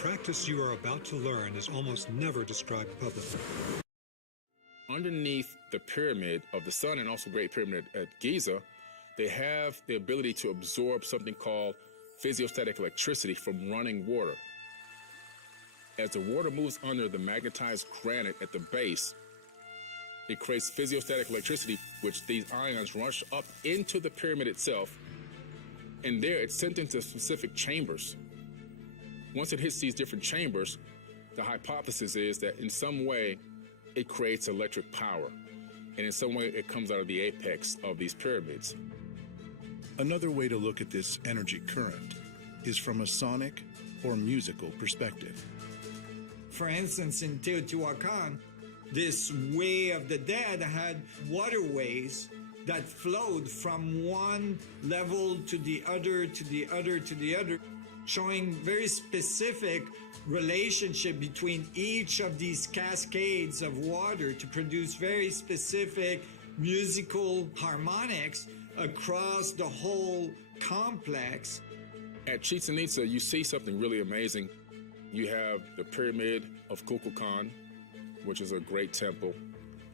practice you are about to learn is almost never described publicly. Underneath the pyramid of the Sun and also Great Pyramid at Giza, they have the ability to absorb something called physiostatic electricity from running water. As the water moves under the magnetized granite at the base, it creates physiostatic electricity, which these ions rush up into the pyramid itself, and there it's sent into specific chambers. Once it hits these different chambers, the hypothesis is that in some way it creates electric power, and in some way it comes out of the apex of these pyramids. Another way to look at this energy current is from a sonic or musical perspective. For instance, in Teotihuacan, this way of the dead had waterways that flowed from one level to the other, to the other, to the other, showing very specific relationship between each of these cascades of water to produce very specific musical harmonics across the whole complex. At Chichen Itza, you see something really amazing. You have the Pyramid of Kukulkan, which is a great temple.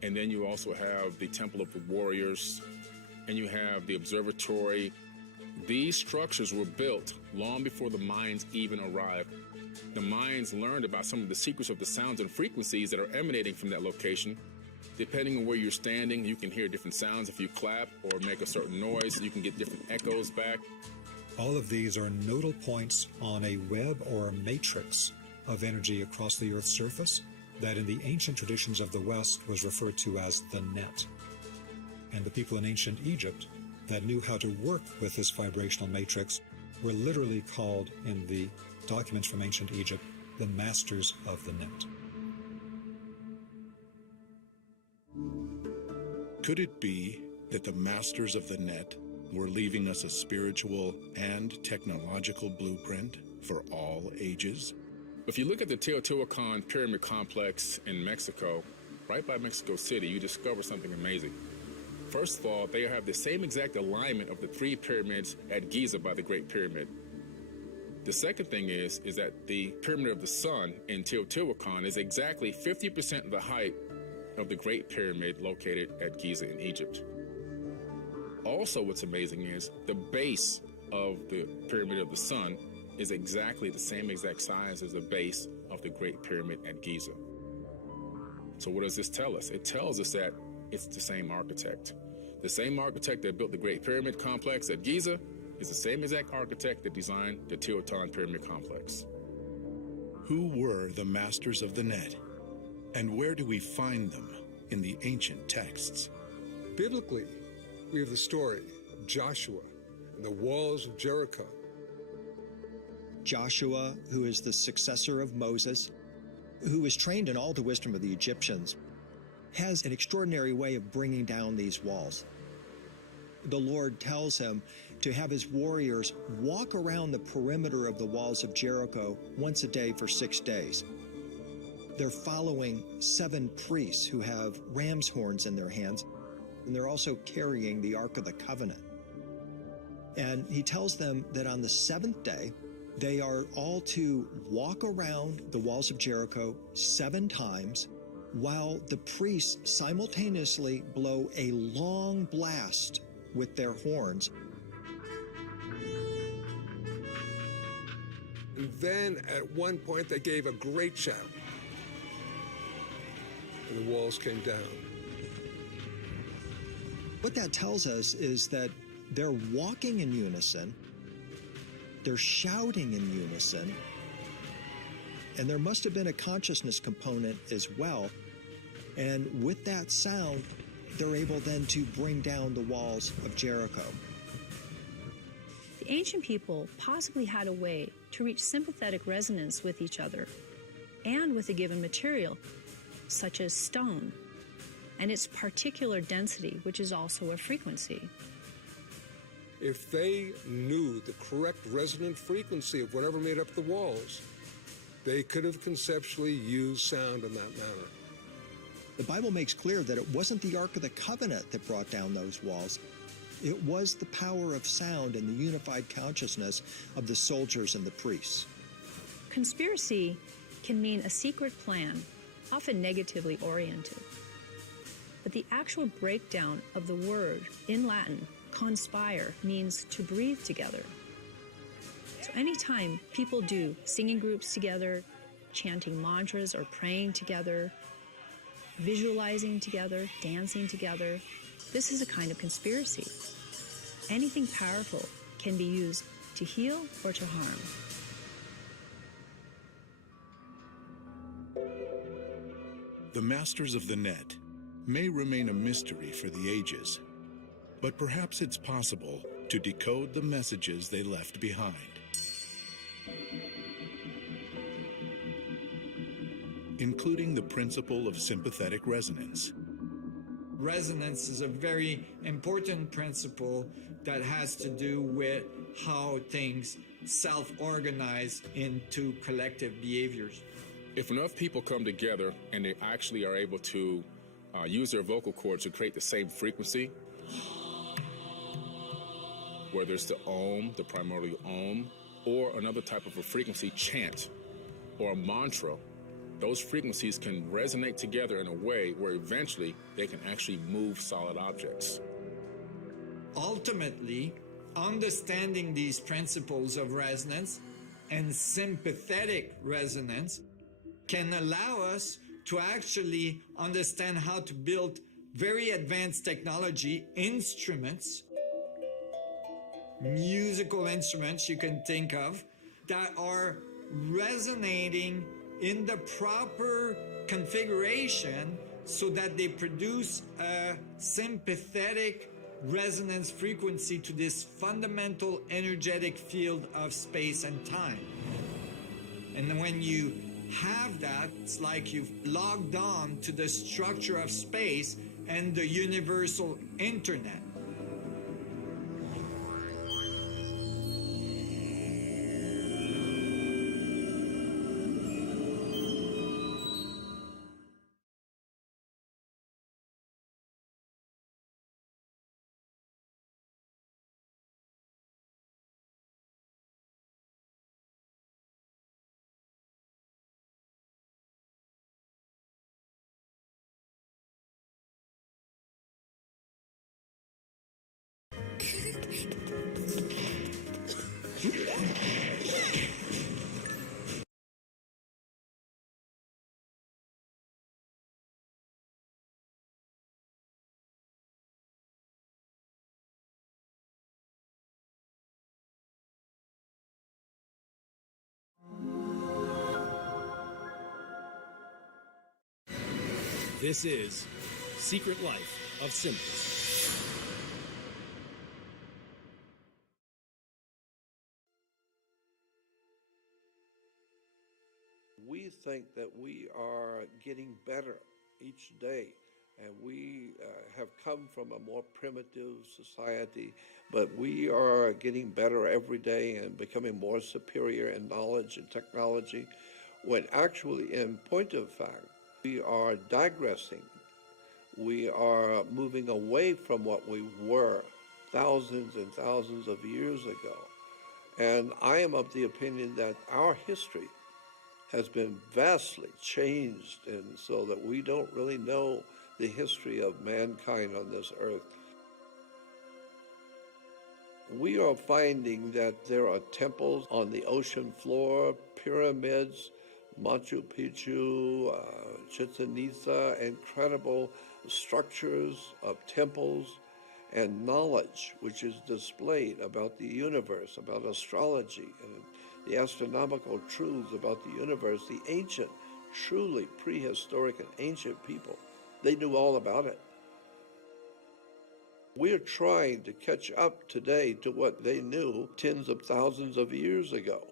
And then you also have the Temple of the Warriors, and you have the observatory. These structures were built long before the Mayans even arrived. The Mayans learned about some of the secrets of the sounds and frequencies that are emanating from that location. Depending on where you're standing, you can hear different sounds. If you clap or make a certain noise, you can get different echoes back. All of these are nodal points on a web or a matrix of energy across the Earth's surface that in the ancient traditions of the West was referred to as the net. And the people in ancient Egypt that knew how to work with this vibrational matrix were literally called in the documents from ancient Egypt the masters of the net. Could it be that the masters of the net were leaving us a spiritual and technological blueprint for all ages? If you look at the Teotihuacan Pyramid Complex in Mexico, right by Mexico City, you discover something amazing. First of all, they have the same exact alignment of the three pyramids at Giza by the Great Pyramid. The second thing is that the Pyramid of the Sun in Teotihuacan is exactly 50% of the height of the Great Pyramid located at Giza in Egypt. Also, what's amazing is the base of the Pyramid of the Sun is exactly the same exact size as the base of the Great Pyramid at Giza. So what does this tell us? It tells us that it's the same architect. The same architect that built the Great Pyramid Complex at Giza is the same exact architect that designed the Teotihuacan Pyramid Complex. Who were the masters of the net? And where do we find them in the ancient texts? Biblically, we have the story of Joshua and the walls of Jericho. Joshua, who is the successor of Moses, who was trained in all the wisdom of the Egyptians, has an extraordinary way of bringing down these walls. The Lord tells him to have his warriors walk around the perimeter of the walls of Jericho once a day for 6 days. They're following 7 priests who have ram's horns in their hands, and they're also carrying the Ark of the Covenant. And he tells them that on the 7th day, they are all to walk around the walls of Jericho 7 times while the priests simultaneously blow a long blast with their horns. And then at one point they gave a great shout, and the walls came down. What that tells us is that they're walking in unison, they're shouting in unison, and there must have been a consciousness component as well. And with that sound, they're able then to bring down the walls of Jericho. The ancient people possibly had a way to reach sympathetic resonance with each other and with a given material, such as stone, and its particular density, which is also a frequency. If they knew the correct resonant frequency of whatever made up the walls, they could have conceptually used sound in that manner. The Bible makes clear that it wasn't the Ark of the Covenant that brought down those walls. It was the power of sound and the unified consciousness of the soldiers and the priests. conspiracy can mean a secret plan, often negatively oriented. But the actual breakdown of the word in Latin, conspire, means to breathe together. So anytime people do singing groups together, chanting mantras or praying together, visualizing together, dancing together, this is a kind of conspiracy. Anything powerful can be used to heal or to harm. The masters of the net may remain a mystery for the ages, but perhaps it's possible to decode the messages they left behind. Including the principle of sympathetic resonance. Resonance is a very important principle that has to do with how things self-organize into collective behaviors. If enough people come together and they actually are able to use their vocal cords to create the same frequency, whether it's the Om, the primordial Om, or another type of a frequency chant or a mantra, those frequencies can resonate together in a way where eventually they can actually move solid objects. Ultimately, understanding these principles of resonance and sympathetic resonance can allow us to actually understand how to build very advanced technology instruments, musical instruments you can think of, that are resonating in the proper configuration so that they produce a sympathetic resonance frequency to this fundamental energetic field of space and time. And when you have that, it's like you've logged on to the structure of space and the universal internet. This is Secret Life of Symbols. We think that we are getting better each day, and we have come from a more primitive society, but we are getting better every day and becoming more superior in knowledge and technology, when actually, in point of fact, we are digressing. We are moving away from what we were thousands and thousands of years ago. And I am of the opinion that our history has been vastly changed, and so that we don't really know the history of mankind on this earth. We are finding that there are temples on the ocean floor, pyramids, Machu Picchu, Chichen Itza, incredible structures of temples and knowledge which is displayed about the universe, about astrology, and the astronomical truths about the universe. The ancient, truly prehistoric and ancient people, they knew all about it. We're trying to catch up today to what they knew tens of thousands of years ago.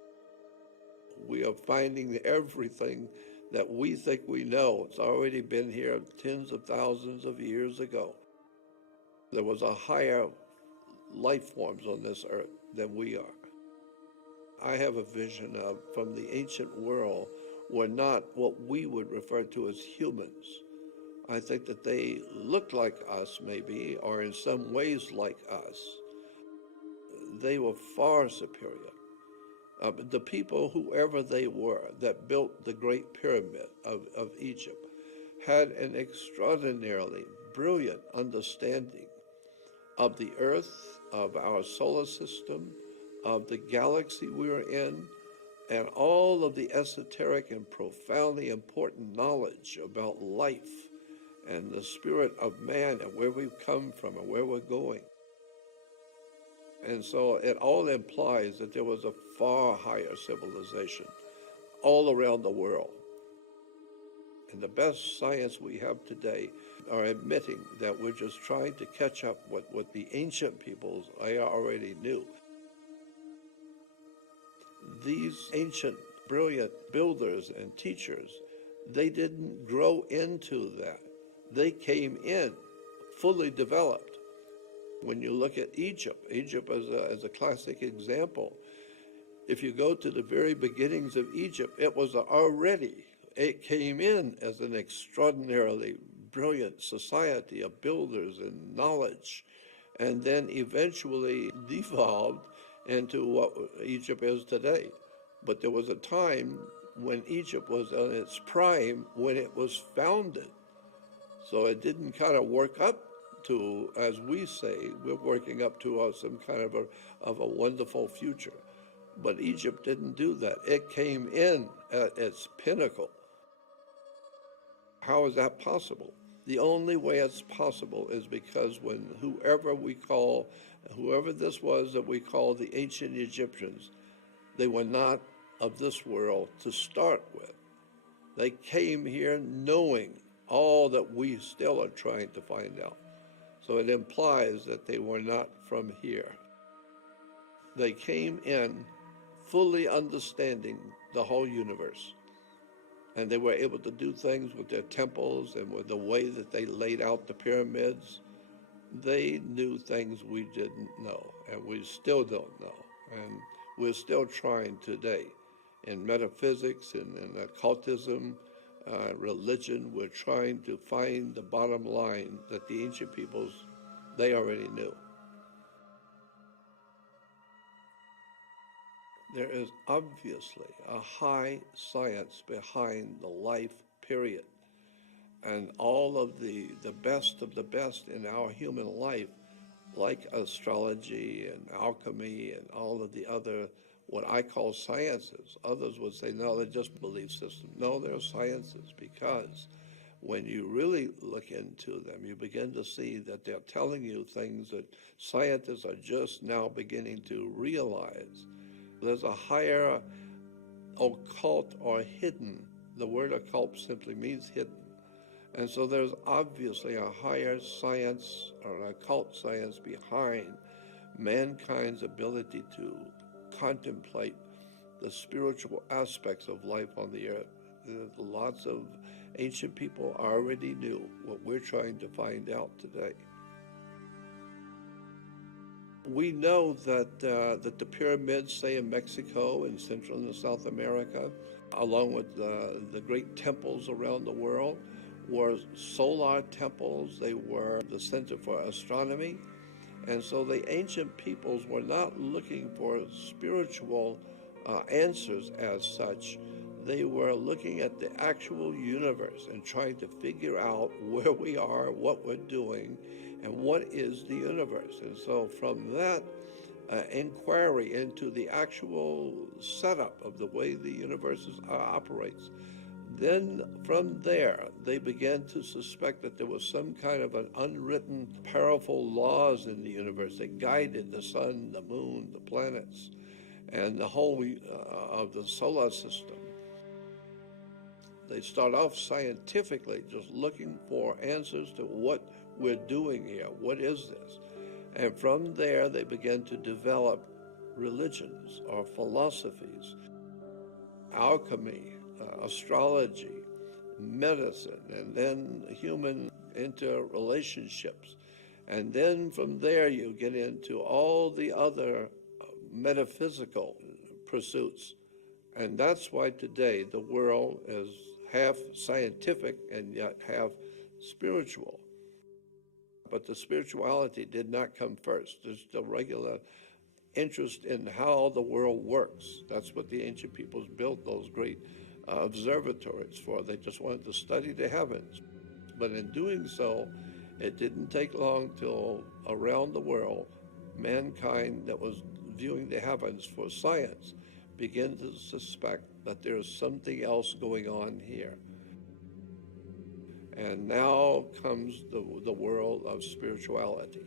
We are finding everything that we think we know. It's already been here tens of thousands of years ago. There was a higher life forms on this earth than we are. I have a vision of, from the ancient world, were not what we would refer to as humans. I think that they looked like us, maybe, or in some ways like us. They were far superior. The people, whoever they were, that built the Great Pyramid of Egypt, had an extraordinarily brilliant understanding of the Earth, of our solar system, of the galaxy we were in, and all of the esoteric and profoundly important knowledge about life and the spirit of man and where we've come from and where we're going. And so it all implies that there was a far higher civilization all around the world. And the best science we have today are admitting that we're just trying to catch up with what the ancient peoples already knew. These ancient, brilliant builders and teachers, they didn't grow into that. They came in fully developed. When you look at Egypt as a classic example. If you go to the very beginnings of Egypt, it came in as an extraordinarily brilliant society of builders and knowledge, and then eventually devolved into what Egypt is today. But there was a time when Egypt was on its prime when it was founded. So it didn't kind of work up to, as we say, we're working up to some kind of a wonderful future. But Egypt didn't do that. It came in at its pinnacle. How is that possible? The only way it's possible is because when whoever this was that we call the ancient Egyptians, they were not of this world to start with. They came here knowing all that we still are trying to find out. So it implies that they were not from here. They came in fully understanding the whole universe. And they were able to do things with their temples and with the way that they laid out the pyramids. They knew things we didn't know, and we still don't know. And we're still trying today. In metaphysics and in occultism, religion, we're trying to find the bottom line that the ancient peoples, they already knew. There is obviously a high science behind the life period. And all of the best of the best in our human life, like astrology and alchemy and all of the other, what I call sciences. Others would say, no, they're just belief systems. No, they're sciences, because when you really look into them, you begin to see that they're telling you things that scientists are just now beginning to realize. There's a higher occult or hidden. The word occult simply means hidden. And so there's obviously a higher science or an occult science behind mankind's ability to contemplate the spiritual aspects of life on the earth. Lots of ancient people already knew what we're trying to find out today. We know that the pyramids, say in Mexico and Central and South America, along with the great temples around the world, were solar temples. They were the center for astronomy. And so the ancient peoples were not looking for spiritual answers as such. They were looking at the actual universe and trying to figure out where we are, what we're doing, and what is the universe. And so from that inquiry into the actual setup of the way the universe operates, then from there, they began to suspect that there was some kind of an unwritten, powerful laws in the universe that guided the sun, the moon, the planets, and the whole of the solar system. They start off scientifically just looking for answers to what we're doing here. What is this? And from there, they began to develop religions or philosophies, alchemy, astrology, medicine, and then human interrelationships. And then from there you get into all the other metaphysical pursuits. And that's why today the world is half scientific and yet half spiritual. But the spirituality did not come first. There's the regular interest in how the world works. That's what the ancient peoples built those great observatories for. They just wanted to study the heavens. But in doing so, it didn't take long till around the world, mankind that was viewing the heavens for science began to suspect that there's something else going on here. And now comes the world of spirituality.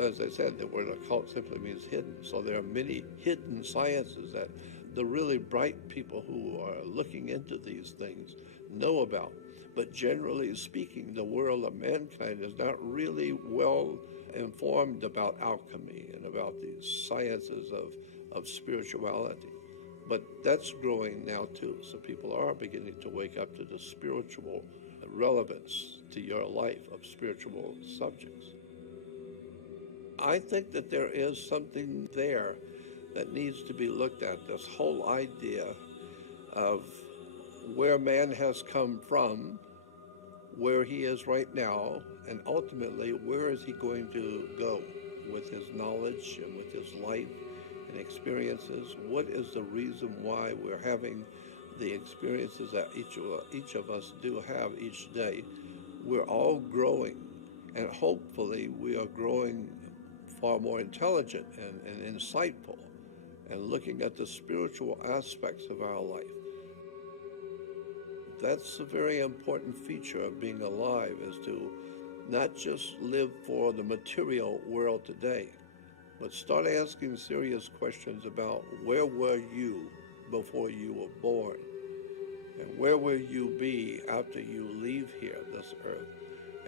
As I said, the word occult simply means hidden. So there are many hidden sciences that the really bright people who are looking into these things know about. But generally speaking, the world of mankind is not really well informed about alchemy and about these sciences of spirituality. But that's growing now too. So people are beginning to wake up to the spiritual relevance to your life of spiritual subjects. I think that there is something there that needs to be looked at, this whole idea of where man has come from, where he is right now, and ultimately where is he going to go with his knowledge and with his life and experiences. What is the reason why we're having the experiences that each of us do have each day? We're all growing, and hopefully we are growing far more intelligent and insightful and looking at the spiritual aspects of our life. That's a very important feature of being alive, is to not just live for the material world today, but start asking serious questions about where were you before you were born, and where will you be after you leave here, this earth,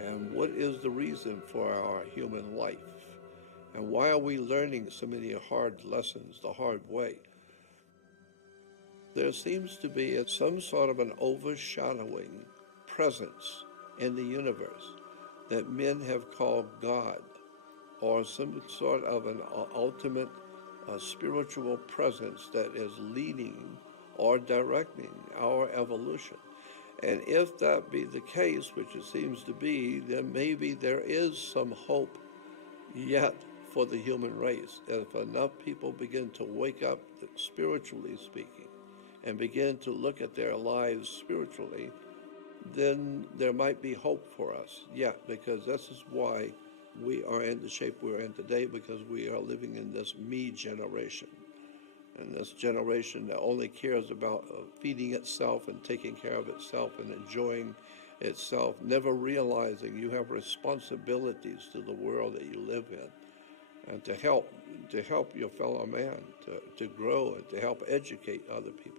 and what is the reason for our human life, and why are we learning so many hard lessons the hard way? There seems to be some sort of an overshadowing presence in the universe that men have called God, or some sort of an ultimate spiritual presence that is leading or directing our evolution. And if that be the case, which it seems to be, then maybe there is some hope yet for the human race. If enough people begin to wake up, spiritually speaking, and begin to look at their lives spiritually, then there might be hope for us. Yeah, because this is why we are in the shape we're in today, because we are living in this me generation. And this generation that only cares about feeding itself and taking care of itself and enjoying itself, never realizing you have responsibilities to the world that you live in, and to help your fellow man, to grow and to help educate other people.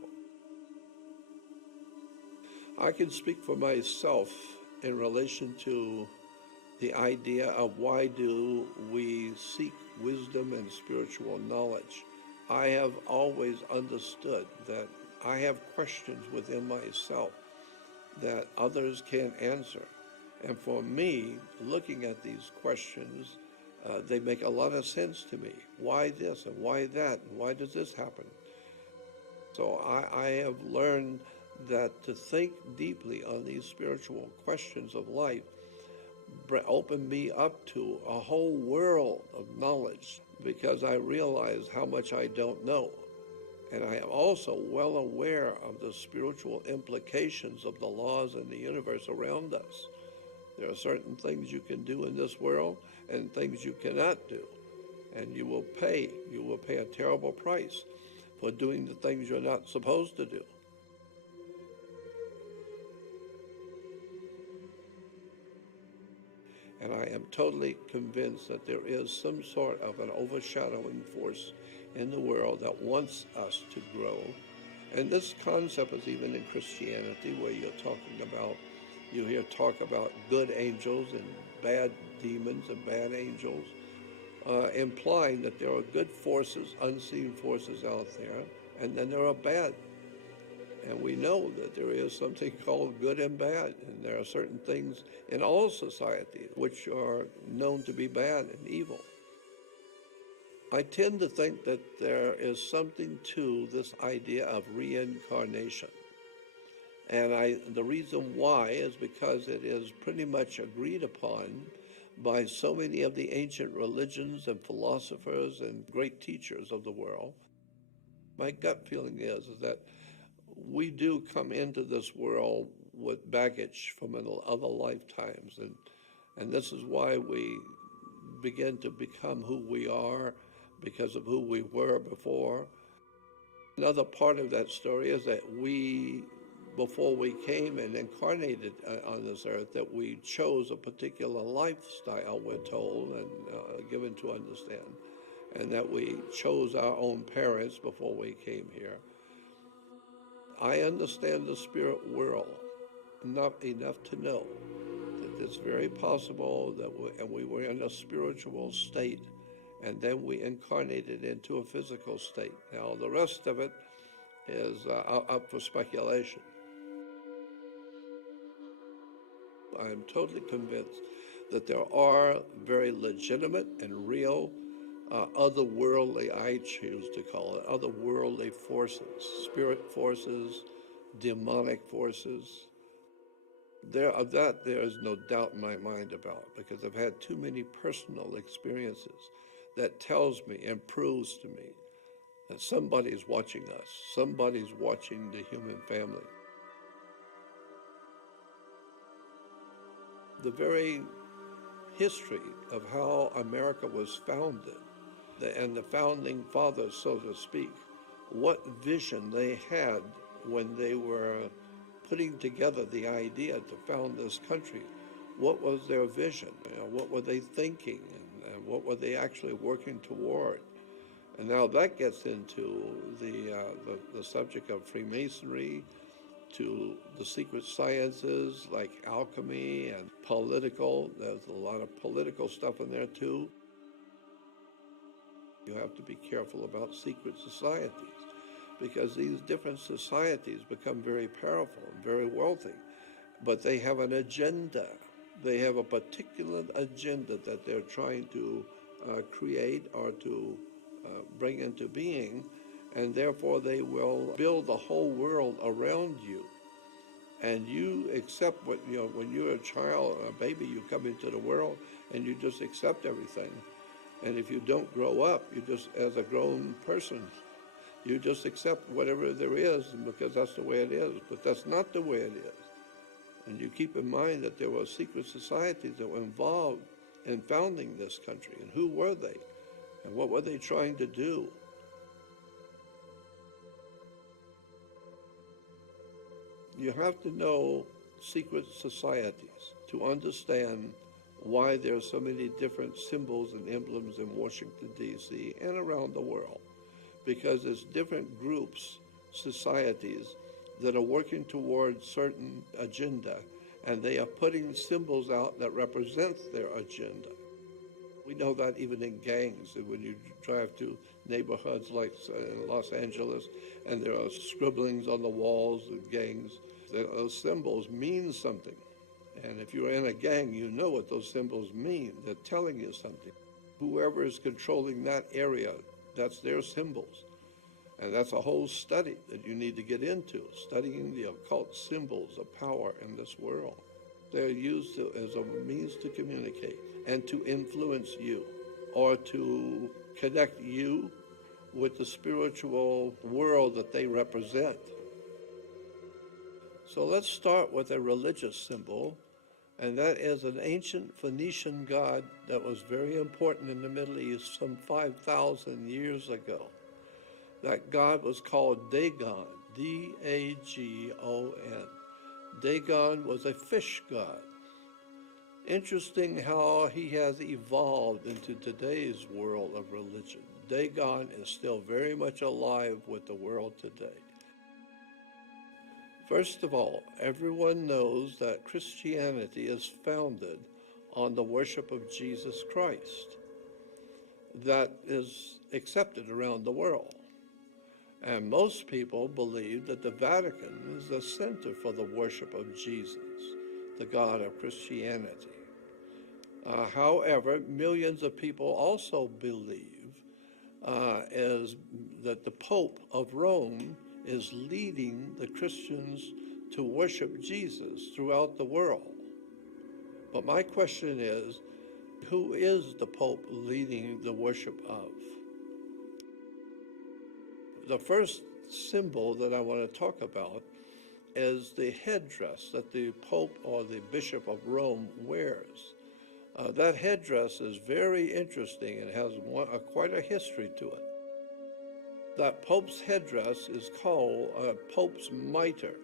I can speak for myself in relation to the idea of why do we seek wisdom and spiritual knowledge. I have always understood that I have questions within myself that others can't answer. And for me, looking at these questions, they make a lot of sense to me. Why this and why that? And why does this happen? So I have learned that to think deeply on these spiritual questions of life opened me up to a whole world of knowledge, because I realize how much I don't know. And I am also well aware of the spiritual implications of the laws in the universe around us. There are certain things you can do in this world and things you cannot do. And you will pay a terrible price for doing the things you're not supposed to do. And I am totally convinced that there is some sort of an overshadowing force in the world that wants us to grow. And this concept is even in Christianity, where you hear talk about good angels and bad demons and bad angels, implying that there are good forces, unseen forces out there, and then there are bad. And we know that there is something called good and bad, and there are certain things in all society which are known to be bad and evil. I tend to think that there is something to this idea of reincarnation. And the reason why is because it is pretty much agreed upon by so many of the ancient religions and philosophers and great teachers of the world. My gut feeling is that we do come into this world with baggage from other lifetimes, and this is why we begin to become who we are because of who we were before. Another part of that story is that we, before we came and incarnated on this earth, that we chose a particular lifestyle, we're told and given to understand, and that we chose our own parents before we came here. I understand the spirit world not enough to know that it's very possible that we were in a spiritual state, and then we incarnated into a physical state. Now, the rest of it is up for speculation. I'm totally convinced that there are very legitimate and real otherworldly, I choose to call it, otherworldly forces, spirit forces, demonic forces. There is no doubt in my mind about, because I've had too many personal experiences that tells me and proves to me that somebody's watching us, somebody's watching the human family. The very history of how America was founded, and the founding fathers, so to speak, what vision they had when they were putting together the idea to found this country. What was their vision? What were they thinking? And what were they actually working toward? And now that gets into the subject of Freemasonry, to the secret sciences like alchemy and political. There's a lot of political stuff in there too. You have to be careful about secret societies, because these different societies become very powerful and very wealthy, but they have an agenda. They have a particular agenda that they're trying to create or to bring into being, and therefore they will build the whole world around you. And you accept what, when you're a child, a baby, you come into the world and you just accept everything. And if you don't grow up, you just, as a grown person, you just accept whatever there is because that's the way it is. But that's not the way it is. And you keep in mind that there were secret societies that were involved in founding this country. And who were they? And what were they trying to do? You have to know secret societies to understand why there are so many different symbols and emblems in Washington, D.C. and around the world. Because there's different groups, societies, that are working towards certain agenda, and they are putting symbols out that represent their agenda. We know that even in gangs, when you drive to neighborhoods like Los Angeles, and there are scribblings on the walls of gangs, those symbols mean something. And if you're in a gang, you know what those symbols mean. They're telling you something. Whoever is controlling that area, that's their symbols. And that's a whole study that you need to get into, studying the occult symbols of power in this world. They're used as a means to communicate and to influence you, or to connect you with the spiritual world that they represent. So let's start with a religious symbol, and that is an ancient Phoenician god that was very important in the Middle East some 5,000 years ago. That god was called Dagon, D-A-G-O-N. Dagon was a fish god. Interesting how he has evolved into today's world of religion. Dagon is still very much alive with the world today. First of all, everyone knows that Christianity is founded on the worship of Jesus Christ. That is accepted around the world. And most people believe that the Vatican is the center for the worship of Jesus, the God of Christianity. However, millions of people also believe that the Pope of Rome is leading the Christians to worship Jesus throughout the world. But my question is, Who is the Pope leading the worship of? The first symbol that I want to talk about is the headdress that the Pope or the Bishop of Rome wears. That headdress is very interesting and has quite a history to it. That Pope's headdress is called Pope's mitre.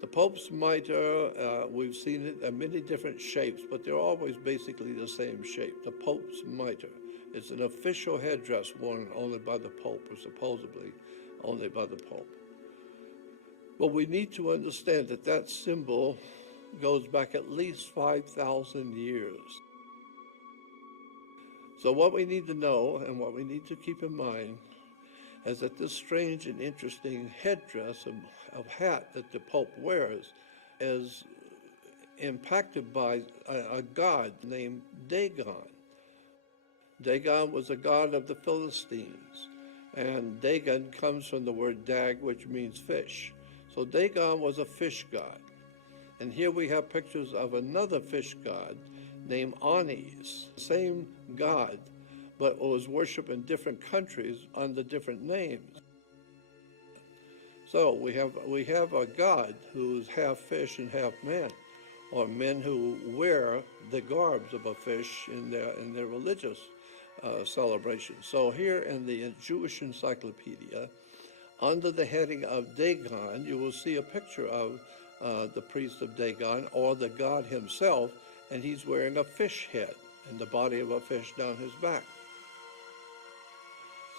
The Pope's mitre, we've seen it in many different shapes, but they're always basically the same shape. The Pope's mitre. It's an official headdress worn only by the Pope, or supposedly only by the Pope. But we need to understand that that symbol goes back at least 5,000 years. So what we need to know and what we need to keep in mind is that this strange and interesting headdress of hat that the Pope wears is impacted by a god named Dagon. Dagon was a god of the Philistines, and Dagon comes from the word dag, which means fish. So Dagon was a fish god. And here we have pictures of another fish god named Anis, same god, but was worshipped in different countries under different names. So we have a god who's half fish and half man, or men who wear the garbs of a fish in their religious celebrations. So here in the Jewish Encyclopedia, under the heading of Dagon, you will see a picture of the priest of Dagon, or the god himself, and he's wearing a fish head and the body of a fish down his back.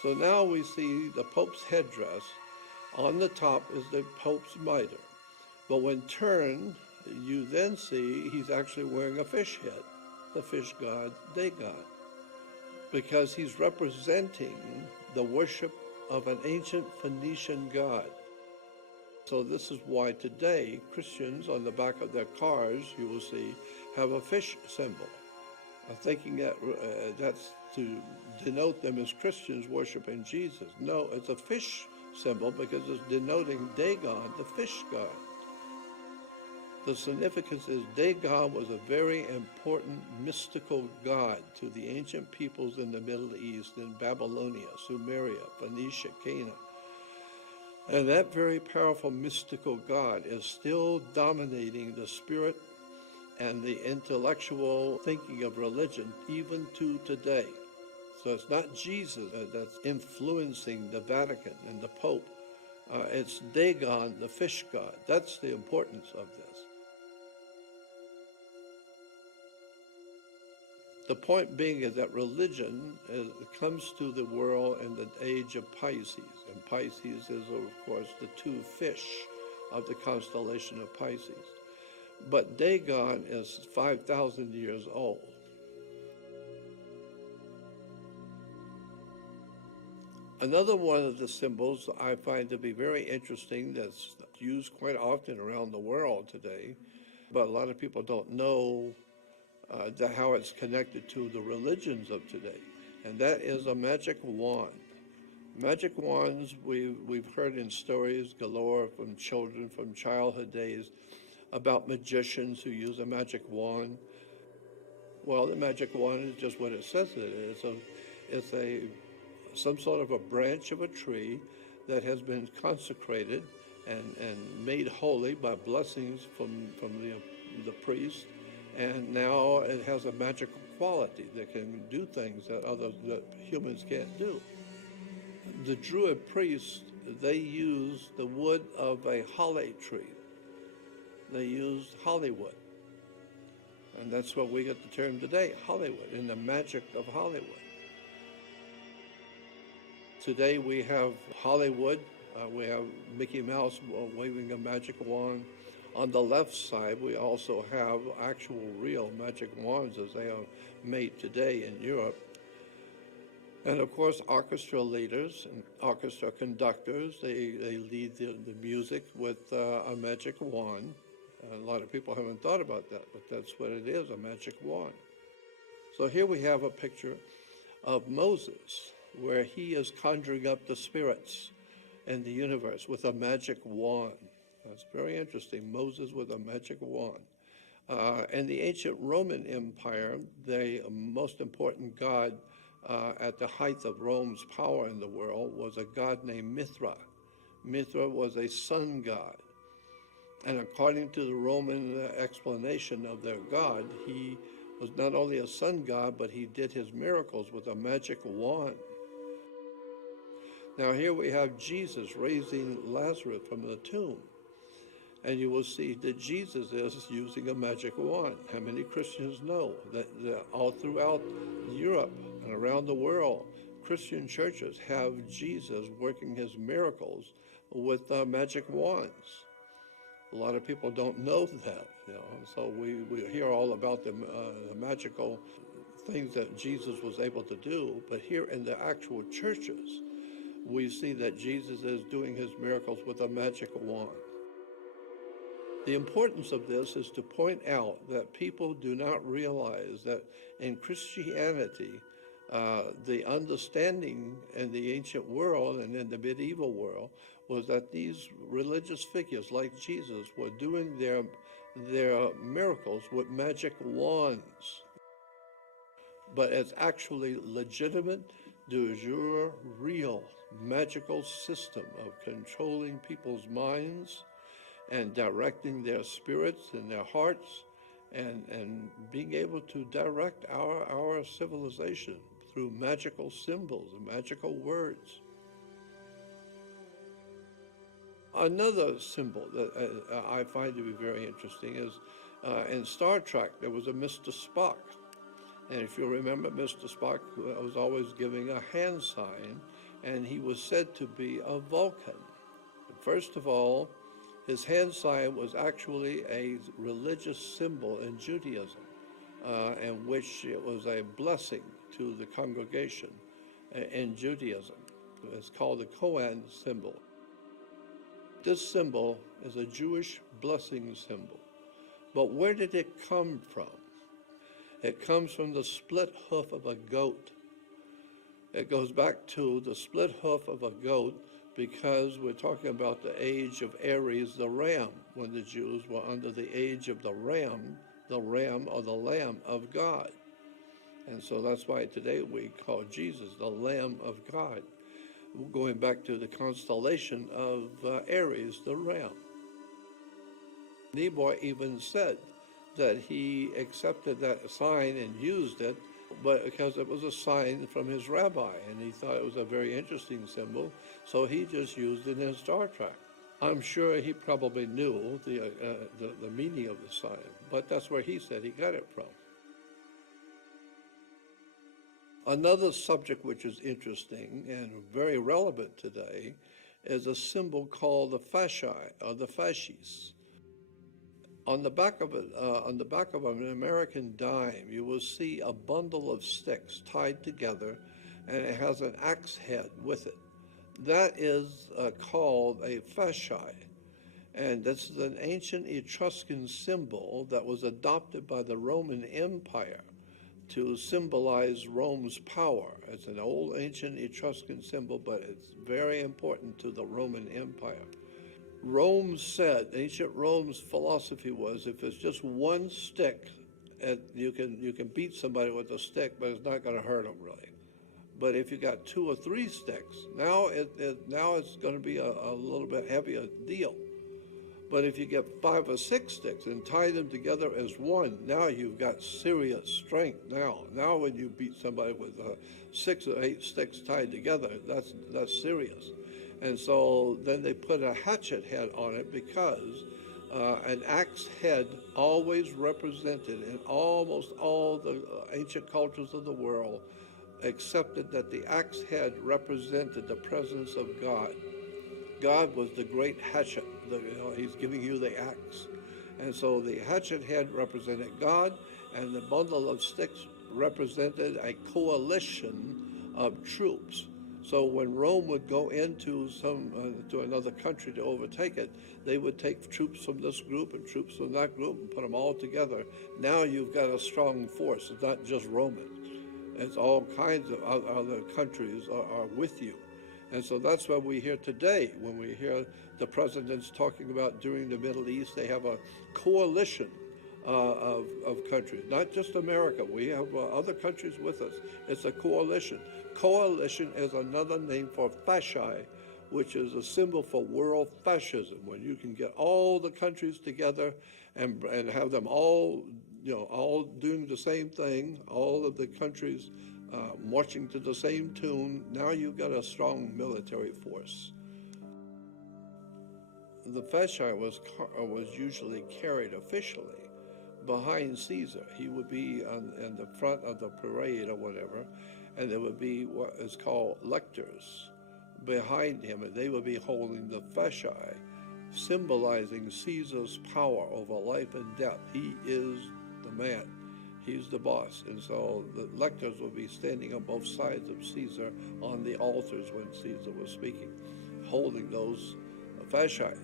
So now we see the Pope's headdress. On the top is the Pope's mitre. But when turned, you then see he's actually wearing a fish head, the fish god Dagon, because he's representing the worship of an ancient Phoenician god. So this is why today Christians on the back of their cars, you will see, have a fish symbol, thinking that that's to denote them as Christians worshiping Jesus. No, it's a fish symbol because it's denoting Dagon, the fish god. The significance is Dagon was a very important mystical god to the ancient peoples in the Middle East, in Babylonia, Sumeria, Phoenicia, Canaan. And that very powerful mystical god is still dominating the spirit and the intellectual thinking of religion even to today. So it's not Jesus that's influencing the Vatican and the Pope. It's Dagon, the fish god. That's the importance of this. The point being is that religion comes to the world in the age of Pisces. And Pisces is, of course, the two fish of the constellation of Pisces. But Dagon is 5,000 years old. Another one of the symbols I find to be very interesting that's used quite often around the world today, but a lot of people don't know how it's connected to the religions of today, and that is a magic wand. Magic wands, we've heard in stories galore from children from childhood days about magicians who use a magic wand. Well, the magic wand is just what it says it is. It's some sort of a branch of a tree that has been consecrated and made holy by blessings from the priest, and now it has a magical quality that can do things that humans can't do. The Druid priests, they used the wood of a holly tree. They used Hollywood. And that's what we get the term today, Hollywood, in the magic of Hollywood. Today we have Hollywood, we have Mickey Mouse waving a magic wand. On the left side, we also have actual real magic wands as they are made today in Europe. And of course, orchestra leaders and orchestra conductors, they lead the music with a magic wand. A lot of people haven't thought about that, but that's what it is, a magic wand. So here we have a picture of Moses, where he is conjuring up the spirits in the universe with a magic wand. That's very interesting, Moses with a magic wand. In the ancient Roman Empire, the most important god at the height of Rome's power in the world was a god named Mithra. Mithra was a sun god. And according to the Roman explanation of their god, he was not only a sun god, but he did his miracles with a magic wand. Now here we have Jesus raising Lazarus from the tomb. And you will see that Jesus is using a magic wand. How many Christians know that all throughout Europe and around the world, Christian churches have Jesus working his miracles with magic wands? A lot of people don't know that, so we hear all about the magical things that Jesus was able to do, but here in the actual churches, we see that Jesus is doing his miracles with a magic wand. The importance of this is to point out that people do not realize that in Christianity, the understanding in the ancient world and in the medieval world was that these religious figures like Jesus were doing their miracles with magic wands. But it's actually legitimate, de jure, real magical system of controlling people's minds and directing their spirits and their hearts and being able to direct our civilization through magical symbols and magical words. Another symbol that I find to be very interesting is in Star Trek, there was a Mr. Spock. And if you remember, Mr. Spock was always giving a hand sign, and he was said to be a Vulcan. First of all, his hand sign was actually a religious symbol in Judaism, in which it was a blessing to the congregation in Judaism. It's called the Koan symbol. This symbol is a Jewish blessing symbol. But where did it come from? It comes from the split hoof of a goat. It goes back to the split hoof of a goat because we're talking about the age of Aries, the ram, when the Jews were under the age of the ram or the Lamb of God. And so that's why today we call Jesus the Lamb of God, going back to the constellation of Aries, the ram. Niebuhr even said that he accepted that sign and used it, but because it was a sign from his rabbi, and he thought it was a very interesting symbol, so he just used it in Star Trek. I'm sure he probably knew the meaning of the sign, but that's where he said he got it from. Another subject which is interesting and very relevant today is a symbol called the fasci, or the fasces. On the back of an American dime, you will see a bundle of sticks tied together, and it has an axe head with it. That is called a fasci, and this is an ancient Etruscan symbol that was adopted by the Roman Empire to symbolize Rome's power. It's an old ancient Etruscan symbol, but it's very important to the Roman Empire. Rome said, ancient Rome's philosophy was, if it's just one stick, you can beat somebody with a stick, but it's not going to hurt them really. But if you got 2 or 3 sticks, now it's going to be a little bit heavier deal. But if you get 5 or 6 sticks and tie them together as one, now you've got serious strength. Now when you beat somebody with 6 or 8 sticks tied together, that's serious. And so then they put a hatchet head on it because an axe head always represented in almost all the ancient cultures of the world accepted that the axe head represented the presence of God. God was the great hatchet. He's giving you the axe. And so the hatchet head represented God, and the bundle of sticks represented a coalition of troops. So when Rome would go into to another country to overtake it, they would take troops from this group and troops from that group and put them all together. Now you've got a strong force. It's not just Roman. It's all kinds of other countries are with you. And so that's what we hear today when we hear the presidents talking about during the Middle East. They have a coalition of countries, not just America. We have other countries with us. It's a coalition. Coalition is another name for fasci, which is a symbol for world fascism, when you can get all the countries together and have them all, all doing the same thing, all of the countries marching to the same tune. Now you've got a strong military force. The fasci was usually carried officially behind Caesar. He would be in the front of the parade or whatever, and there would be what is called lectors behind him, and they would be holding the fasci, symbolizing Caesar's power over life and death. He is the man. He's the boss. And so the lectors would be standing on both sides of Caesar on the altars when Caesar was speaking, holding those fasci,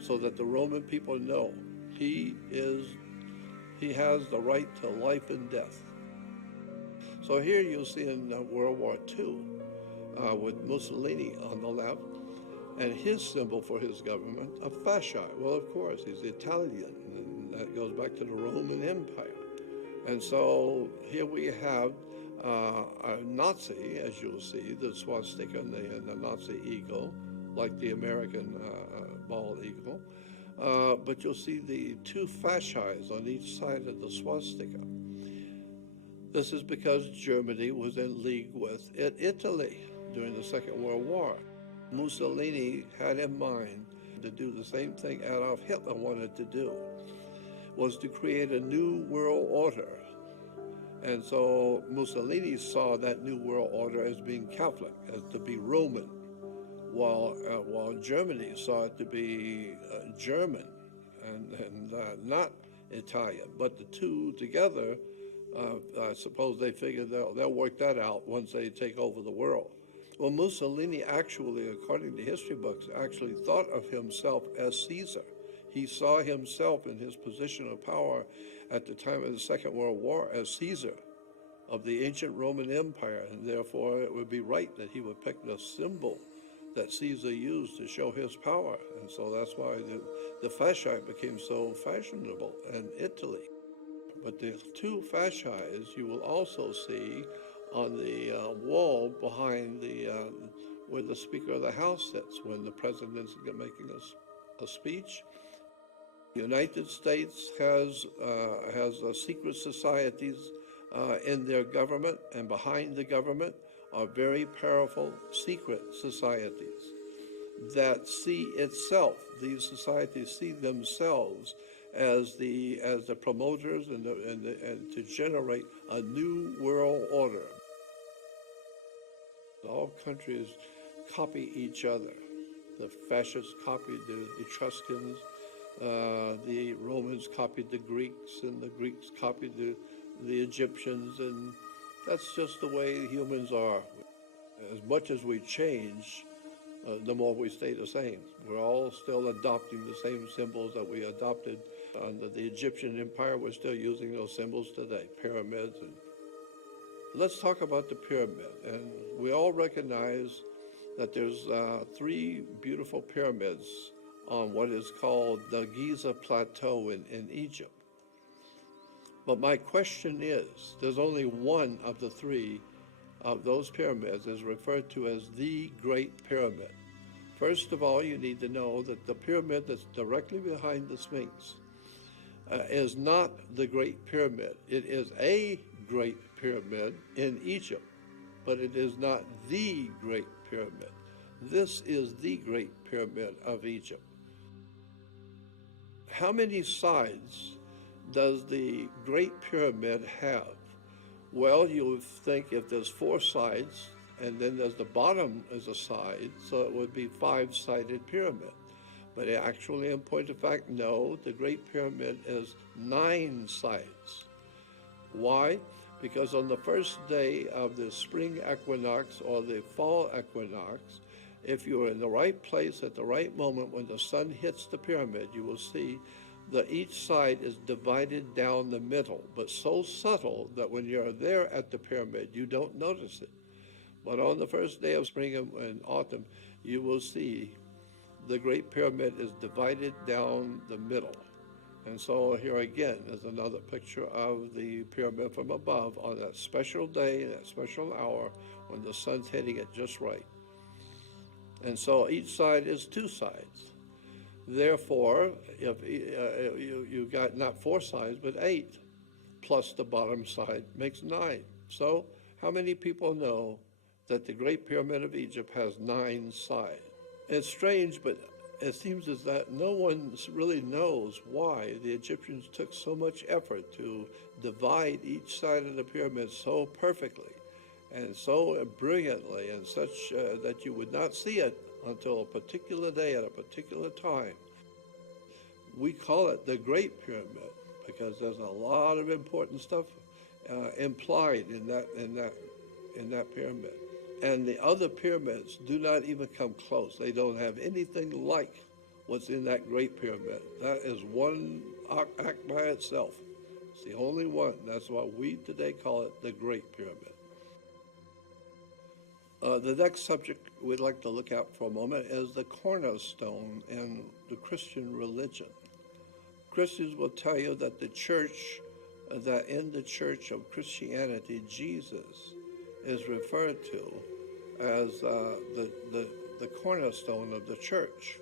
so that the Roman people know he has the right to life and death. So here you'll see in World War II, with Mussolini on the left, and his symbol for his government, a fasci. Well, of course, he's Italian, and that goes back to the Roman Empire. And so here we have a Nazi, as you'll see, the swastika and the Nazi eagle, like the American bald eagle. But you'll see the two fascis on each side of the swastika. This is because Germany was in league with Italy during the Second World War. Mussolini had in mind to do the same thing Adolf Hitler wanted to do, was to create a new world order. And so Mussolini saw that new world order as being Catholic, as to be Roman, while Germany saw it to be German and not Italian. But the two together, I suppose they figured they'll work that out once they take over the world. Well, Mussolini actually, according to history books, actually thought of himself as Caesar. He saw himself in his position of power at the time of the Second World War as Caesar of the ancient Roman Empire, and therefore it would be right that he would pick the symbol that Caesar used to show his power. And so that's why the fasci became so fashionable in Italy. But the two fascis you will also see on the wall behind where the Speaker of the House sits when the President's making a speech. The United States has secret societies in their government, and behind the government are very powerful secret societies that see itself, these societies see themselves as the promoters and to generate a new world order. All countries copy each other. The fascists copied the Etruscans, the Romans copied the Greeks, and the Greeks copied the Egyptians, and that's just the way humans are. As much as we change, the more we stay the same. We're all still adopting the same symbols that we adopted under the Egyptian Empire. We're still using those symbols today, pyramids. And let's talk about the pyramid. And we all recognize that there's three beautiful pyramids on what is called the Giza Plateau in Egypt. But my question is, there's only one of the three of those pyramids is referred to as the Great Pyramid. First of all, you need to know that the pyramid that's directly behind the Sphinx is not the Great Pyramid. It is a Great Pyramid in Egypt, but it is not the Great Pyramid. This is the Great Pyramid of Egypt. How many sides does the Great Pyramid have? Well, you would think if there's four sides, and then there's the bottom as a side, so it would be five-sided pyramid. But actually, in point of fact, no, the Great Pyramid is 9 sides. Why? Because on the first day of the spring equinox or the fall equinox, if you're in the right place at the right moment when the sun hits the pyramid, you will see that each side is divided down the middle, but so subtle that when you're there at the pyramid, you don't notice it. But on the first day of spring and autumn, you will see the Great Pyramid is divided down the middle. And so here again is another picture of the pyramid from above on that special day, that special hour when the sun's hitting it just right. And so each side is two sides. Therefore, if you got not 4 sides, but 8, plus the bottom side makes 9. So how many people know that the Great Pyramid of Egypt has 9 sides? It's strange, but it seems as that no one really knows why the Egyptians took so much effort to divide each side of the pyramid so perfectly and so brilliantly and such that you would not see it until a particular day at a particular time. We call it the Great Pyramid because there's a lot of important stuff implied in that pyramid. And the other pyramids do not even come close. They don't have anything like what's in that Great Pyramid. That is one act by itself. It's the only one. That's why we today call it the Great Pyramid. The next subject we'd like to look at for a moment is the cornerstone in the Christian religion. Christians will tell you that that in the church of Christianity, Jesus is referred to as the cornerstone of the church.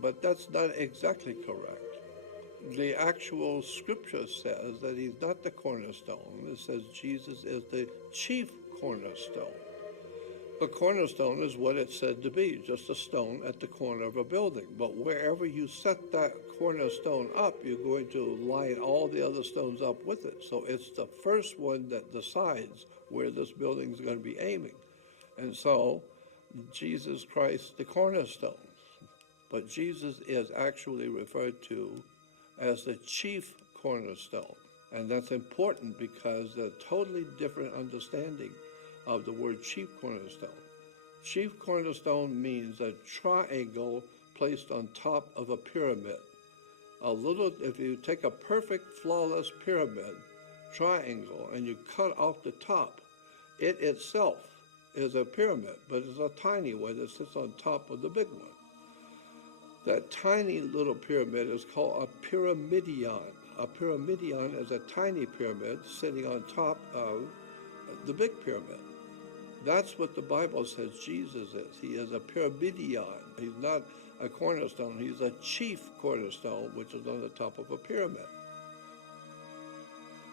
But that's not exactly correct. The actual scripture says that he's not the cornerstone. It says Jesus is the chief cornerstone. A cornerstone is what it's said to be, just a stone at the corner of a building. But wherever you set that cornerstone up, you're going to line all the other stones up with it. So it's the first one that decides where this building is going to be aiming. And so Jesus Christ, the cornerstone. But Jesus is actually referred to as the chief cornerstone. And that's important because there's a totally different understanding of the word chief cornerstone. Chief cornerstone means a triangle placed on top of a pyramid. If you take a perfect, flawless pyramid triangle and you cut off the top, it itself is a pyramid, but it's a tiny one that sits on top of the big one. That tiny little pyramid is called a pyramidion. A pyramidion is a tiny pyramid sitting on top of the big pyramid. That's what the Bible says Jesus is. He is a pyramidion. He's not a cornerstone. He's a chief cornerstone, which is on the top of a pyramid.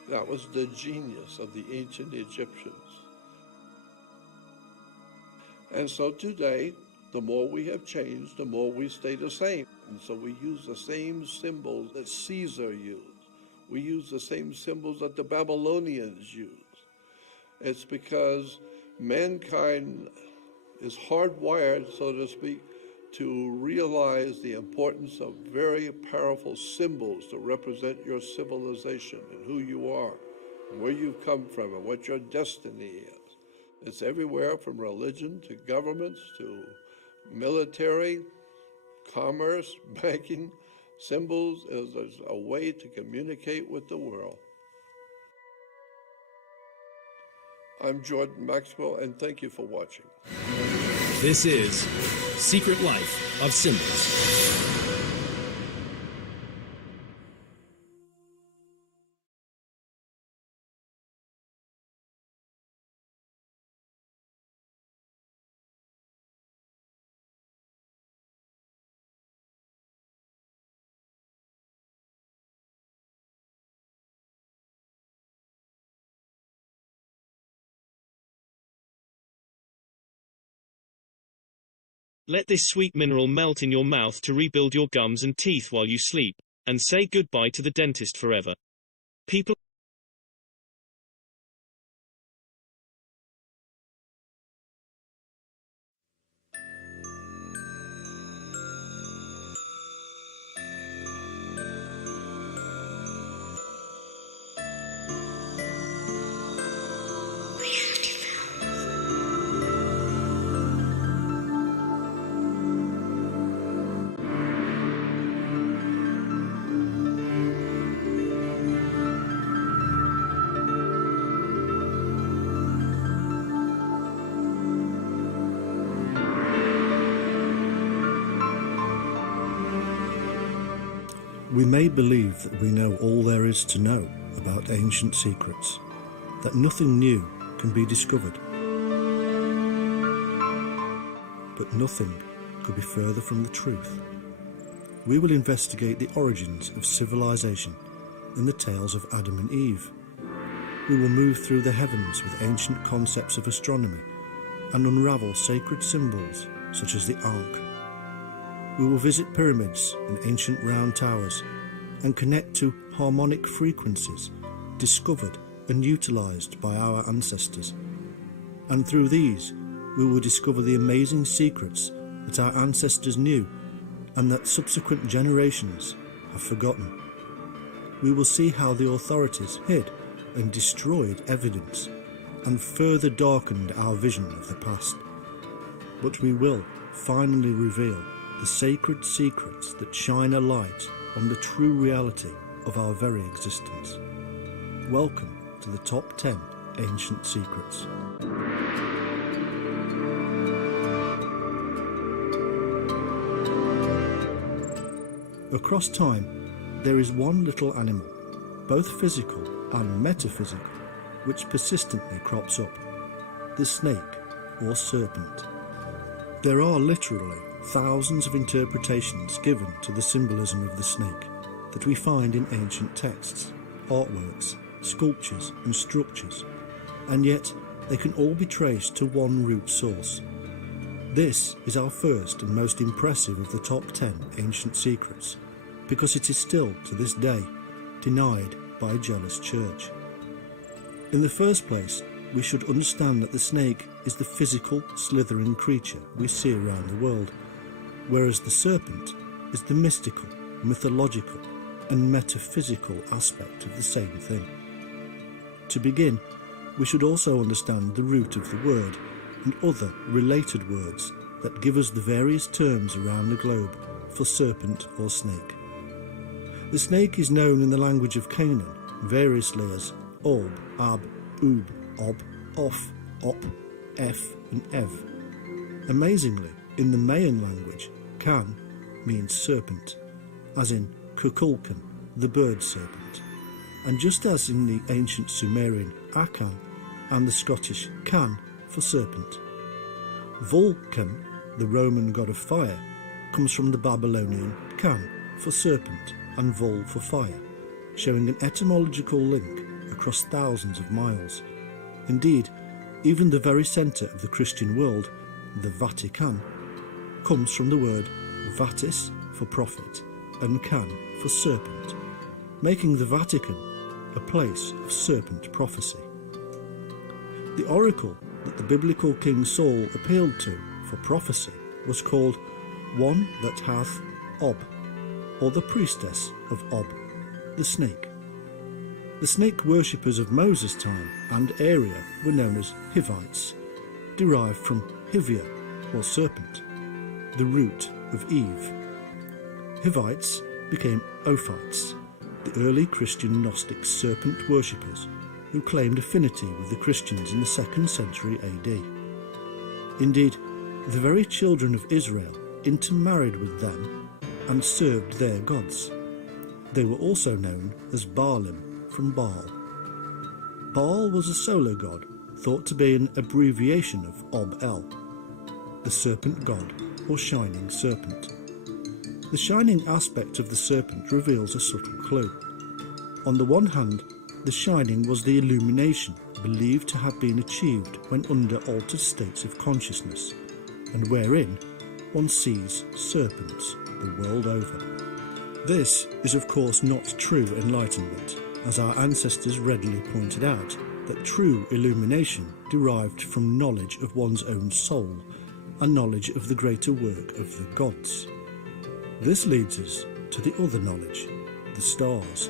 That was the genius of the ancient Egyptians. And so today, the more we have changed, the more we stay the same. And so we use the same symbols that Caesar used. We use the same symbols that the Babylonians used. It's because mankind is hardwired, so to speak, to realize the importance of very powerful symbols to represent your civilization and who you are, and where you've come from, and what your destiny is. It's everywhere from religion to governments to military, commerce, banking. Symbols is a way to communicate with the world. I'm Jordan Maxwell, and thank you for watching. This is Secret Life of Symbols. Let this sweet mineral melt in your mouth to rebuild your gums and teeth while you sleep, and say goodbye to the dentist forever. People We may believe that we know all there is to know about ancient secrets, that nothing new can be discovered. But nothing could be further from the truth. We will investigate the origins of civilization in the tales of Adam and Eve. We will move through the heavens with ancient concepts of astronomy and unravel sacred symbols such as the Ark. We will visit pyramids and ancient round towers and connect to harmonic frequencies discovered and utilized by our ancestors. And through these, we will discover the amazing secrets that our ancestors knew and that subsequent generations have forgotten. We will see how the authorities hid and destroyed evidence and further darkened our vision of the past. But we will finally reveal the sacred secrets that shine a light on the true reality of our very existence. Welcome to the Top 10 Ancient Secrets. Across time, there is one little animal, both physical and metaphysical, which persistently crops up: the snake or serpent. There are literally thousands of interpretations given to the symbolism of the snake that we find in ancient texts, artworks, sculptures and structures, and yet they can all be traced to one root source. This is our first and most impressive of the top 10 ancient secrets, because it is still, to this day, denied by a jealous church. In the first place, we should understand that the snake is the physical, slithering creature we see around the world, whereas the serpent is the mystical, mythological, and metaphysical aspect of the same thing. To begin, we should also understand the root of the word and other related words that give us the various terms around the globe for serpent or snake. The snake is known in the language of Canaan variously as Ob, Ab, Ub, Ob, Of, Op, Ef, and Ev. Amazingly, in the Mayan language, Kan means serpent, as in Kukulkan, the bird serpent. And just as in the ancient Sumerian Akan and the Scottish Can for serpent, Vulcan, the Roman god of fire, comes from the Babylonian Kan for serpent and Vol for fire, showing an etymological link across thousands of miles. Indeed, even the very centre of the Christian world, the Vatican, comes from the word vatis for prophet and can for serpent, making the Vatican a place of serpent prophecy. The oracle that the biblical King Saul appealed to for prophecy was called One That Hath Ob, or the priestess of Ob, the snake. The snake worshippers of Moses' time and area were known as Hivites, derived from Hivia, or serpent, the root of Eve. Hivites became Ophites, the early Christian Gnostic serpent worshippers who claimed affinity with the Christians in the 2nd century AD. Indeed, the very children of Israel intermarried with them and served their gods. They were also known as Baalim, from Baal. Baal was a solar god thought to be an abbreviation of Ob-El, the serpent god or shining serpent. The shining aspect of the serpent reveals a subtle clue. On the one hand, the shining was the illumination believed to have been achieved when under altered states of consciousness, and wherein one sees serpents the world over. This is of course not true enlightenment, as our ancestors readily pointed out that true illumination derived from knowledge of one's own soul and knowledge of the greater work of the gods. This leads us to the other knowledge, the stars.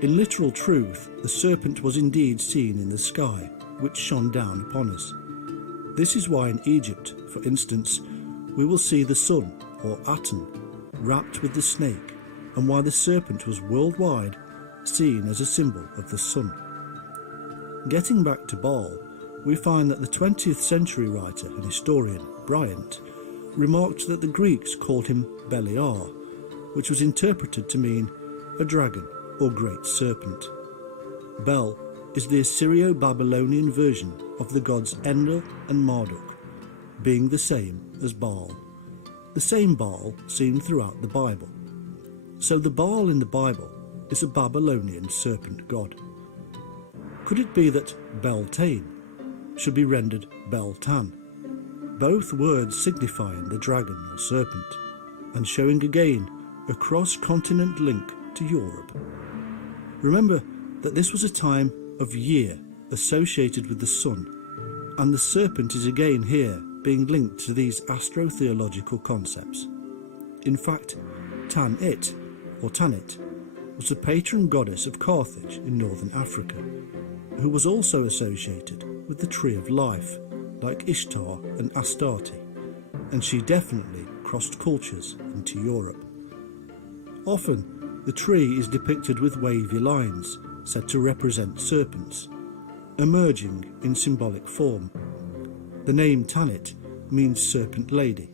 In literal truth, the serpent was indeed seen in the sky, which shone down upon us. This is why in Egypt, for instance, we will see the sun, or Aten, wrapped with the snake, and why the serpent was worldwide seen as a symbol of the sun. Getting back to Baal, we find that the 20th century writer and historian Bryant remarked that the Greeks called him Beliar, which was interpreted to mean a dragon or great serpent. Bel is the Assyrio-Babylonian version of the gods Enlil and Marduk, being the same as Baal. The same Baal seen throughout the Bible. So the Baal in the Bible is a Babylonian serpent god. Could it be that Beltane should be rendered Beltan, both words signifying the dragon or serpent, and showing again a cross-continent link to Europe? Remember that this was a time of year associated with the sun, and the serpent is again here being linked to these astrotheological concepts. In fact, Tanit, or Tanit, was the patron goddess of Carthage in northern Africa, who was also associated with the Tree of Life, like Ishtar and Astarte, and she definitely crossed cultures into Europe. Often, the tree is depicted with wavy lines, said to represent serpents, emerging in symbolic form. The name Tanit means serpent lady,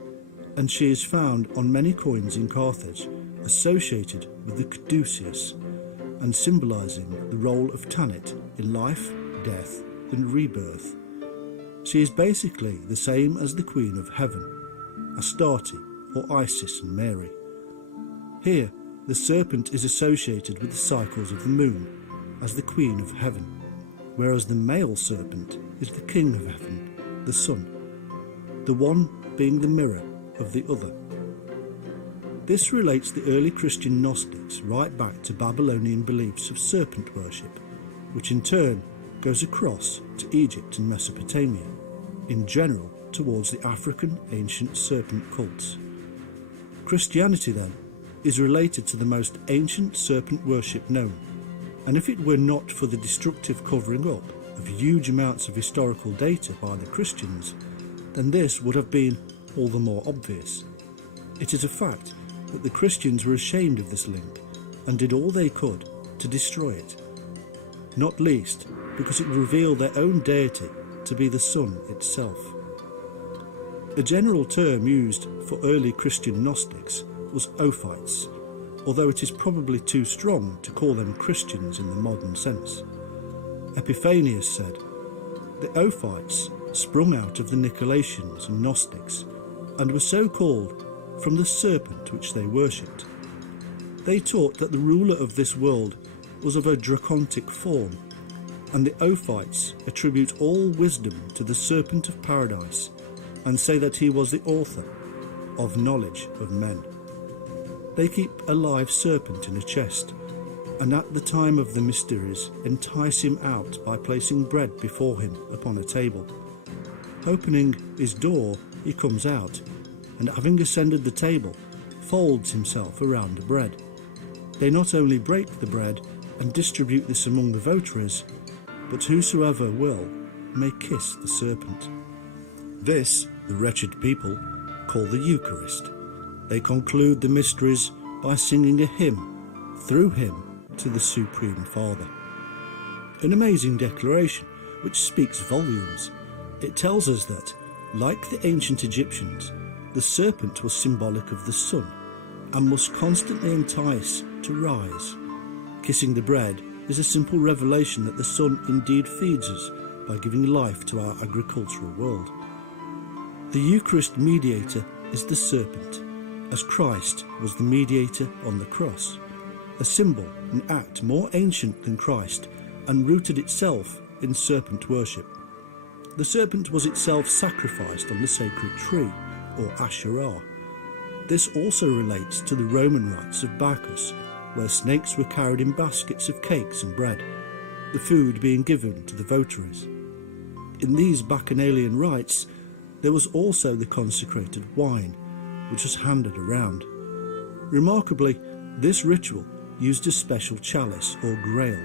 and she is found on many coins in Carthage associated with the caduceus and symbolizing the role of Tanit in life, death, and rebirth. She is basically the same as the Queen of Heaven, Astarte or Isis and Mary. Here, the serpent is associated with the cycles of the moon as the Queen of Heaven, whereas the male serpent is the King of Heaven, the Sun, the one being the mirror of the other. This relates the early Christian Gnostics right back to Babylonian beliefs of serpent worship, which in turn goes across to Egypt and Mesopotamia, in general towards the African ancient serpent cults. Christianity, then, is related to the most ancient serpent worship known, and if it were not for the destructive covering up of huge amounts of historical data by the Christians, then this would have been all the more obvious. It is a fact that the Christians were ashamed of this link and did all they could to destroy it, not least because it revealed their own deity to be the sun itself. A general term used for early Christian Gnostics was Ophites, although it is probably too strong to call them Christians in the modern sense. Epiphanius said, "The Ophites sprung out of the Nicolaitans and Gnostics, and were so called from the serpent which they worshipped. They taught that the ruler of this world was of a dracontic form, and the Ophites attribute all wisdom to the serpent of paradise, and say that he was the author of knowledge of men. They keep a live serpent in a chest, and at the time of the mysteries entice him out by placing bread before him upon a table. Opening his door, he comes out, and having ascended the table, folds himself around the bread. They not only break the bread and distribute this among the votaries, but whosoever will may kiss the serpent. This the wretched people call the Eucharist. They conclude the mysteries by singing a hymn through him to the Supreme Father. An amazing declaration which speaks volumes. It tells us that, like the ancient Egyptians, the serpent was symbolic of the sun and must constantly entice to rise. Kissing the bread is a simple revelation that the sun indeed feeds us by giving life to our agricultural world. The Eucharist mediator is the serpent, as Christ was the mediator on the cross, a symbol, an act more ancient than Christ and rooted itself in serpent worship. The serpent was itself sacrificed on the sacred tree, or Asherah. This also relates to the Roman rites of Bacchus, where snakes were carried in baskets of cakes and bread, the food being given to the votaries. In these bacchanalian rites, there was also the consecrated wine, which was handed around. Remarkably, this ritual used a special chalice or grail,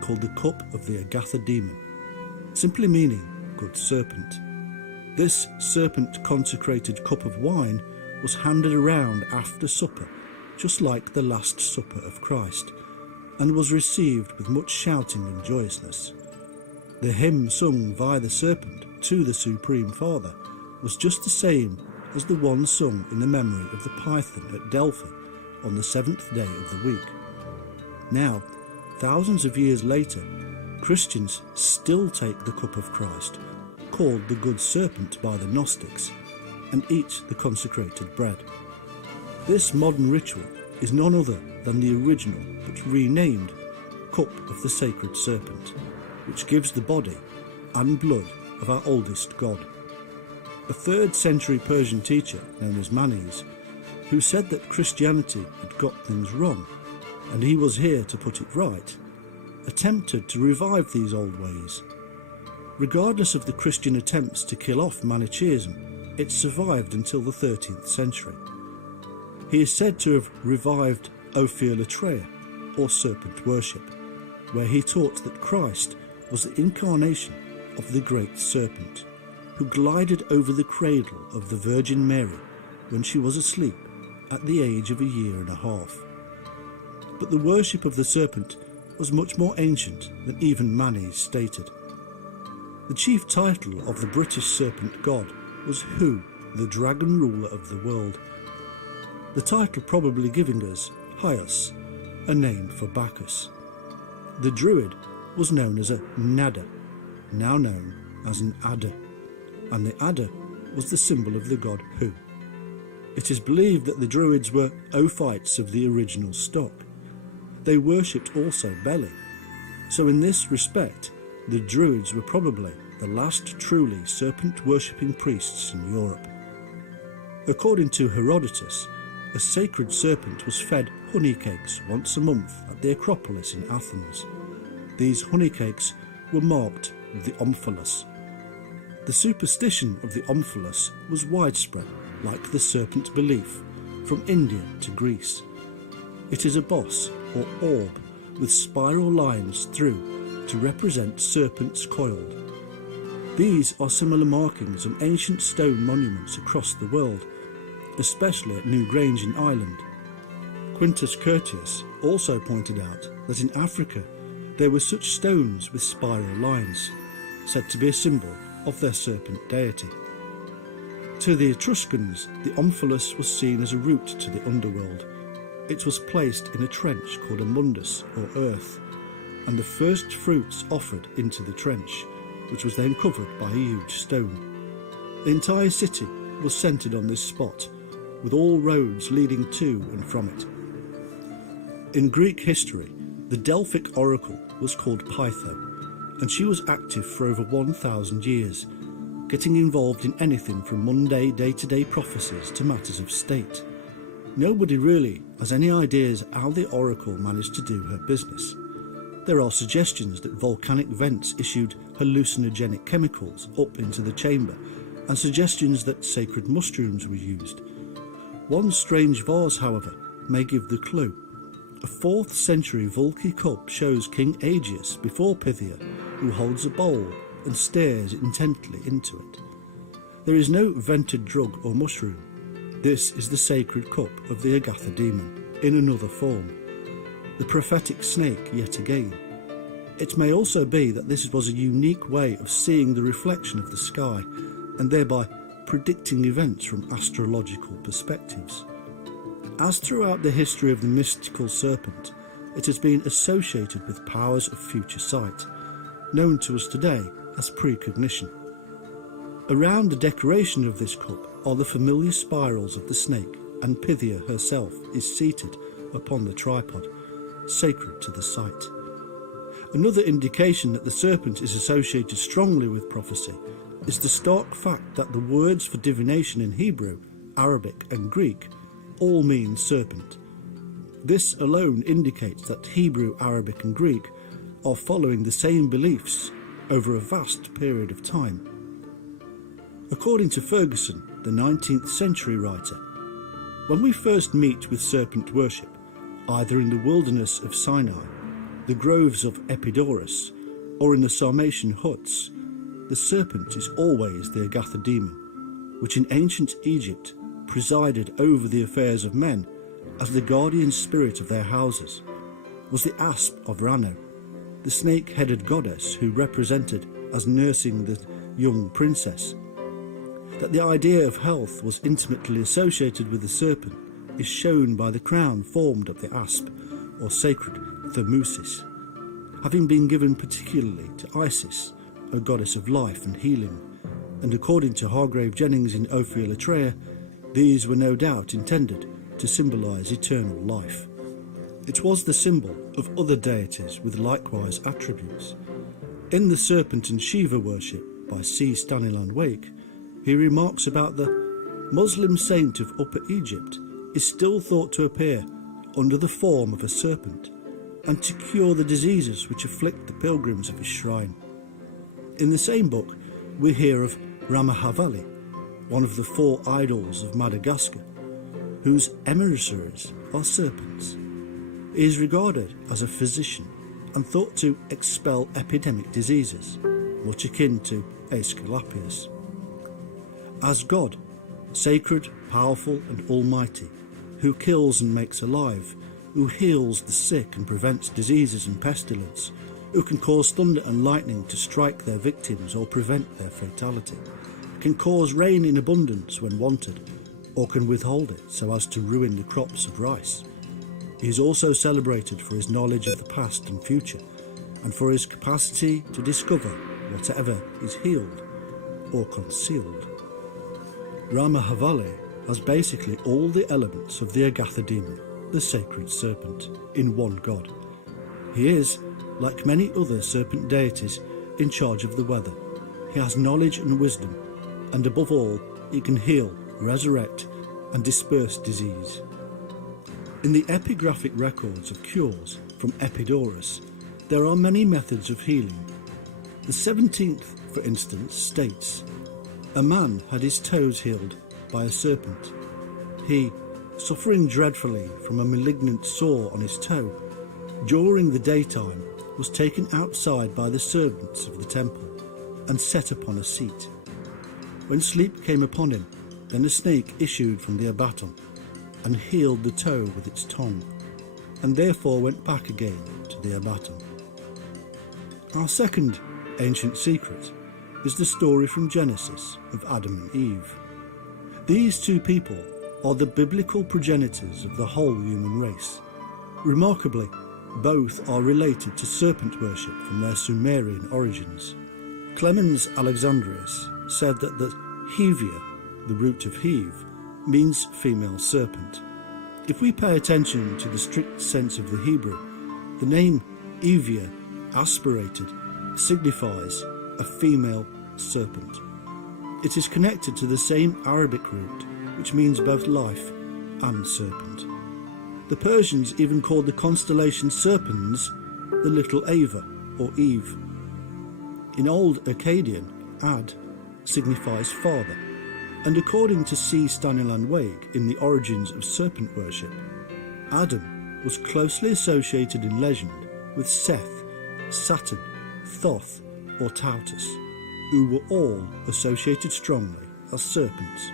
called the Cup of the Agatha Demon, simply meaning good serpent. This serpent-consecrated cup of wine was handed around after supper, just like the Last Supper of Christ, and was received with much shouting and joyousness. The hymn sung via the serpent to the Supreme Father was just the same as the one sung in the memory of the Python at Delphi on the seventh day of the week. Now, thousands of years later, Christians still take the cup of Christ, called the Good Serpent by the Gnostics, and eat the consecrated bread. This modern ritual is none other than the original but renamed Cup of the Sacred Serpent, which gives the body and blood of our oldest god. A 3rd century Persian teacher known as Manes, who said that Christianity had got things wrong and he was here to put it right, attempted to revive these old ways. Regardless of the Christian attempts to kill off Manichaeism, it survived until the 13th century. He is said to have revived Ophiolatreia, or serpent worship, where he taught that Christ was the incarnation of the great serpent, who glided over the cradle of the Virgin Mary when she was asleep at the age of 1.5 years. But the worship of the serpent was much more ancient than even Manes stated. The chief title of the British serpent god was Hu, the dragon ruler of the world. The title probably giving us Hyos, a name for Bacchus. The druid was known as a Nada, now known as an Adder, and the adder was the symbol of the god Hu. It is believed that the druids were Ophites of the original stock. They worshipped also Beli, so in this respect the druids were probably the last truly serpent-worshipping priests in Europe. According to Herodotus, a sacred serpent was fed honey cakes once a month at the Acropolis in Athens. These honey cakes were marked with the omphalos. The superstition of the omphalos was widespread, like the serpent belief, from India to Greece. It is a boss or orb with spiral lines through to represent serpents coiled. These are similar markings on ancient stone monuments across the world, especially at Newgrange in Ireland. Quintus Curtius also pointed out that in Africa there were such stones with spiral lines, said to be a symbol of their serpent deity. To the Etruscans, the omphalos was seen as a route to the underworld. It was placed in a trench called a mundus, or earth, and the first fruits offered into the trench, which was then covered by a huge stone. The entire city was centred on this spot, with all roads leading to and from it. In Greek history, the Delphic oracle was called Pytho, and she was active for over 1,000 years, getting involved in anything from mundane day-to-day prophecies to matters of state. Nobody really has any ideas how the oracle managed to do her business. There are suggestions that volcanic vents issued hallucinogenic chemicals up into the chamber, and suggestions that sacred mushrooms were used. One strange vase, however, may give the clue. A 4th century Vulci cup shows King Aegeus before Pythia, who holds a bowl and stares intently into it. There is no vented drug or mushroom. This is the sacred cup of the Agatha demon, in another form. The prophetic snake yet again. It may also be that this was a unique way of seeing the reflection of the sky, and thereby predicting events from astrological perspectives. As throughout the history of the mystical serpent, it has been associated with powers of future sight, known to us today as precognition. Around the decoration of this cup are the familiar spirals of the snake, and Pythia herself is seated upon the tripod, sacred to the site. Another indication that the serpent is associated strongly with prophecy is the stark fact that the words for divination in Hebrew, Arabic and Greek all mean serpent. This alone indicates that Hebrew, Arabic and Greek are following the same beliefs over a vast period of time. According to Ferguson, the 19th century writer, when we first meet with serpent worship, either in the wilderness of Sinai, the groves of Epidaurus, or in the Sarmatian huts, the serpent is always the Agatha demon, which in ancient Egypt presided over the affairs of men as the guardian spirit of their houses, was the asp of Rano, the snake-headed goddess who represented as nursing the young princess. That the idea of health was intimately associated with the serpent is shown by the crown formed of the asp, or sacred thermosis, having been given particularly to Isis, a goddess of life and healing, and according to Hargrave Jennings in Ophiolitrea, these were no doubt intended to symbolise eternal life. It was the symbol of other deities with likewise attributes. In The Serpent and Shiva Worship by C. Staniland Wake, he remarks about the Muslim saint of Upper Egypt is still thought to appear under the form of a serpent and to cure the diseases which afflict the pilgrims of his shrine. In the same book, we hear of Ramahavali, one of the 4 idols of Madagascar, whose emissaries are serpents. He is regarded as a physician and thought to expel epidemic diseases, much akin to Aesculapius. As God, sacred, powerful and almighty, who kills and makes alive, who heals the sick and prevents diseases and pestilence, who can cause thunder and lightning to strike their victims or prevent their fatality, can cause rain in abundance when wanted, or can withhold it so as to ruin the crops of rice. He is also celebrated for his knowledge of the past and future, and for his capacity to discover whatever is healed or concealed. Ramahavali has basically all the elements of the Agatha demon, the sacred serpent, in one god. He is, like many other serpent deities, in charge of the weather. He has knowledge and wisdom, and above all, he can heal, resurrect, and disperse disease. In the epigraphic records of cures from Epidaurus, there are many methods of healing. The 17th, for instance, states, "A man had his toes healed by a serpent. He, suffering dreadfully from a malignant sore on his toe, during the daytime was taken outside by the servants of the temple and set upon a seat. When sleep came upon him, then a snake issued from the abaton and healed the toe with its tongue, and therefore went back again to the abaton." Our second ancient secret is the story from Genesis of Adam and Eve. These 2 people are the biblical progenitors of the whole human race. Remarkably, both are related to serpent worship from their Sumerian origins. Clemens Alexandrinus said that the Hevia, the root of Heve, means female serpent. If we pay attention to the strict sense of the Hebrew, the name Evia, aspirated, signifies a female serpent. It is connected to the same Arabic root, which means both life and serpent. The Persians even called the constellation Serpens the little Ava, or Eve. In Old Akkadian, Ad signifies father, and according to C. Staniland Wake in The Origins of Serpent Worship, Adam was closely associated in legend with Seth, Saturn, Thoth, or Tautus, who were all associated strongly as serpents.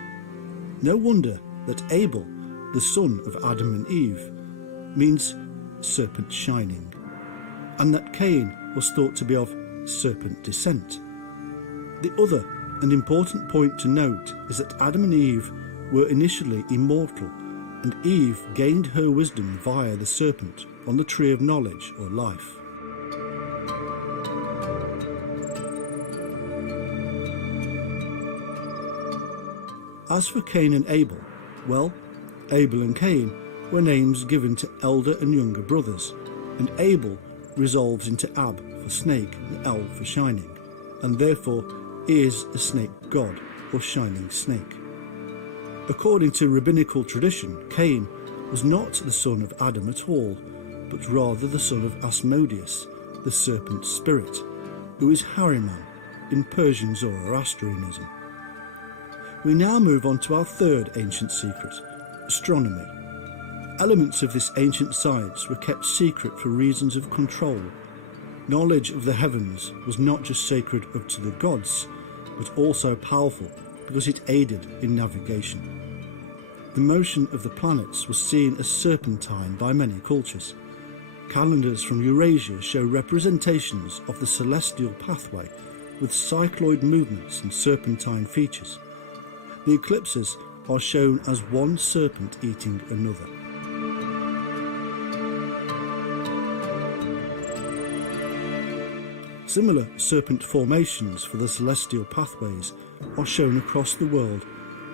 No wonder that Abel, the son of Adam and Eve, means serpent shining, and that Cain was thought to be of serpent descent. The other and important point to note is that Adam and Eve were initially immortal, and Eve gained her wisdom via the serpent on the tree of knowledge or life. As for Cain and Abel, well, Abel and Cain were names given to elder and younger brothers, and Abel resolves into Ab for snake and El for shining, and therefore is a snake god or shining snake. According to rabbinical tradition, Cain was not the son of Adam at all, but rather the son of Asmodeus, the serpent spirit, who is Harriman in Persian Zoroastrianism. We now move on to our third ancient secret, astronomy. Elements of this ancient science were kept secret for reasons of control. Knowledge of the heavens was not just sacred up to the gods, but also powerful because it aided in navigation. The motion of the planets was seen as serpentine by many cultures. Calendars from Eurasia show representations of the celestial pathway with cycloid movements and serpentine features. The eclipses are shown as one serpent eating another. Similar serpent formations for the celestial pathways are shown across the world,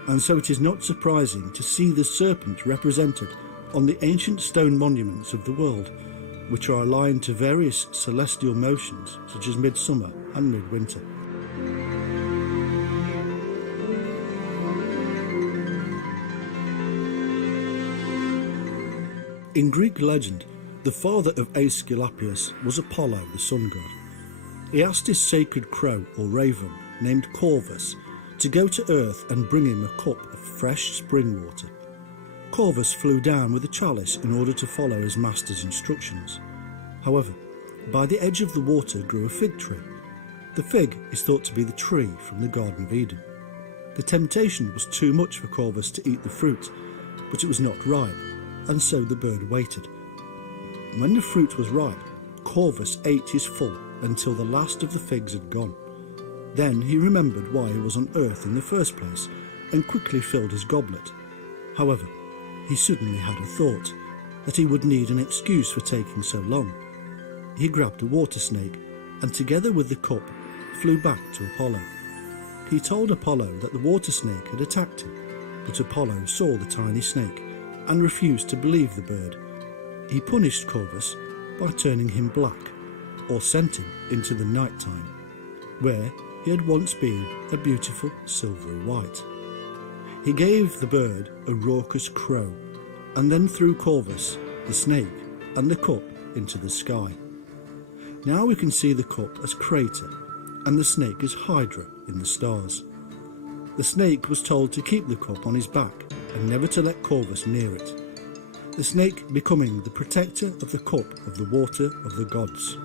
and so it is not surprising to see the serpent represented on the ancient stone monuments of the world, which are aligned to various celestial motions such as midsummer and midwinter. In Greek legend, the father of Aesculapius was Apollo, the sun god. He asked his sacred crow or raven, named Corvus, to go to earth and bring him a cup of fresh spring water. Corvus flew down with a chalice in order to follow his master's instructions. However, by the edge of the water grew a fig tree. The fig is thought to be the tree from the Garden of Eden. The temptation was too much for Corvus to eat the fruit, but it was not ripe, and so the bird waited. When the fruit was ripe, Corvus ate his full until the last of the figs had gone. Then he remembered why he was on earth in the first place and quickly filled his goblet. However, he suddenly had a thought that he would need an excuse for taking so long. He grabbed a water snake and together with the cup flew back to Apollo. He told Apollo that the water snake had attacked him, but Apollo saw the tiny snake and refused to believe the bird. He punished Corvus by turning him black, or sent him into the night time, where he had once been a beautiful silvery white. He gave the bird a raucous crow, and then threw Corvus, the snake, and the cup into the sky. Now we can see the cup as crater, and the snake as Hydra in the stars. The snake was told to keep the cup on his back and never to let Corvus near it, the snake becoming the protector of the cup of the water of the gods.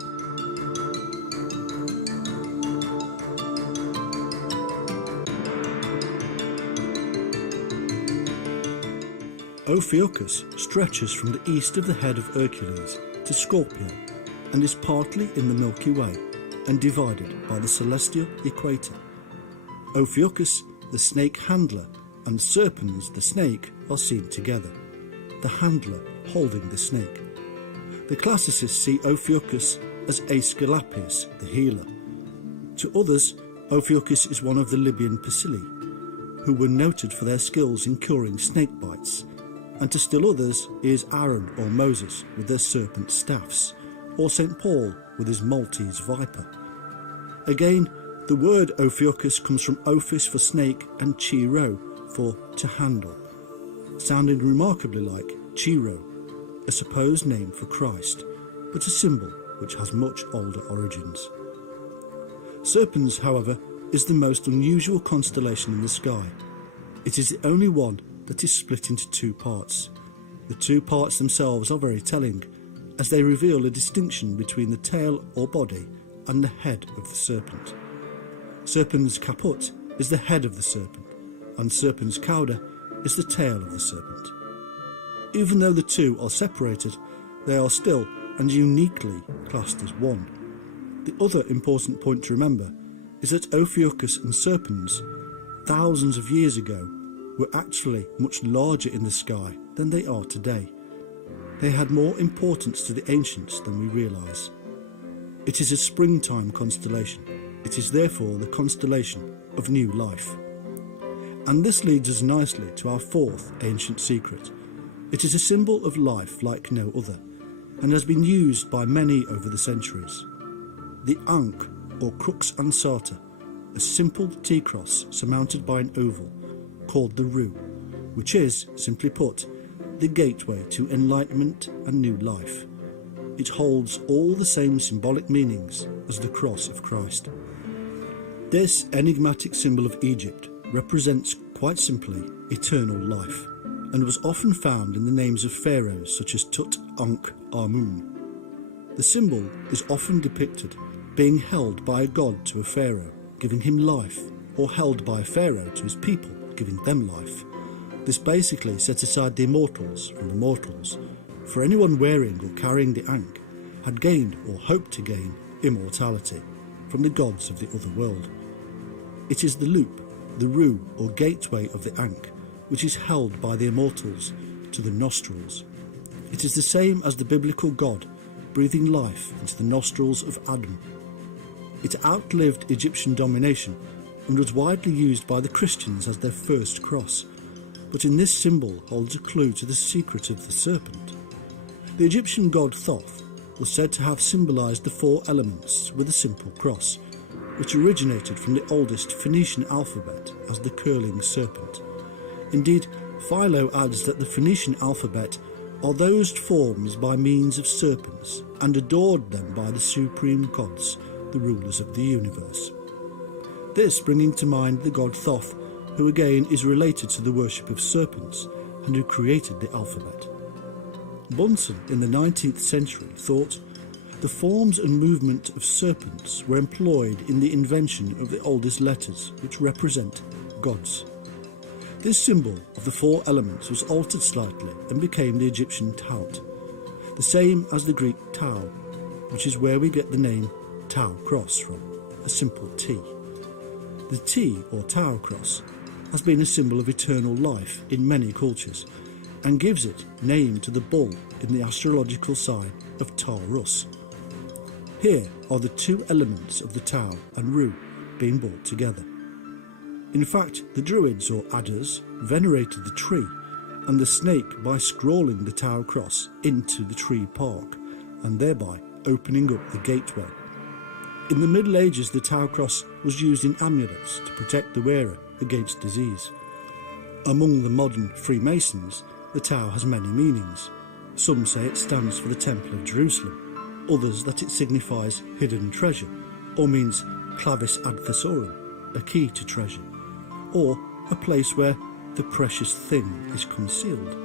Ophiuchus stretches from the east of the head of Hercules to Scorpio and is partly in the Milky Way and divided by the celestial equator. Ophiuchus, the snake handler, and Serpens, the snake, are seen together, the handler holding the snake. The classicists see Ophiuchus as Aesculapius, the healer. To others, Ophiuchus is one of the Libyan Persili, who were noted for their skills in curing snake bites, and to still others he is Aaron or Moses with their serpent staffs, or St. Paul with his Maltese viper. Again, the word Ophiuchus comes from Ophis for snake and Chiro for to handle, sounding remarkably like Chiro, a supposed name for Christ, but a symbol which has much older origins. Serpens, however, is the most unusual constellation in the sky. It is the only one that is split into two parts. The two parts themselves are very telling, as they reveal a distinction between the tail or body and the head of the serpent. Serpens caput is the head of the serpent, and Serpens cauda is the tail of the serpent. Even though the two are separated, they are still and uniquely classed as one. The other important point to remember is that Ophiuchus and Serpens, thousands of years ago, were actually much larger in the sky than they are today. They had more importance to the ancients than we realise. It is a springtime constellation. It is therefore the constellation of new life. And this leads us nicely to our fourth ancient secret. It is a symbol of life like no other, and has been used by many over the centuries. The Ankh, or crux ansata, a simple T-cross surmounted by an oval, called the Ru, which is, simply put, the gateway to enlightenment and new life. It holds all the same symbolic meanings as the cross of Christ. This enigmatic symbol of Egypt represents, quite simply, eternal life, and was often found in the names of pharaohs such as Tut, Ankh, Amun. The symbol is often depicted being held by a god to a pharaoh, giving him life, or held by a pharaoh to his people, giving them life. This basically set aside the immortals from the mortals, for anyone wearing or carrying the Ankh had gained or hoped to gain immortality from the gods of the other world. It is the loop, the Ru or gateway of the Ankh, which is held by the immortals to the nostrils. It is the same as the biblical God breathing life into the nostrils of Adam. It outlived Egyptian domination and was widely used by the Christians as their first cross, but in this symbol holds a clue to the secret of the serpent. The Egyptian god Thoth was said to have symbolised the four elements with a simple cross, which originated from the oldest Phoenician alphabet as the curling serpent. Indeed, Philo adds that the Phoenician alphabet are those forms by means of serpents, and adored them by the supreme gods, the rulers of the universe. This bringing to mind the god Thoth, who again is related to the worship of serpents, and who created the alphabet. Bunsen in the 19th century thought the forms and movement of serpents were employed in the invention of the oldest letters, which represent gods. This symbol of the four elements was altered slightly and became the Egyptian Taut, the same as the Greek Tau, which is where we get the name Tau cross from, a simple T. The T, or Tau cross, has been a symbol of eternal life in many cultures, and gives it name to the bull in the astrological sign of Taurus. Here are the two elements of the Tau and Ru being brought together. In fact, the Druids or Adders venerated the tree and the snake by scrawling the Tau cross into the tree bark and thereby opening up the gateway. In the Middle Ages, the Tau cross was used in amulets to protect the wearer against disease. Among the modern Freemasons, the Tau has many meanings. Some say it stands for the Temple of Jerusalem, others that it signifies hidden treasure, or means clavis ad thesaurem, a key to treasure, or a place where the precious thing is concealed.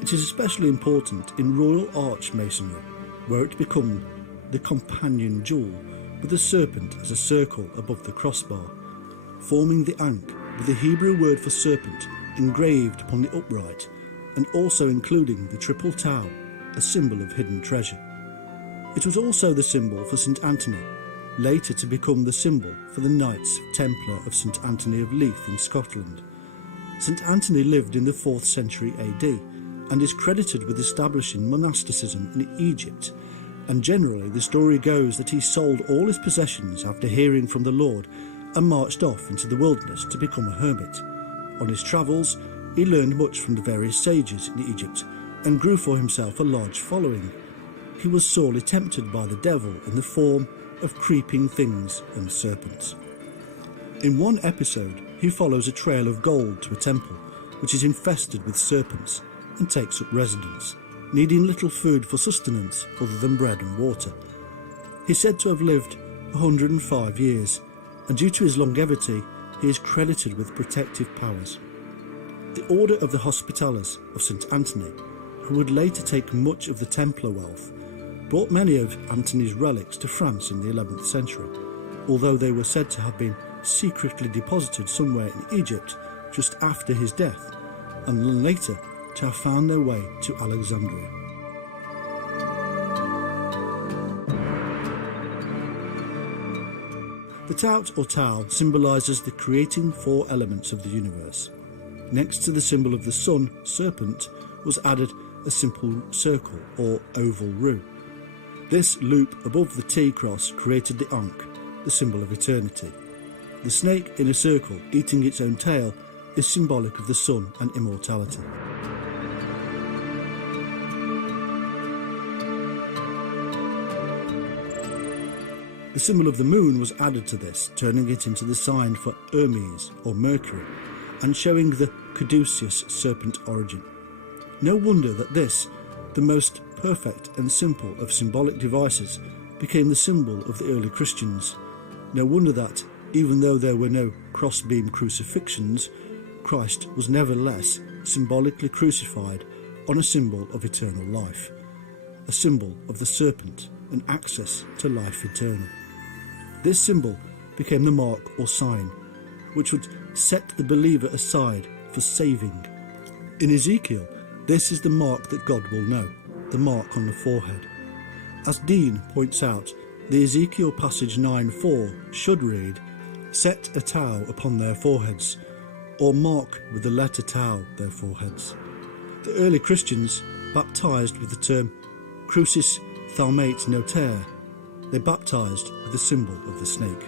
It is especially important in Royal Arch Masonry, where it becomes the companion jewel with the serpent as a circle above the crossbar, forming the ankh with the Hebrew word for serpent engraved upon the upright, and also including the triple Tau, a symbol of hidden treasure. It was also the symbol for St. Anthony, later to become the symbol for the Knights Templar of St. Anthony of Leith in Scotland. St. Anthony lived in the 4th century AD and is credited with establishing monasticism in Egypt, and generally the story goes that he sold all his possessions after hearing from the Lord and marched off into the wilderness to become a hermit. On his travels, he learned much from the various sages in Egypt and grew for himself a large following. He was sorely tempted by the devil in the form of creeping things and serpents. In one episode, he follows a trail of gold to a temple, which is infested with serpents, and takes up residence, needing little food for sustenance other than bread and water. He is said to have lived 105 years, and due to his longevity, he is credited with protective powers. The Order of the Hospitallers of St. Anthony, who would later take much of the Templar wealth, brought many of Antony's relics to France in the 11th century, although they were said to have been secretly deposited somewhere in Egypt just after his death, and later to have found their way to Alexandria. The Taut or Tau symbolises the creating four elements of the universe. Next to the symbol of the sun, serpent, was added a simple circle or oval Ru. This loop above the T cross created the Ankh, the symbol of eternity. The snake in a circle eating its own tail is symbolic of the sun and immortality. The symbol of the moon was added to this, turning it into the sign for Hermes or Mercury, and showing the caduceus serpent origin. No wonder that this, the most perfect and simple of symbolic devices, became the symbol of the early Christians. No wonder that, even though there were no cross-beam crucifixions, Christ was nevertheless symbolically crucified on a symbol of eternal life, a symbol of the serpent and access to life eternal. This symbol became the mark or sign, which would set the believer aside for saving. In Ezekiel, this is the mark that God will know, the mark on the forehead. As Dean points out, the Ezekiel passage 9:4 should read, "Set a tau upon their foreheads," or mark with the letter tau their foreheads. The early Christians baptized with the term Crucis Thaumate Noter. They baptized with the symbol of the snake.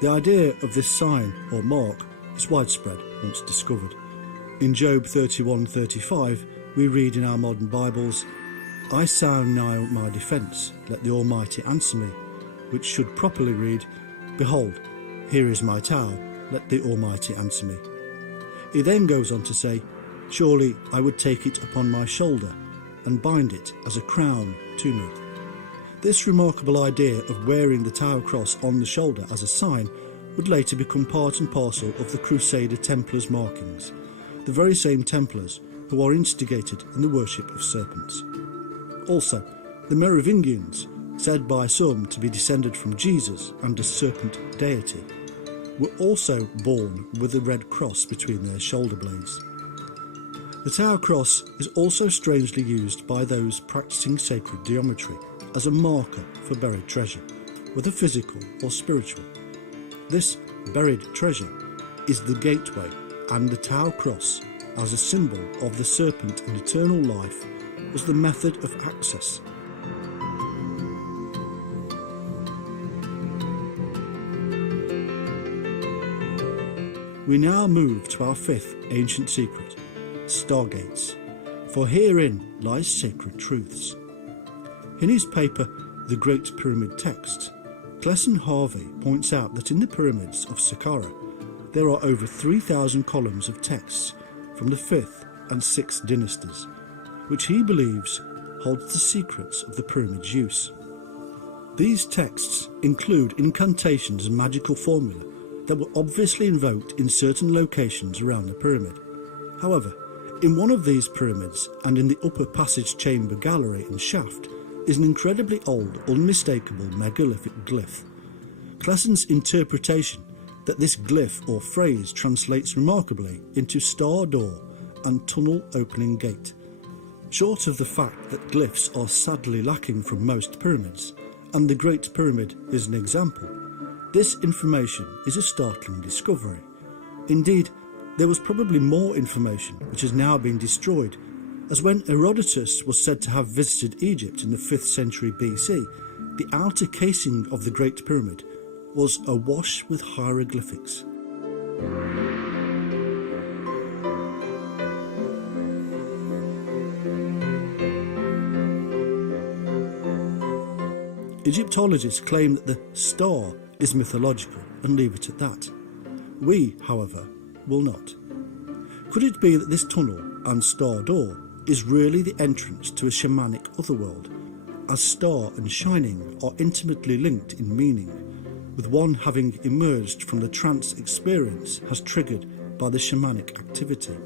The idea of this sign or mark is widespread once discovered. In Job 31:35, we read in our modern Bibles, "I sound now my defence, let the Almighty answer me," which should properly read, "Behold, here is my tau, let the Almighty answer me." He then goes on to say, "Surely I would take it upon my shoulder and bind it as a crown to me." This remarkable idea of wearing the Tau cross on the shoulder as a sign would later become part and parcel of the Crusader Templars markings, the very same Templars who are instigated in the worship of serpents. Also, the Merovingians, said by some to be descended from Jesus and a serpent deity, were also born with a red cross between their shoulder blades. The Tau cross is also strangely used by those practicing sacred geometry as a marker for buried treasure, whether physical or spiritual. This buried treasure is the gateway, and the Tau cross, as a symbol of the serpent and eternal life, was the method of access. We now move to our fifth ancient secret, stargates, for herein lies sacred truths. In his paper, The Great Pyramid Texts, Clesson Harvey points out that in the pyramids of Saqqara, there are over 3,000 columns of texts from the 5th and 6th dynasties, which he believes holds the secrets of the pyramid's use. These texts include incantations and magical formulae that were obviously invoked in certain locations around the pyramid. However, in one of these pyramids and in the upper passage chamber gallery and shaft is an incredibly old, unmistakable megalithic glyph. Clesson's interpretation that this glyph or phrase translates remarkably into star door and tunnel opening gate. Short of the fact that glyphs are sadly lacking from most pyramids, and the Great Pyramid is an example, this information is a startling discovery. Indeed, there was probably more information which has now been destroyed, as when Herodotus was said to have visited Egypt in the 5th century BC, the outer casing of the Great Pyramid was awash with hieroglyphics. Egyptologists claim that the star is mythological and leave it at that. We, however, will not. Could it be that this tunnel and star door is really the entrance to a shamanic otherworld, as star and shining are intimately linked in meaning, with one having emerged from the trance experience has triggered by the shamanic activity?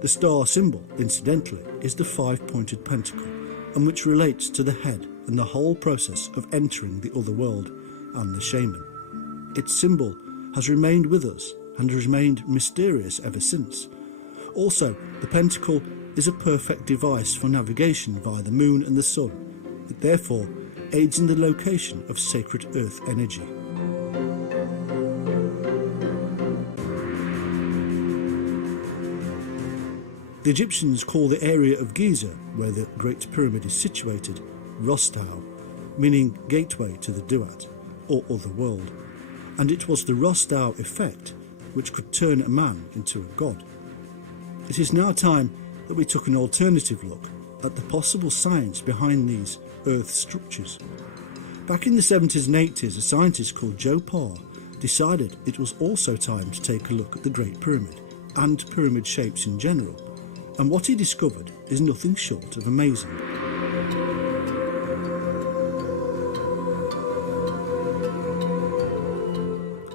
The star symbol, incidentally, is the 5-pointed pentacle, and which relates to the head and the whole process of entering the other world and the shaman. Its symbol has remained with us and has remained mysterious ever since. Also, the pentacle is a perfect device for navigation via the moon and the sun. It therefore aids in the location of sacred earth energy. The Egyptians call the area of Giza, where the Great Pyramid is situated, Rostau, meaning gateway to the Duat, or other world, and it was the Rostau effect which could turn a man into a god. It is now time that we took an alternative look at the possible science behind these earth structures. Back in the 70s and 80s, a scientist called Joe Parr decided it was also time to take a look at the Great Pyramid and pyramid shapes in general, and what he discovered is nothing short of amazing.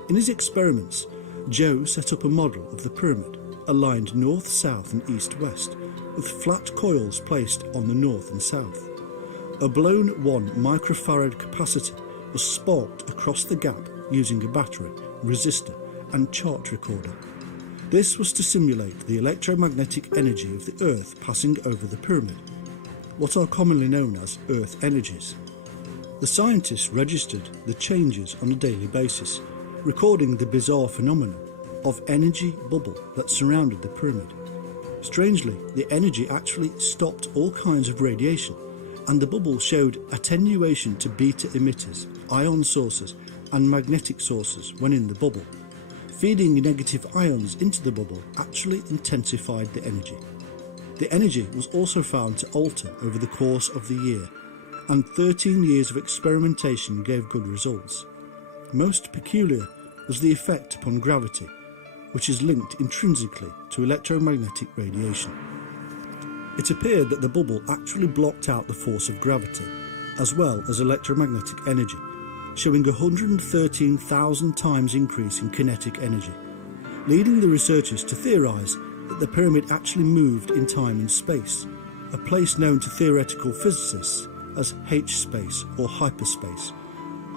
In his experiments, Joe set up a model of the pyramid, aligned north, south and east, west, with flat coils placed on the north and south. A blown 1 microfarad capacitor was sparked across the gap using a battery, resistor and chart recorder. This was to simulate the electromagnetic energy of the Earth passing over the pyramid, what are commonly known as Earth energies. The scientists registered the changes on a daily basis, recording the bizarre phenomenon of energy bubble that surrounded the pyramid. Strangely, the energy actually stopped all kinds of radiation, and the bubble showed attenuation to beta emitters, ion sources, and magnetic sources when in the bubble. Feeding negative ions into the bubble actually intensified the energy. The energy was also found to alter over the course of the year, and 13 years of experimentation gave good results. Most peculiar was the effect upon gravity, which is linked intrinsically to electromagnetic radiation. It appeared that the bubble actually blocked out the force of gravity, as well as electromagnetic energy, showing 113,000 times increase in kinetic energy, leading the researchers to theorize that the pyramid actually moved in time and space, a place known to theoretical physicists as H-space or hyperspace.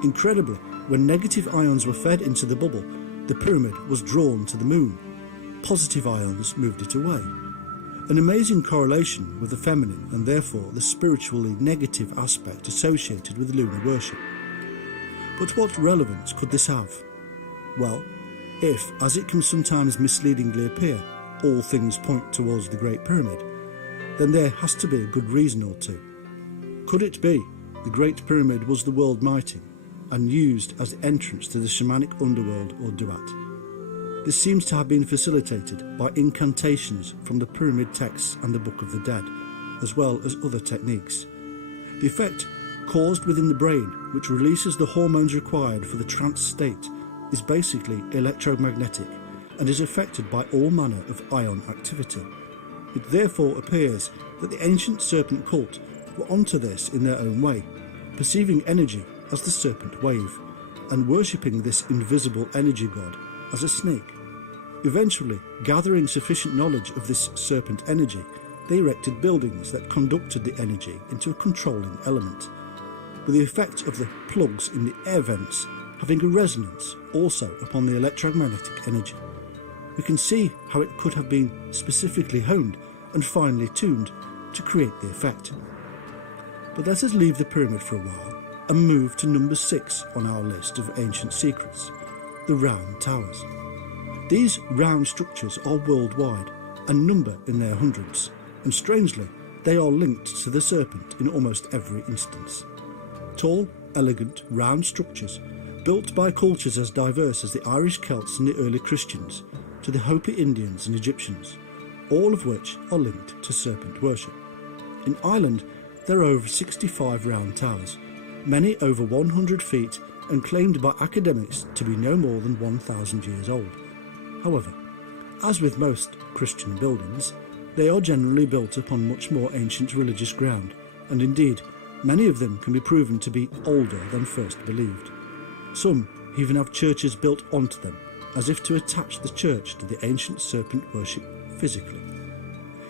Incredibly, when negative ions were fed into the bubble, the pyramid was drawn to the moon. Positive ions moved it away. An amazing correlation with the feminine and therefore the spiritually negative aspect associated with lunar worship. But what relevance could this have? Well, if, as it can sometimes misleadingly appear, all things point towards the Great Pyramid, then there has to be a good reason or two. Could it be the Great Pyramid was the world mighty and used as the entrance to the shamanic underworld or duat? This seems to have been facilitated by incantations from the pyramid texts and the Book of the Dead, as well as other techniques. The effect caused within the brain, which releases the hormones required for the trance state, is basically electromagnetic and is affected by all manner of ion activity. It therefore appears that the ancient serpent cult were onto this in their own way, perceiving energy as the serpent wave and worshipping this invisible energy god as a snake. Eventually, gathering sufficient knowledge of this serpent energy, they erected buildings that conducted the energy into a controlling element, with the effect of the plugs in the air vents having a resonance also upon the electromagnetic energy. We can see how it could have been specifically honed and finely tuned to create the effect. But let us leave the pyramid for a while and move to number 6 on our list of ancient secrets, the round towers. These round structures are worldwide and number in their hundreds, and strangely, they are linked to the serpent in almost every instance. Tall, elegant, round structures built by cultures as diverse as the Irish Celts and the early Christians, to the Hopi Indians and Egyptians, all of which are linked to serpent worship. In Ireland, there are over 65 round towers, many over 100 feet and claimed by academics to be no more than 1,000 years old. However, as with most Christian buildings, they are generally built upon much more ancient religious ground, and indeed, many of them can be proven to be older than first believed. Some even have churches built onto them, as if to attach the church to the ancient serpent worship physically.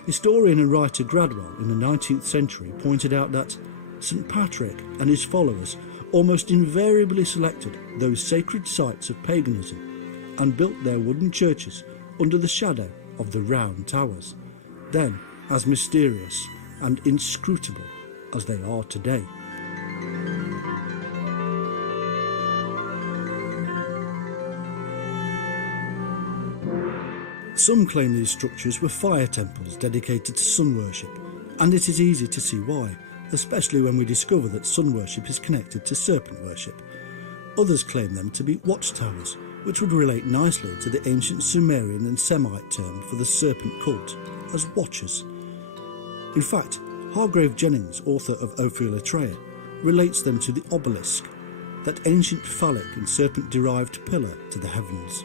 Historian and writer Gradwell in the 19th century pointed out that St. Patrick and his followers almost invariably selected those sacred sites of paganism and built their wooden churches under the shadow of the round towers, then as mysterious and inscrutable as they are today. Some claim these structures were fire temples dedicated to sun worship, and it is easy to see why, especially when we discover that sun worship is connected to serpent worship. Others claim them to be watchtowers, which would relate nicely to the ancient Sumerian and Semite term for the serpent cult, as watchers. In fact, Hargrave Jennings, author of Ophiolitria, relates them to the obelisk, that ancient phallic and serpent-derived pillar to the heavens.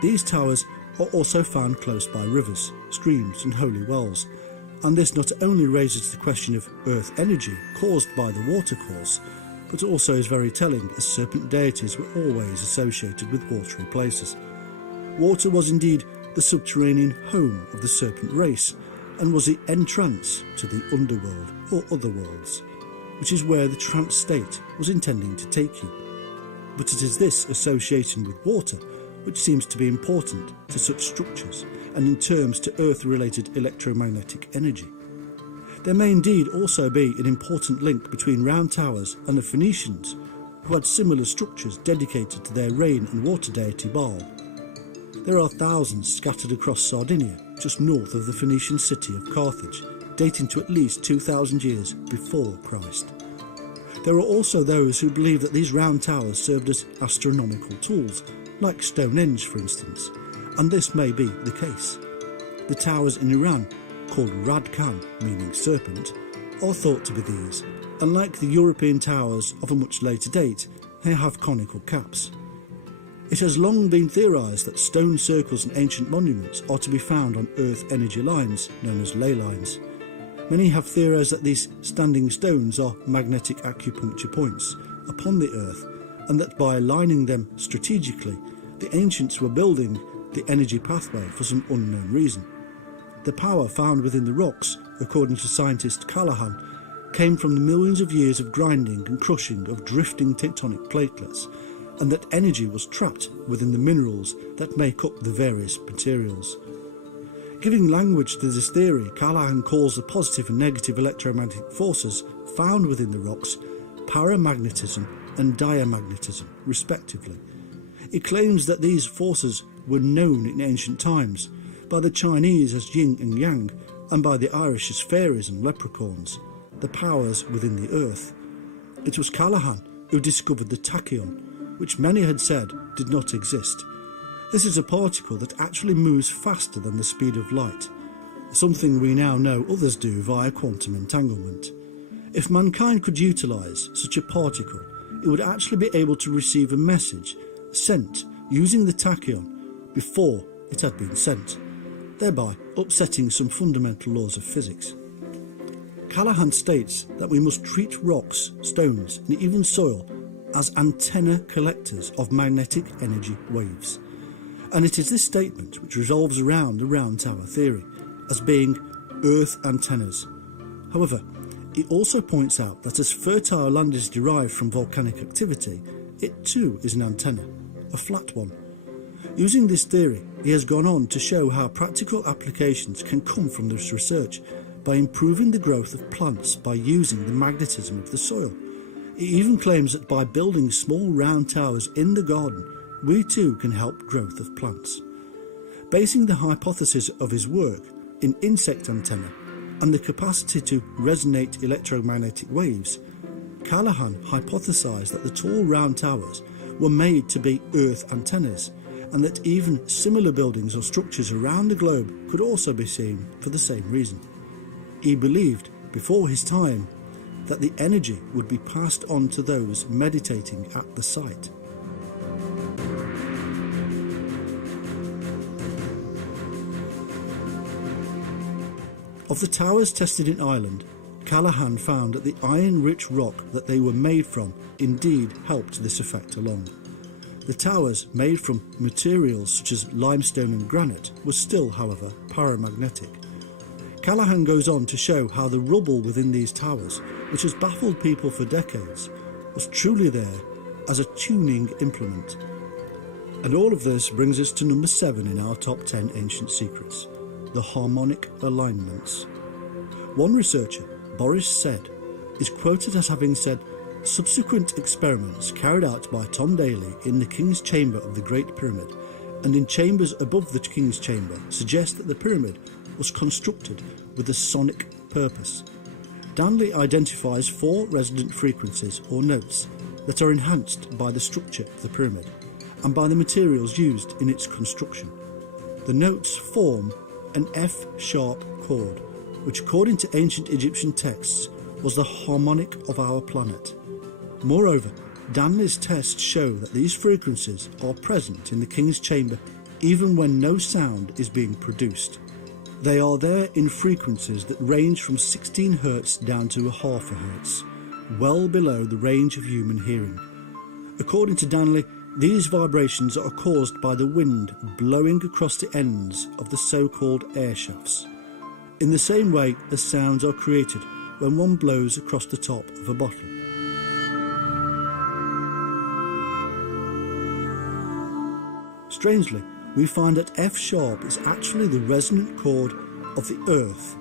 These towers are also found close by rivers, streams and holy wells, and this not only raises the question of earth energy caused by the watercourse, but also is very telling, as serpent deities were always associated with watery places. Water was indeed the subterranean home of the serpent race, and was the entrance to the underworld or other worlds, which is where the trance state was intending to take you. But it is this association with water which seems to be important to such structures and in terms to Earth-related electromagnetic energy. There may indeed also be an important link between round towers and the Phoenicians, who had similar structures dedicated to their rain and water deity Baal. There are thousands scattered across Sardinia, just north of the Phoenician city of Carthage, dating to at least 2,000 years before Christ. There are also those who believe that these round towers served as astronomical tools, like Stonehenge for instance, and this may be the case. The towers in Iran, called Radkan, meaning serpent, are thought to be these, and like the European towers of a much later date, they have conical caps. It has long been theorised that stone circles and ancient monuments are to be found on Earth energy lines, known as ley lines. Many have theorised that these standing stones are magnetic acupuncture points upon the Earth, and that by aligning them strategically, the ancients were building the energy pathway for some unknown reason. The power found within the rocks, according to scientist Callahan, came from the millions of years of grinding and crushing of drifting tectonic platelets, and that energy was trapped within the minerals that make up the various materials. Giving language to this theory, Callahan calls the positive and negative electromagnetic forces found within the rocks paramagnetism and diamagnetism, respectively. It claims that these forces were known in ancient times, by the Chinese as yin and yang, and by the Irish as fairies and leprechauns, the powers within the earth. It was Callahan who discovered the tachyon, which many had said did not exist. This is a particle that actually moves faster than the speed of light, something we now know others do via quantum entanglement. If mankind could utilise such a particle, it would actually be able to receive a message sent using the tachyon before it had been sent, thereby upsetting some fundamental laws of physics. Callahan states that we must treat rocks, stones and even soil as antenna collectors of magnetic energy waves. And it is this statement which revolves around the round tower theory as being earth antennas. However, he also points out that as fertile land is derived from volcanic activity, it too is an antenna, a flat one. Using this theory, he has gone on to show how practical applications can come from this research by improving the growth of plants by using the magnetism of the soil. He even claims that by building small round towers in the garden, we too can help growth of plants. Basing the hypothesis of his work in insect antennae and the capacity to resonate electromagnetic waves, Callahan hypothesized that the tall round towers were made to be earth antennas, and that even similar buildings or structures around the globe could also be seen for the same reason. He believed, before his time, that the energy would be passed on to those meditating at the site. Of the towers tested in Ireland, Callahan found that the iron-rich rock that they were made from indeed helped this effect along. The towers, made from materials such as limestone and granite, were still, however, paramagnetic. Callahan goes on to show how the rubble within these towers, which has baffled people for decades, was truly there as a tuning implement. And all of this brings us to number 7 in our top 10 ancient secrets: the harmonic alignments. One researcher, Boris Said, is quoted as having said, "Subsequent experiments carried out by Tom Daly in the King's Chamber of the Great Pyramid and in chambers above the King's Chamber suggest that the pyramid was constructed with a sonic purpose." Danley identifies 4 resonant frequencies or notes that are enhanced by the structure of the pyramid and by the materials used in its construction. The notes form an F-sharp chord, which according to ancient Egyptian texts was the harmonic of our planet. Moreover, Danley's tests show that these frequencies are present in the King's Chamber even when no sound is being produced. They are there in frequencies that range from 16 Hz down to a half a Hz, well below the range of human hearing. According to Danley, these vibrations are caused by the wind blowing across the ends of the so-called air shafts, in the same way as sounds are created when one blows across the top of a bottle. Strangely, we find that F-sharp is actually the resonant chord of the Earth,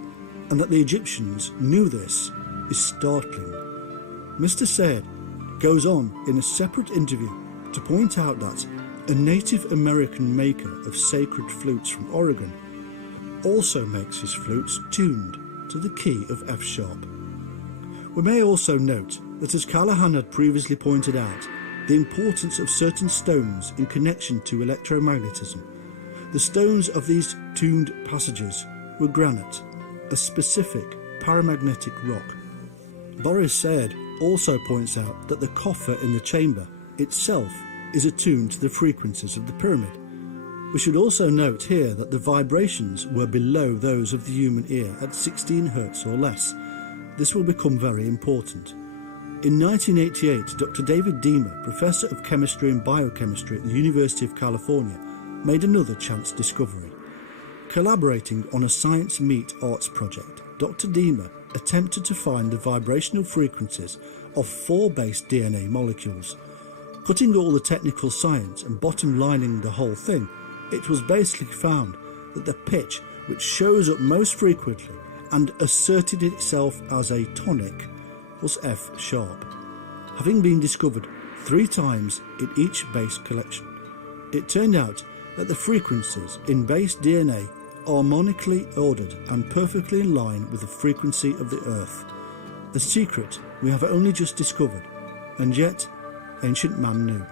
and that the Egyptians knew this is startling. Mr. Sayed goes on in a separate interview to point out that a Native American maker of sacred flutes from Oregon also makes his flutes tuned to the key of F sharp. We may also note that, as Callahan had previously pointed out, the importance of certain stones in connection to electromagnetism. The stones of these tuned passages were granite, a specific paramagnetic rock. Boris Sayed also points out that the coffer in the chamber itself is attuned to the frequencies of the pyramid. We should also note here that the vibrations were below those of the human ear at 16 Hz or less. This will become very important. In 1988, Dr. David Deamer, Professor of Chemistry and Biochemistry at the University of California, made another chance discovery. Collaborating on a Science Meet Arts project, Dr. Deamer attempted to find the vibrational frequencies of 4 base DNA molecules. Cutting all the technical science and bottom-lining the whole thing, it was basically found that the pitch which shows up most frequently and asserted itself as a tonic was F sharp, having been discovered 3 times in each base collection. It turned out that the frequencies in base DNA are harmonically ordered and perfectly in line with the frequency of the Earth, a secret we have only just discovered, and yet ancient man knew.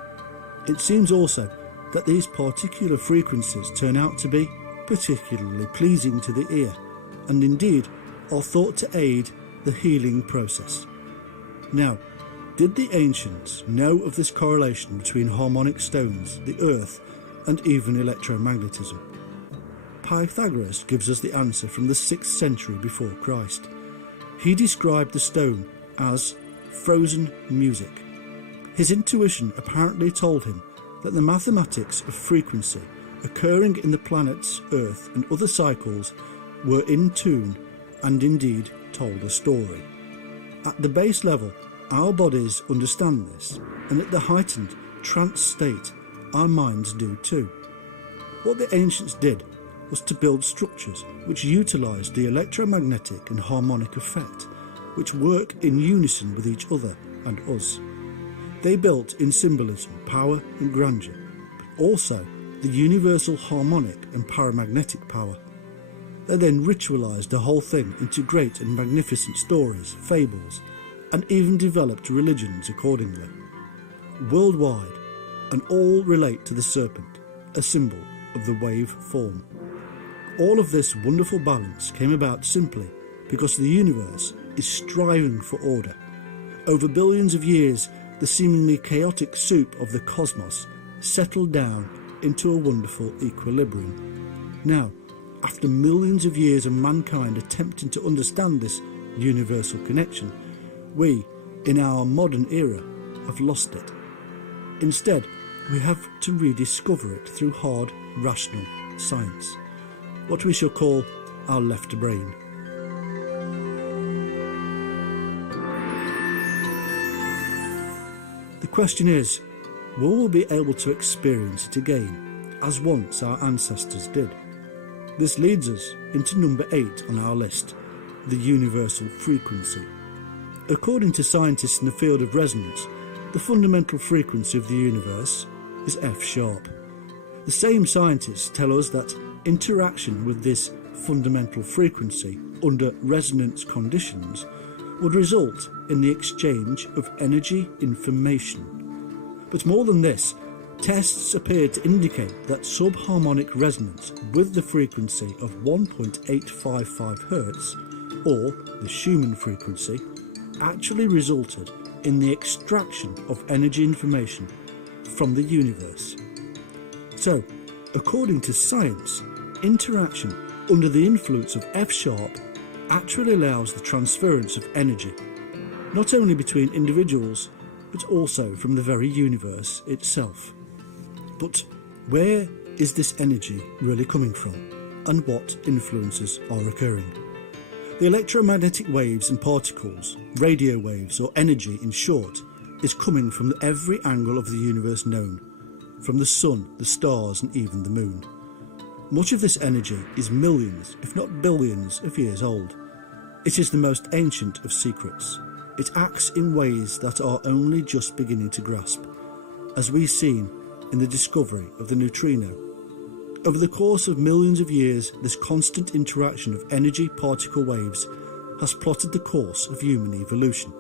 It seems also that these particular frequencies turn out to be particularly pleasing to the ear, and indeed are thought to aid the healing process. Now, did the ancients know of this correlation between harmonic stones, the earth, and even electromagnetism? Pythagoras gives us the answer from the 6th century before Christ. He described the stone as frozen music. His intuition apparently told him that the mathematics of frequency occurring in the planets Earth and other cycles were in tune and indeed told a story. At the base level, our bodies understand this, and at the heightened trance state, our minds do too. What the ancients did was to build structures which utilised the electromagnetic and harmonic effect, which work in unison with each other and us. They built in symbolism, power and grandeur, but also the universal harmonic and paramagnetic power. They then ritualised the whole thing into great and magnificent stories, fables, and even developed religions accordingly. Worldwide, and all relate to the serpent, a symbol of the wave form. All of this wonderful balance came about simply because the universe is striving for order. Over billions of years, the seemingly chaotic soup of the cosmos settled down into a wonderful equilibrium. Now, after millions of years of mankind attempting to understand this universal connection, we, in our modern era, have lost it. Instead, we have to rediscover it through hard, rational science, what we shall call our left brain. The question is, will we be able to experience it again, as once our ancestors did? This leads us into number 8 on our list, the universal frequency. According to scientists in the field of resonance, the fundamental frequency of the universe is F sharp. The same scientists tell us that interaction with this fundamental frequency under resonance conditions would result in the exchange of energy information. But more than this, tests appear to indicate that subharmonic resonance with the frequency of 1.855 Hz, or the Schumann frequency, actually resulted in the extraction of energy information from the universe. So, according to science, interaction under the influence of F sharp actually allows the transference of energy, not only between individuals, but also from the very universe itself. But where is this energy really coming from, and what influences are occurring? The electromagnetic waves and particles, radio waves or energy in short, is coming from every angle of the universe known, from the sun, the stars and even the moon. Much of this energy is millions, if not billions, of years old. It is the most ancient of secrets. It acts in ways that are only just beginning to grasp, as we've seen in the discovery of the neutrino. Over the course of millions of years, this constant interaction of energy particle waves has plotted the course of human evolution.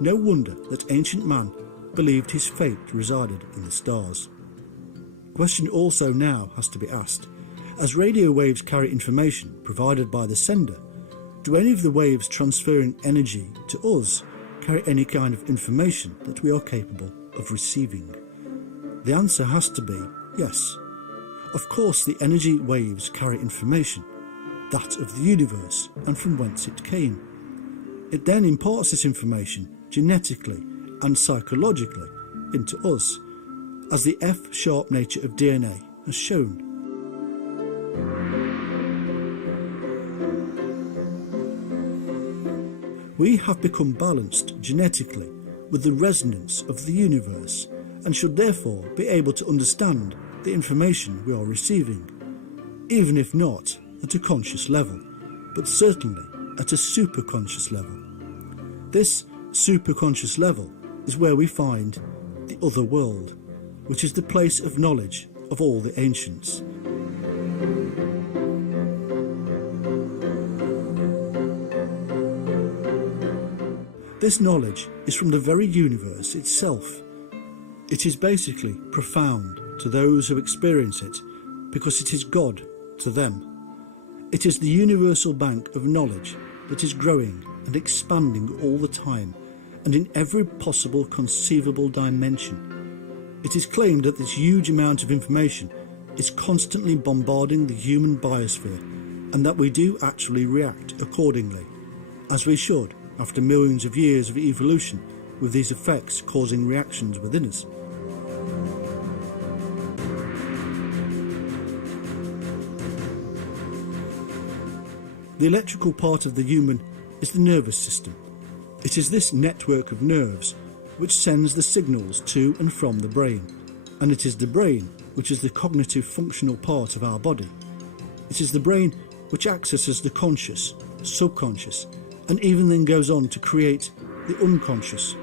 No wonder that ancient man believed his fate resided in the stars. The question also now has to be asked, as radio waves carry information provided by the sender, do any of the waves transferring energy to us carry any kind of information that we are capable of receiving? The answer has to be yes. Of course, the energy waves carry information, that of the universe and from whence it came. It then imparts this information genetically and psychologically into us, as the F-sharp nature of DNA has shown. We have become balanced genetically with the resonance of the universe and should therefore be able to understand the information we are receiving, even if not at a conscious level, but certainly at a superconscious level. This superconscious level is where we find the other world, which is the place of knowledge of all the ancients. This knowledge is from the very universe itself. It is basically profound to those who experience it because it is God to them. It is the universal bank of knowledge that is growing and expanding all the time and in every possible conceivable dimension. It is claimed that this huge amount of information is constantly bombarding the human biosphere and that we do actually react accordingly, as we should after millions of years of evolution, with these effects causing reactions within us. The electrical part of the human is the nervous system. It is this network of nerves which sends the signals to and from the brain, and it is the brain which is the cognitive functional part of our body. It is the brain which accesses the conscious, subconscious, and even then goes on to create the unconscious.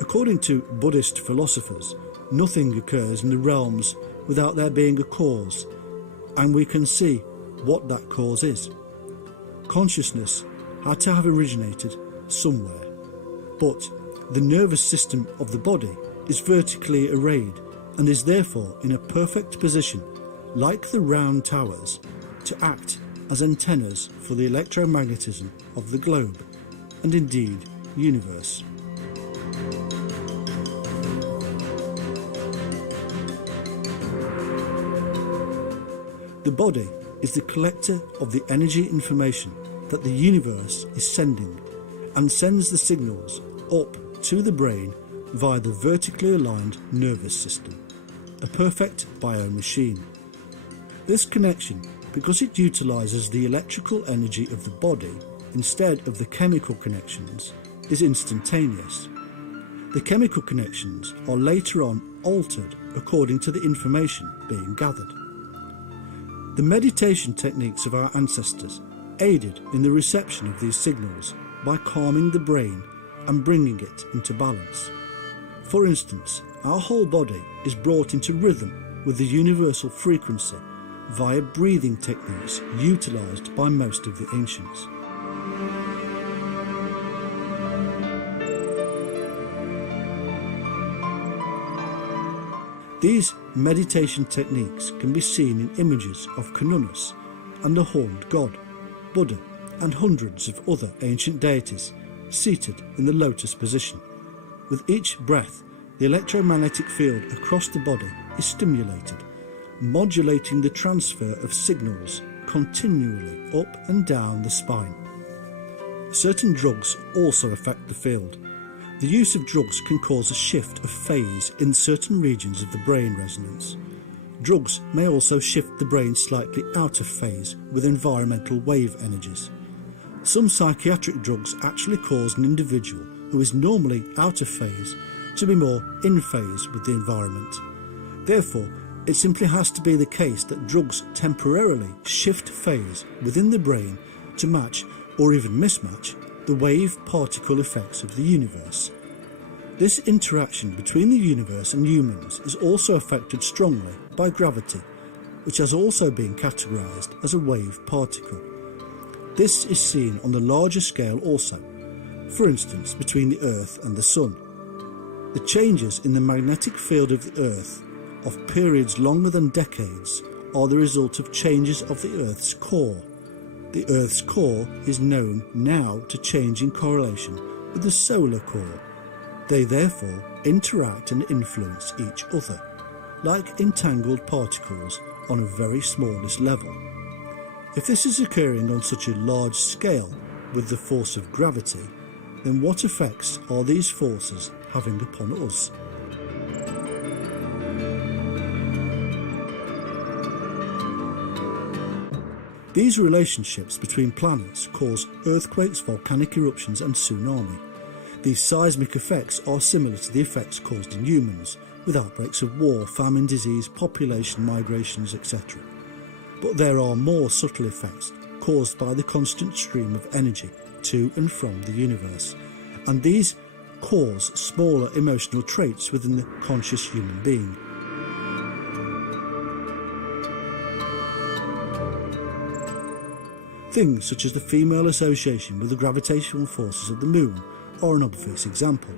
According to Buddhist philosophers, nothing occurs in the realms without there being a cause, and we can see what that cause is. Consciousness had to have originated somewhere, but the nervous system of the body is vertically arrayed and is therefore in a perfect position, like the round towers, to act as antennas for the electromagnetism of the globe, and indeed universe. The body is the collector of the energy information that the universe is sending, and sends the signals up to the brain via the vertically aligned nervous system, a perfect biomachine. This connection, because it utilizes the electrical energy of the body instead of the chemical connections, is instantaneous. The chemical connections are later on altered according to the information being gathered. The meditation techniques of our ancestors aided in the reception of these signals by calming the brain and bringing it into balance. For instance, our whole body is brought into rhythm with the universal frequency via breathing techniques utilized by most of the ancients. These meditation techniques can be seen in images of Canunus and the horned god, Buddha, and hundreds of other ancient deities seated in the lotus position. With each breath, the electromagnetic field across the body is stimulated, modulating the transfer of signals continually up and down the spine. Certain drugs also affect the field. The use of drugs can cause a shift of phase in certain regions of the brain resonance. Drugs may also shift the brain slightly out of phase with environmental wave energies. Some psychiatric drugs actually cause an individual who is normally out of phase to be more in phase with the environment. Therefore, it simply has to be the case that drugs temporarily shift phase within the brain to match or even mismatch, the wave-particle effects of the universe. This interaction between the universe and humans is also affected strongly by gravity, which has also been categorized as a wave particle. This is seen on the larger scale also, for instance between the Earth and the Sun. The changes in the magnetic field of the Earth of periods longer than decades are the result of changes of the Earth's core. The Earth's core is known now to change in correlation with the solar core. They therefore interact and influence each other, like entangled particles on a very smallest level. If this is occurring on such a large scale with the force of gravity, then what effects are these forces having upon us? These relationships between planets cause earthquakes, volcanic eruptions and tsunami. These seismic effects are similar to the effects caused in humans, with outbreaks of war, famine, disease, population migrations, etc. But there are more subtle effects caused by the constant stream of energy to and from the universe, and these cause smaller emotional traits within the conscious human being. Things such as the female association with the gravitational forces of the moon are an obvious example.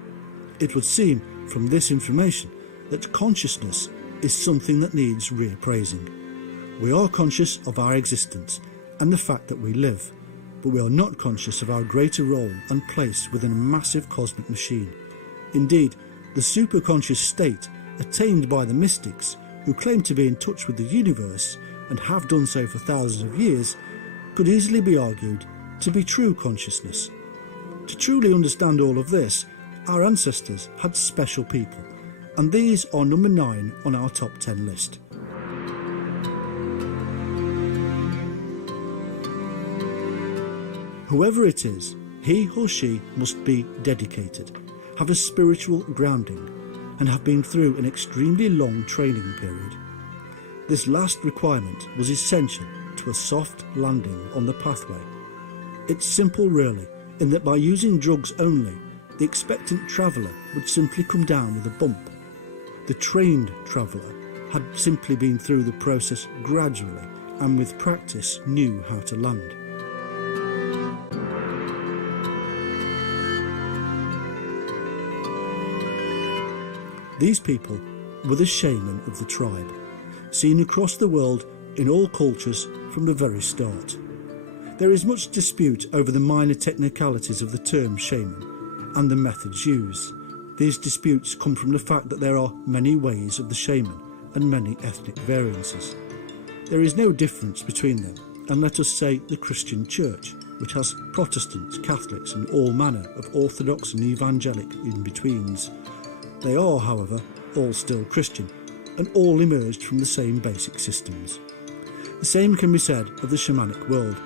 It would seem from this information that consciousness is something that needs reappraising. We are conscious of our existence and the fact that we live, but we are not conscious of our greater role and place within a massive cosmic machine. Indeed, the superconscious state attained by the mystics, who claim to be in touch with the universe and have done so for thousands of years, could easily be argued to be true consciousness. To truly understand all of this, our ancestors had special people, and these are number 9 on our top 10 list. Whoever it is, he or she must be dedicated, have a spiritual grounding, and have been through an extremely long training period. This last requirement was essential to a soft landing on the pathway. It's simple really, in that by using drugs only, the expectant traveller would simply come down with a bump. The trained traveller had simply been through the process gradually and with practice knew how to land. These people were the shaman of the tribe, seen across the world in all cultures from the very start. There is much dispute over the minor technicalities of the term shaman and the methods used. These disputes come from the fact that there are many ways of the shaman and many ethnic variances. There is no difference between them, and let us say the Christian Church, which has Protestants, Catholics and all manner of Orthodox and Evangelic in-betweens. They are, however, all still Christian, and all emerged from the same basic systems. The same can be said of the shamanic world.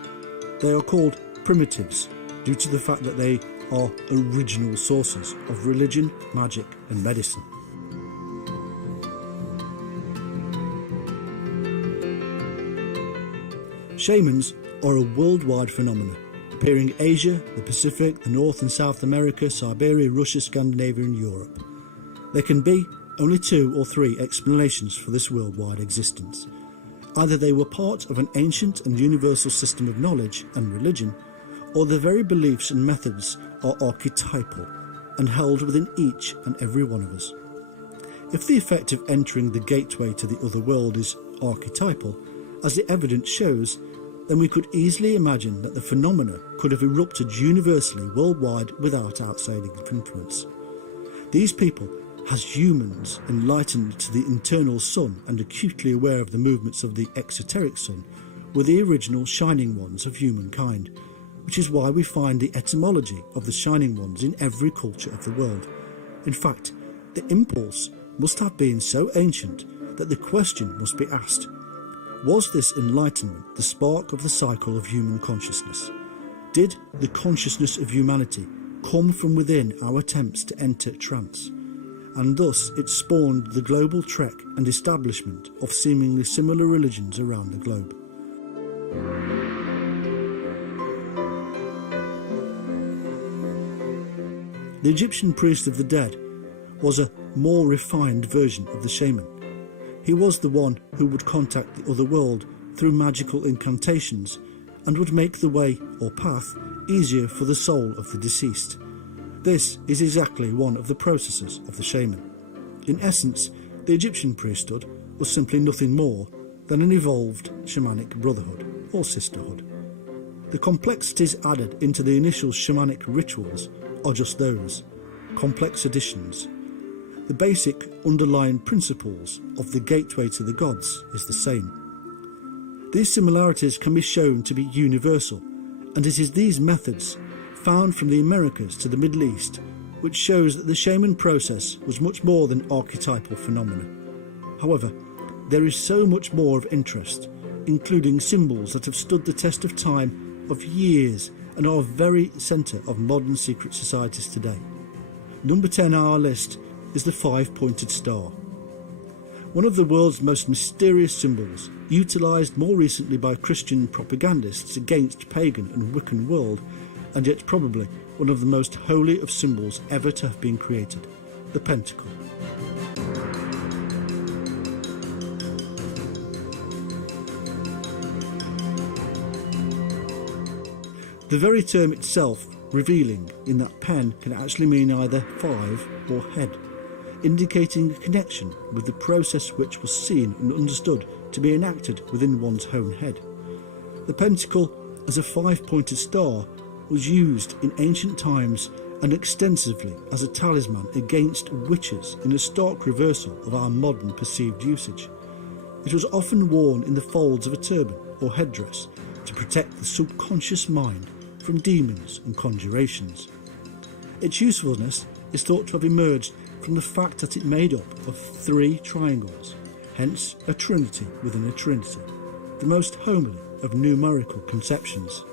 They are called primitives due to the fact that they are original sources of religion, magic and medicine. Shamans are a worldwide phenomenon, appearing in Asia, the Pacific, the North and South America, Siberia, Russia, Scandinavia and Europe. There can be only 2 or 3 explanations for this worldwide existence. Either they were part of an ancient and universal system of knowledge and religion, or their very beliefs and methods are archetypal and held within each and every one of us. If the effect of entering the gateway to the other world is archetypal, as the evidence shows, then we could easily imagine that the phenomena could have erupted universally worldwide without outside influence. These people, as humans enlightened to the internal sun and acutely aware of the movements of the exoteric sun, were the original shining ones of humankind, which is why we find the etymology of the shining ones in every culture of the world. In fact, the impulse must have been so ancient that the question must be asked: was this enlightenment the spark of the cycle of human consciousness? Did the consciousness of humanity come from within our attempts to enter trance? And thus it spawned the global trek and establishment of seemingly similar religions around the globe. The Egyptian priest of the dead was a more refined version of the shaman. He was the one who would contact the other world through magical incantations and would make the way or path easier for the soul of the deceased. This is exactly one of the processes of the shaman. In essence, the Egyptian priesthood was simply nothing more than an evolved shamanic brotherhood or sisterhood. The complexities added into the initial shamanic rituals are just those, complex additions. The basic underlying principles of the gateway to the gods is the same. These similarities can be shown to be universal, and it is these methods, found from the Americas to the Middle East, which shows that the shaman process was much more than archetypal phenomena. However, there is so much more of interest, including symbols that have stood the test of time of years and are very centre of modern secret societies today. Number 10 on our list is the five-pointed star. One of the world's most mysterious symbols, utilised more recently by Christian propagandists against pagan and Wiccan world, and yet probably one of the most holy of symbols ever to have been created, the pentacle. The very term itself, revealing in that pen, can actually mean either five or head, indicating a connection with the process which was seen and understood to be enacted within one's own head. The pentacle, as a five-pointed star, was used in ancient times and extensively as a talisman against witches, in a stark reversal of our modern perceived usage. It was often worn in the folds of a turban or headdress to protect the subconscious mind from demons and conjurations. Its usefulness is thought to have emerged from the fact that it made up of three triangles, hence a trinity within a trinity, the most homely of numerical conceptions,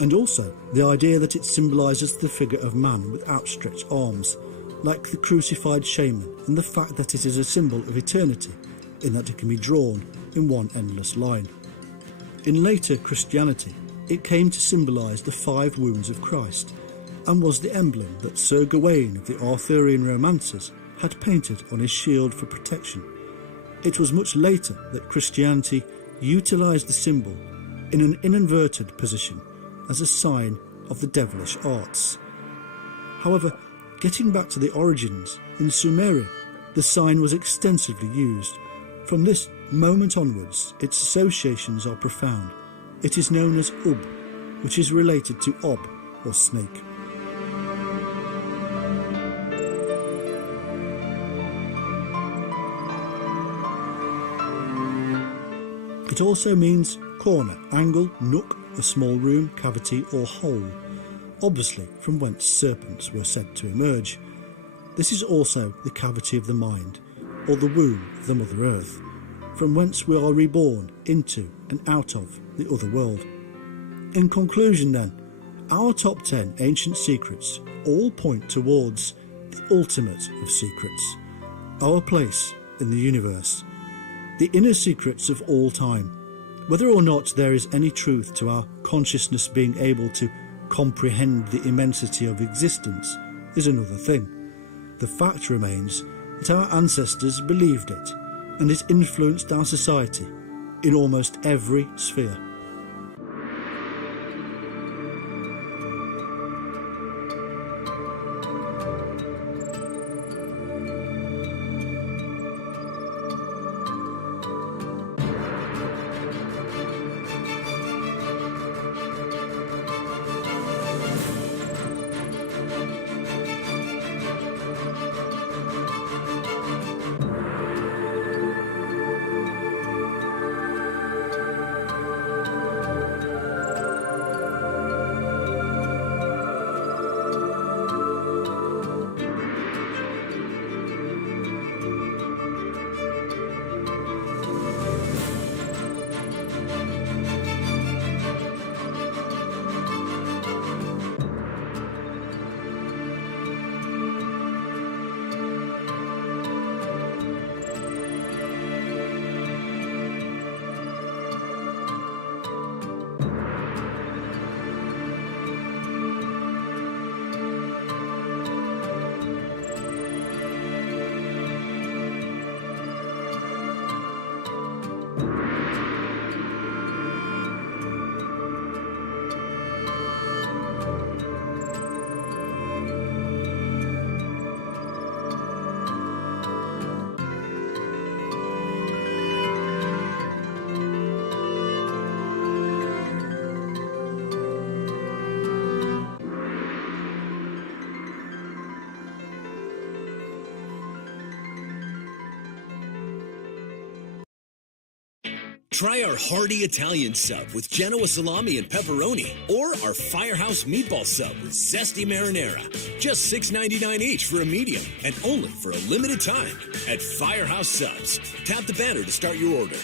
and also the idea that it symbolises the figure of man with outstretched arms, like the crucified shaman, and the fact that it is a symbol of eternity, in that it can be drawn in one endless line. In later Christianity, it came to symbolise the 5 wounds of Christ, and was the emblem that Sir Gawain of the Arthurian romances had painted on his shield for protection. It was much later that Christianity utilised the symbol in an inverted position as a sign of the devilish arts. However, getting back to the origins, in Sumeria the sign was extensively used. From this moment onwards, its associations are profound. It is known as Ub, which is related to Ob, or snake. It also means corner, angle, nook, a small room, cavity or hole, obviously from whence serpents were said to emerge. This is also the cavity of the mind, or the womb of the Mother Earth, from whence we are reborn into and out of the other world. In conclusion then, our top 10 ancient secrets all point towards the ultimate of secrets, our place in the universe, the inner secrets of all time. Whether or not there is any truth to our consciousness being able to comprehend the immensity of existence is another thing. The fact remains that our ancestors believed it, and it influenced our society in almost every sphere. Try our hearty Italian sub with Genoa salami and pepperoni, or our Firehouse meatball sub with zesty marinara. Just $6.99 each for a medium, and only for a limited time at Firehouse Subs. Tap the banner to start your order.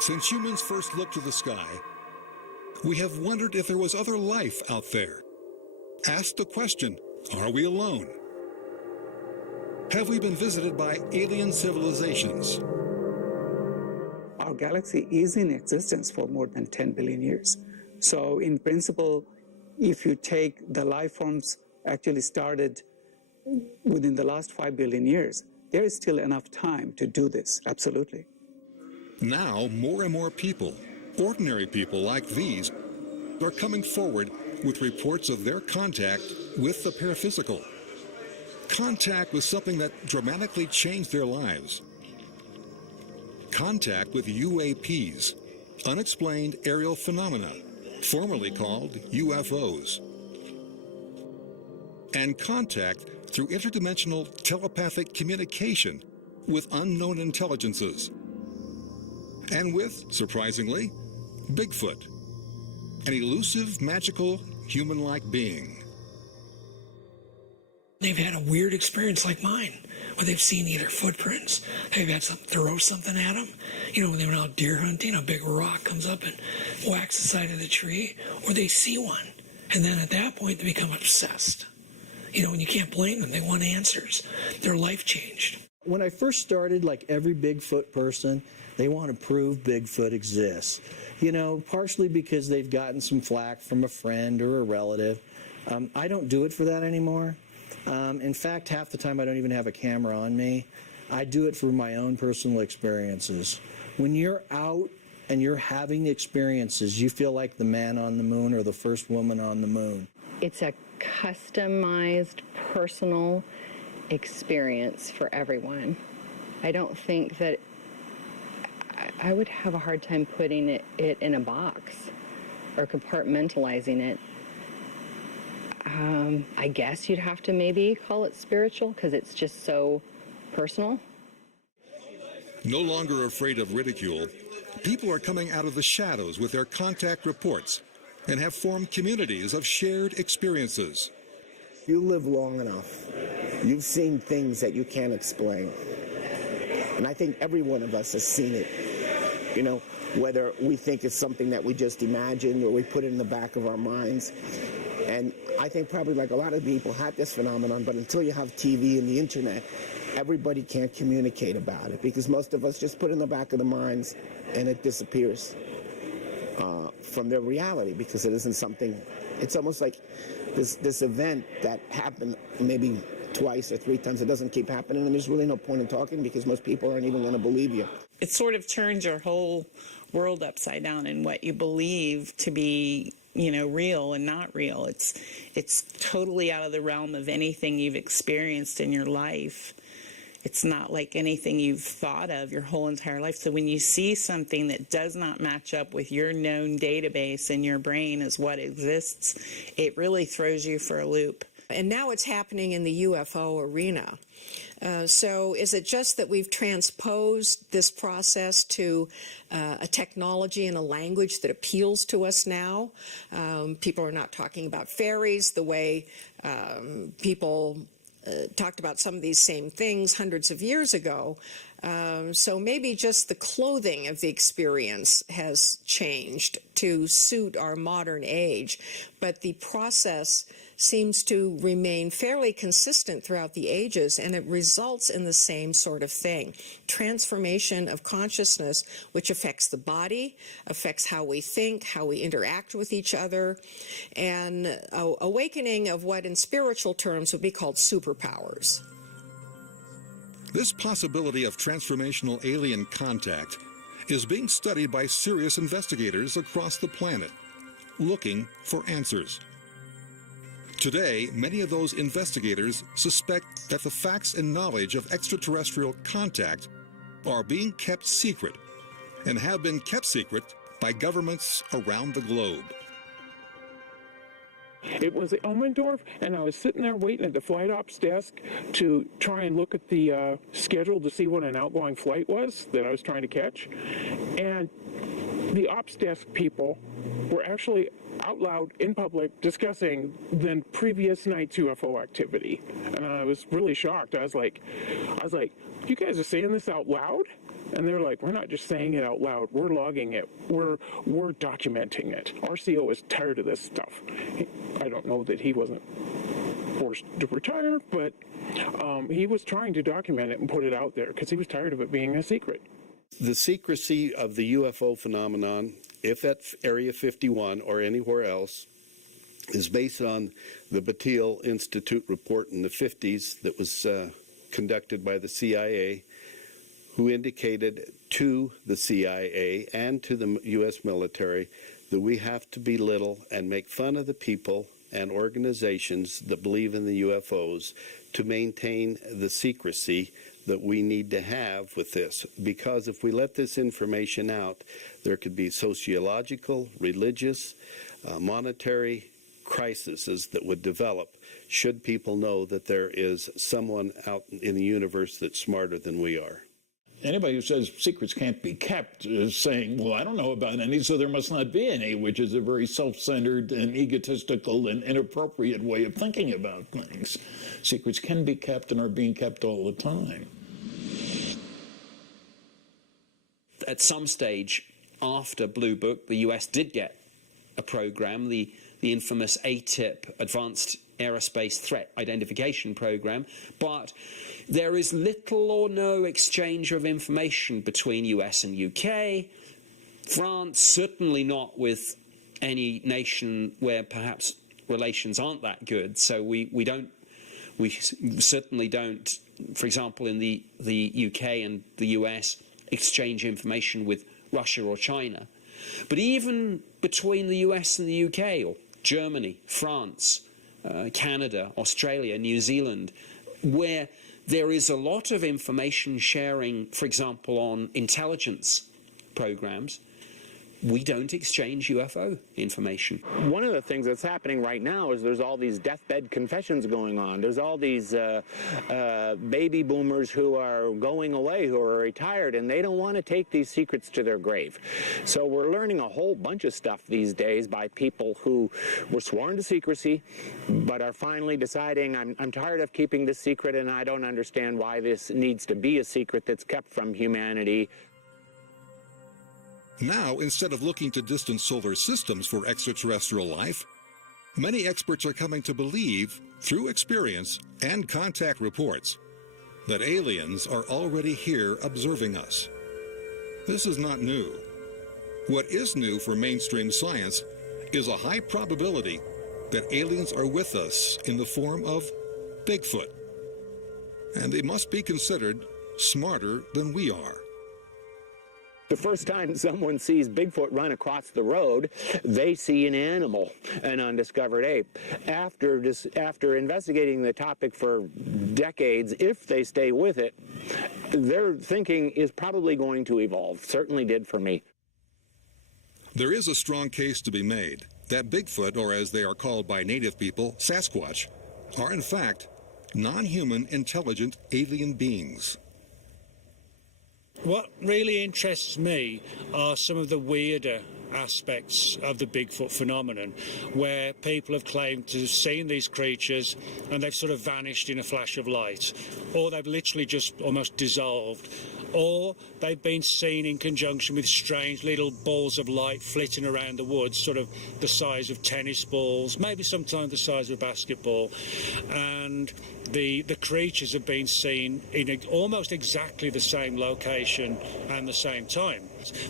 Since humans first looked to the sky, we have wondered if there was other life out there. Asked the question, are we alone? Have we been visited by alien civilizations? Our galaxy is in existence for more than 10 billion years. So in principle, if you take the life forms actually started within the last 5 billion years, there is still enough time to do this, absolutely. Now, more and more people, ordinary people like these, are coming forward with reports of their contact with the paraphysical. Contact with something that dramatically changed their lives. Contact with UAPs, unexplained aerial phenomena, formerly called UFOs. And contact through interdimensional telepathic communication with unknown intelligences. And with, surprisingly, Bigfoot, an elusive, magical, human-like being. They've had a weird experience like mine, where they've seen either footprints, they've had something throw something at them. You know, when they went out deer hunting, a big rock comes up and whacks the side of the tree, or they see one. And then at that point, they become obsessed. You know, and you can't blame them. They want answers. Their life changed. When I first started, like every Bigfoot person, they want to prove Bigfoot exists. You know, partially because they've gotten some flack from a friend or a relative. I don't do it for that anymore. In fact, half the time I don't even have a camera on me. I do it for my own personal experiences. When you're out and you're having experiences, you feel like the man on the moon or the first woman on the moon. It's a customized, personal experience for everyone. I don't think that I would have a hard time putting it in a box or compartmentalizing it. I guess you'd have to maybe call it spiritual because it's just so personal. No longer afraid of ridicule, people are coming out of the shadows with their contact reports and have formed communities of shared experiences. You live long enough, you've seen things that you can't explain. And I think every one of us has seen it. you know, whether we think it's something that we just imagined or we put it in the back of our minds. And I think probably like a lot of people had this phenomenon, but until you have TV and the internet, everybody can't communicate about it because most of us just put it in the back of the minds and it disappears from their reality because it isn't something. It's almost like this event that happened maybe twice or 3 times. It doesn't keep happening, and there's really no point in talking because most people aren't even going to believe you. It sort of turns your whole world upside down and what you believe to be, you know, real and not real. It's totally out of the realm of anything you've experienced in your life. It's not like anything you've thought of your whole entire life. So when you see something that does not match up with your known database in your brain as what exists, it really throws you for a loop. And now it's happening in the UFO arena. So is it just that we've transposed this process to a technology and a language that appeals to us now? People are not talking about fairies the way people talked about some of these same things hundreds of years ago. So maybe just the clothing of the experience has changed to suit our modern age, but the process seems to remain fairly consistent throughout the ages, and it results in the same sort of thing. Transformation of consciousness, which affects the body, affects how we think, how we interact with each other, and awakening of what in spiritual terms would be called superpowers. This possibility of transformational alien contact is being studied by serious investigators across the planet, looking for answers. Today, many of those investigators suspect that the facts and knowledge of extraterrestrial contact are being kept secret and have been kept secret by governments around the globe. It was Elmendorf, and I was sitting there waiting at the flight ops desk to try and look at the schedule to see what an outgoing flight was that I was trying to catch. And the ops desk people were actually out loud in public discussing the previous night's UFO activity. And I was really shocked. I was like, you guys are saying this out loud? And they're like, we're not just saying it out loud, we're logging it, we're documenting it. RCO is tired of this stuff. I don't know that he wasn't forced to retire, but he was trying to document it and put it out there because he was tired of it being a secret. The secrecy of the UFO phenomenon, if at Area 51 or anywhere else, is based on the Batil Institute report in the 50s that was conducted by the CIA, who indicated to the CIA and to the U.S. military that we have to belittle and make fun of the people and organizations that believe in the UFOs to maintain the secrecy that we need to have with this. Because if we let this information out, there could be sociological, religious, monetary crises that would develop should people know that there is someone out in the universe that's smarter than we are. Anybody who says secrets can't be kept is saying, well, I don't know about any, so there must not be any, which is a very self-centered and egotistical and inappropriate way of thinking about things. Secrets can be kept and are being kept all the time. At some stage after Blue Book, the US did get a program, the infamous ATIP, Advanced Aerospace Threat Identification Program, but there is little or no exchange of information between US and UK. France, certainly not with any nation where perhaps relations aren't that good. So we certainly don't, for example, in the UK and the US, exchange information with Russia or China. But even between the US and the UK, or Germany, France, Canada, Australia, New Zealand, where there is a lot of information sharing, for example, on intelligence programs, we don't exchange UFO information. One of the things that's happening right now is there's all these deathbed confessions going on. There's all these baby boomers who are going away, who are retired, and they don't want to take these secrets to their grave. So we're learning a whole bunch of stuff these days by people who were sworn to secrecy, but are finally deciding, I'm tired of keeping this secret, and I don't understand why this needs to be a secret that's kept from humanity. Now, instead of looking to distant solar systems for extraterrestrial life, many experts are coming to believe, through experience and contact reports, that aliens are already here observing us. This is not new. What is new for mainstream science is a high probability that aliens are with us in the form of Bigfoot. And they must be considered smarter than we are. The first time someone sees Bigfoot run across the road, they see an animal, an undiscovered ape. After investigating the topic for decades, if they stay with it, their thinking is probably going to evolve. Certainly did for me. There is a strong case to be made that Bigfoot, or as they are called by native people, Sasquatch, are in fact non-human intelligent alien beings. What really interests me are some of the weirder aspects of the Bigfoot phenomenon, where people have claimed to have seen these creatures and they've sort of vanished in a flash of light, or they've literally just almost dissolved, or they've been seen in conjunction with strange little balls of light flitting around the woods, sort of the size of tennis balls, maybe sometimes the size of a basketball, and the creatures have been seen in almost exactly the same location and the same time.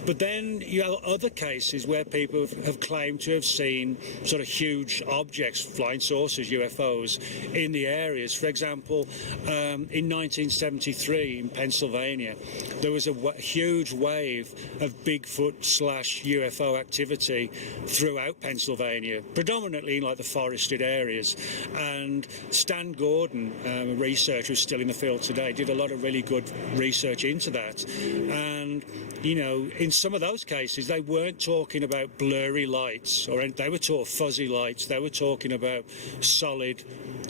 But then you have other cases where people have claimed to have seen sort of huge objects, flying saucers, UFOs, in the areas. For example, in 1973 in Pennsylvania, there was a huge wave of Bigfoot/UFO activity throughout Pennsylvania, predominantly in like the forested areas. And Stan Gordon, a researcher who's still in the field today, did a lot of really good research into that. And, you know, in some of those cases, they weren't talking about blurry lights, or they were talking fuzzy lights. They were talking about solid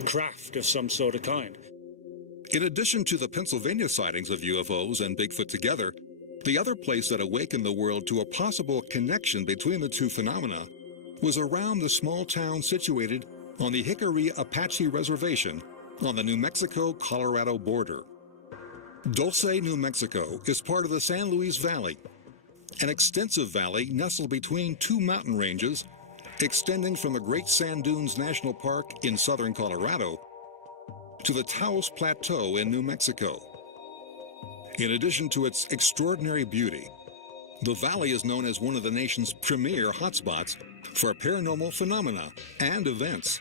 craft of some sort of kind. In addition to the Pennsylvania sightings of UFOs and Bigfoot together, the other place that awakened the world to a possible connection between the two phenomena was around the small town situated on the Hickory Apache Reservation on the New Mexico-Colorado border. Dulce, New Mexico is part of the San Luis Valley, an extensive valley nestled between two mountain ranges extending from the Great Sand Dunes National Park in southern Colorado to the Taos Plateau in New Mexico. In addition to its extraordinary beauty, the valley is known as one of the nation's premier hotspots for paranormal phenomena and events.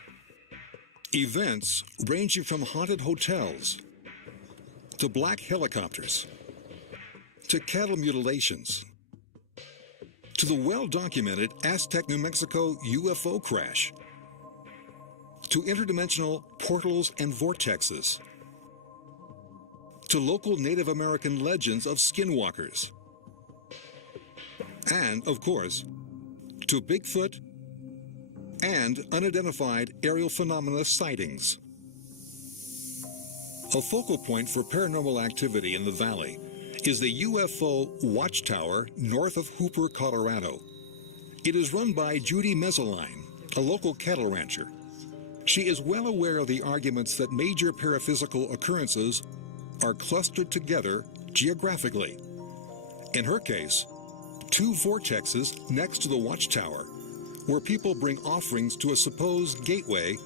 Events ranging from haunted hotels to black helicopters, to cattle mutilations, to the well-documented Aztec, New Mexico UFO crash, to interdimensional portals and vortexes, to local Native American legends of skinwalkers, and, of course, to Bigfoot and unidentified aerial phenomena sightings. A focal point for paranormal activity in the valley is the UFO Watchtower north of Hooper, Colorado. It is run by Judy Mezzeline, a local cattle rancher. She is well aware of the arguments that major paraphysical occurrences are clustered together geographically. In her case, two vortexes next to the Watchtower, where people bring offerings to a supposed gateway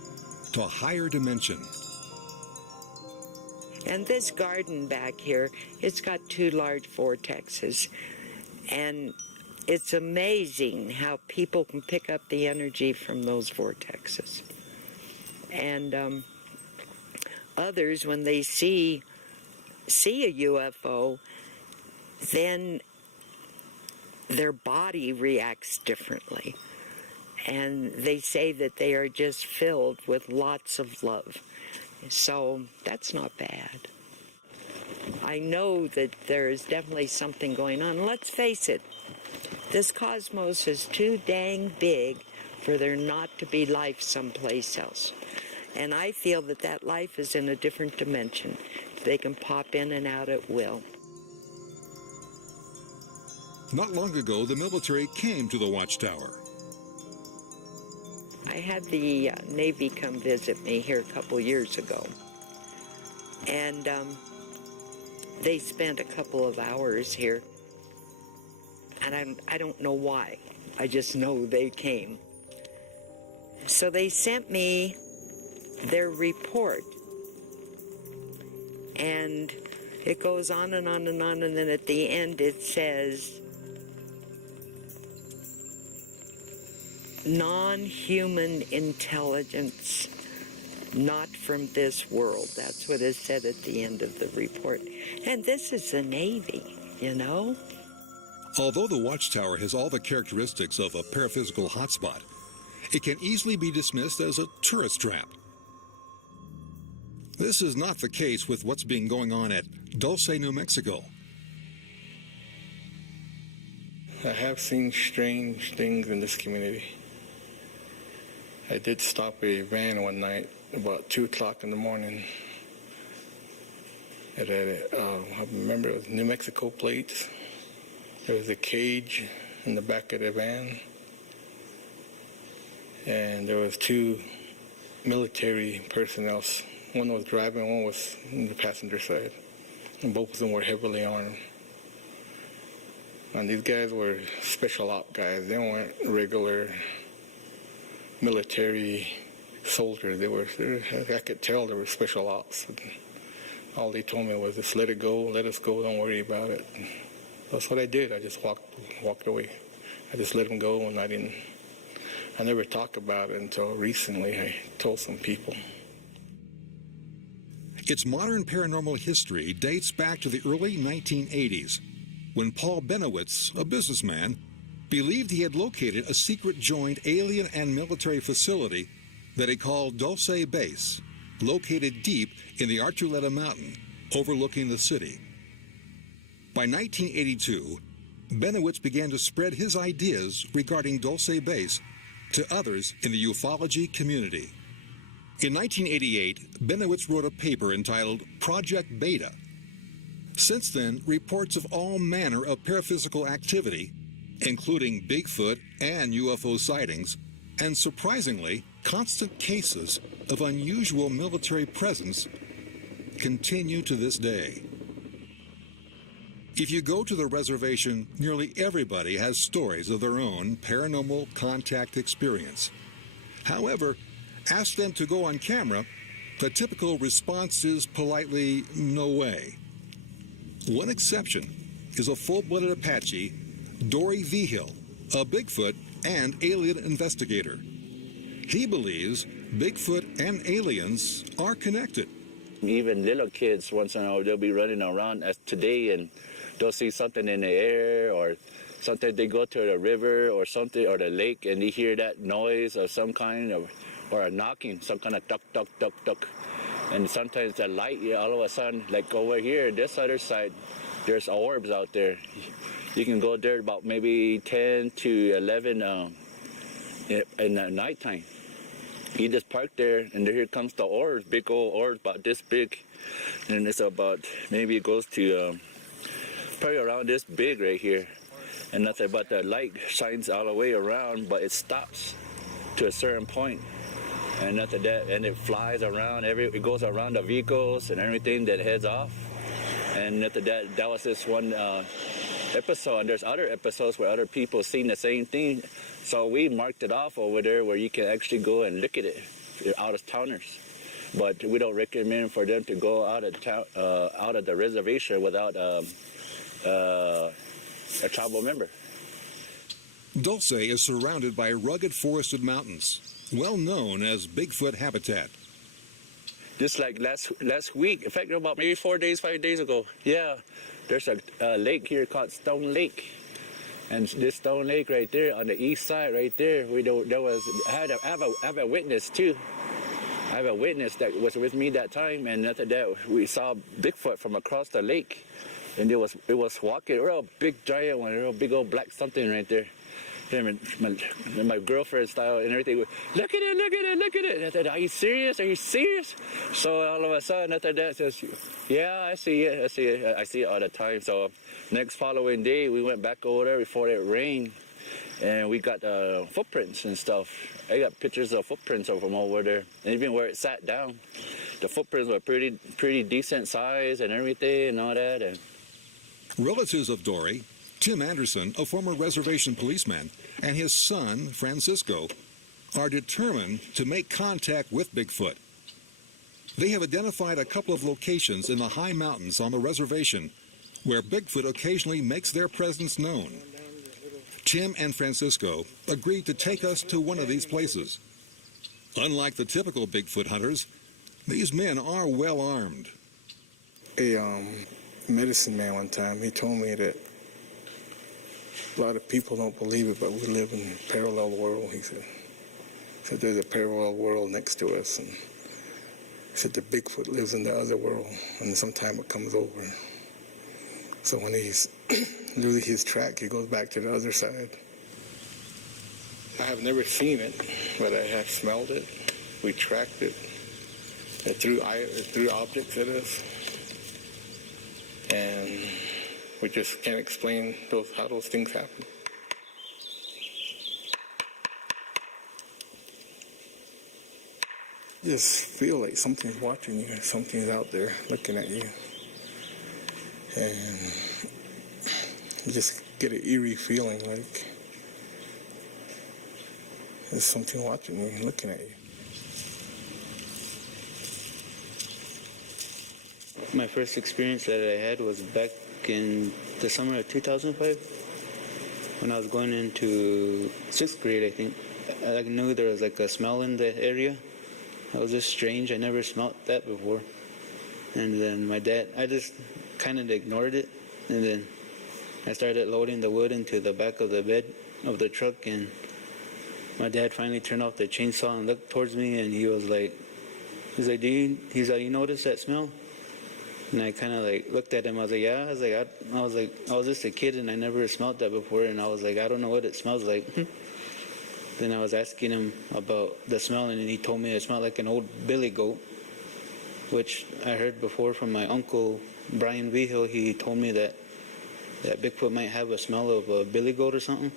to a higher dimension. And this garden back here, it's got two large vortexes. And it's amazing how people can pick up the energy from those vortexes. And others, when they see a UFO, then their body reacts differently. And they say that they are just filled with lots of love. So that's not bad. I know that there is definitely something going on. Let's face it, this cosmos is too dang big for there not to be life someplace else. And I feel that that life is in a different dimension. They can pop in and out at will. Not long ago, the military came to the Watchtower. I had the Navy come visit me here a couple years ago. And they spent a couple of hours here. and I don't know why. I just know they came. So they sent me their report, and it goes on and on and on, and then at the end it says, non-human intelligence, not from this world. That's what is said at the end of the report. And this is the Navy, you know? Although the watchtower has all the characteristics of a paraphysical hotspot, it can easily be dismissed as a tourist trap. This is not the case with what's being going on at Dulce, New Mexico. I have seen strange things in this community. I did stop a van one night about 2 o'clock in the morning. I remember it was New Mexico plates. There was a cage in the back of the van. And there was 2 military personnel. One was driving, one was on the passenger side. And both of them were heavily armed. And these guys were special op guys. They weren't regular military soldiers. I could tell they were special ops. All they told me was, just let it go, let us go, don't worry about it. That's what I did. I just walked away. I just let them go, and I never talked about it until recently. I told some people. Its modern paranormal history dates back to the early 1980s, when Paul Benowitz, a businessman, believed he had located a secret joint alien and military facility that he called Dulce Base, located deep in the Archuleta Mountain, overlooking the city. By 1982, Benowitz began to spread his ideas regarding Dulce Base to others in the ufology community. In 1988, Benowitz wrote a paper entitled Project Beta. Since then, reports of all manner of paraphysical activity, including Bigfoot and UFO sightings, and surprisingly, constant cases of unusual military presence, continue to this day. If you go to the reservation, nearly everybody has stories of their own paranormal contact experience. However, ask them to go on camera, the typical response is politely, no way. One exception is a full-blooded Apache, Dory Vigil, a Bigfoot and alien investigator. He believes Bigfoot and aliens are connected. Even little kids, once in a while, they'll be running around as today, and they'll see something in the air, or sometimes they go to the river or something, or the lake, and they hear that noise of some kind of, or a knocking, some kind of tuck, tuck, tuck, tuck. And sometimes the light, all of a sudden, like over here, this other side, there's orbs out there. You can go there about maybe 10 to 11 in the nighttime. You just park there, and here comes the orbs, big old orbs, about this big. And it's about, maybe it goes to probably around this big right here. And nothing but the light shines all the way around, but it stops to a certain point. And after that, and it flies around, it goes around the vehicles and everything that heads off. And after that, that was this one episode, and there's other episodes where other people seen the same thing. So we marked it off over there where you can actually go and look at it, out of towners. But we don't recommend for them to go out of town, out of the reservation without a tribal member. Dulce is surrounded by rugged forested mountains, well known as Bigfoot habitat. Just like last week, in fact, about maybe 4 days, 5 days ago, yeah, there's a lake here called Stone Lake. And this Stone Lake right there on the east side right there, I have a witness too. I have a witness that was with me that time, and after that we saw Bigfoot from across the lake. And it was walking, a real big giant one, a real big old black something right there. And my girlfriend style and everything, look at it, look at it, look at it. I said, are you serious? Are you serious? So all of a sudden after that says, yeah, I see it, I see it all the time. So next following day we went back over there before it rained, and we got footprints and stuff. I got pictures of footprints from over there, and even where it sat down. The footprints were pretty decent size and everything and all that. And relatives of Dory Tim Anderson, a former reservation policeman, and his son, Francisco, are determined to make contact with Bigfoot. They have identified a couple of locations in the high mountains on the reservation where Bigfoot occasionally makes their presence known. Tim and Francisco agreed to take us to one of these places. Unlike the typical Bigfoot hunters, these men are well armed. A medicine man one time, he told me that a lot of people don't believe it, but we live in a parallel world, he said. He said there's a parallel world next to us, and he said the Bigfoot lives in the other world, and sometime it comes over. So when he's losing his track, he goes back to the other side. I have never seen it, but I have smelled it. We tracked it. It threw objects at us. And we just can't explain how those things happen. Just feel like something's watching you, something's out there looking at you. And you just get an eerie feeling like there's something watching you, looking at you. My first experience that I had was back in the summer of 2005 when I was going into 6th grade, I think. I knew there was like a smell in the area. It was just strange. I never smelled that before. And then my dad, I just kind of ignored it. And then I started loading the wood into the back of the bed of the truck, and my dad finally turned off the chainsaw and looked towards me, and he was like, you notice that smell? And I kind of like looked at him. I was like, yeah. I was just a kid and I never smelled that before. And I was like, I don't know what it smells like. Then I was asking him about the smell, and he told me it smelled like an old billy goat, which I heard before from my uncle Brian Vigil. He told me that Bigfoot might have a smell of a billy goat or something.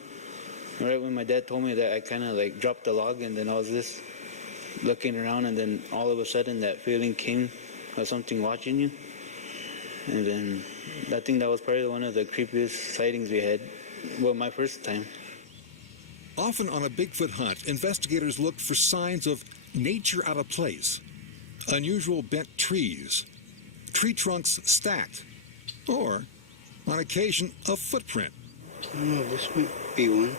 And right when my dad told me that, I kind of like dropped the log, and then I was just looking around, and then all of a sudden that feeling came of something watching you. And then I think that was probably one of the creepiest sightings we had. Well, my first time. Often on a Bigfoot hunt, investigators look for signs of nature out of place, unusual bent trees, tree trunks stacked, or, on occasion, a footprint. I don't know, this might be one.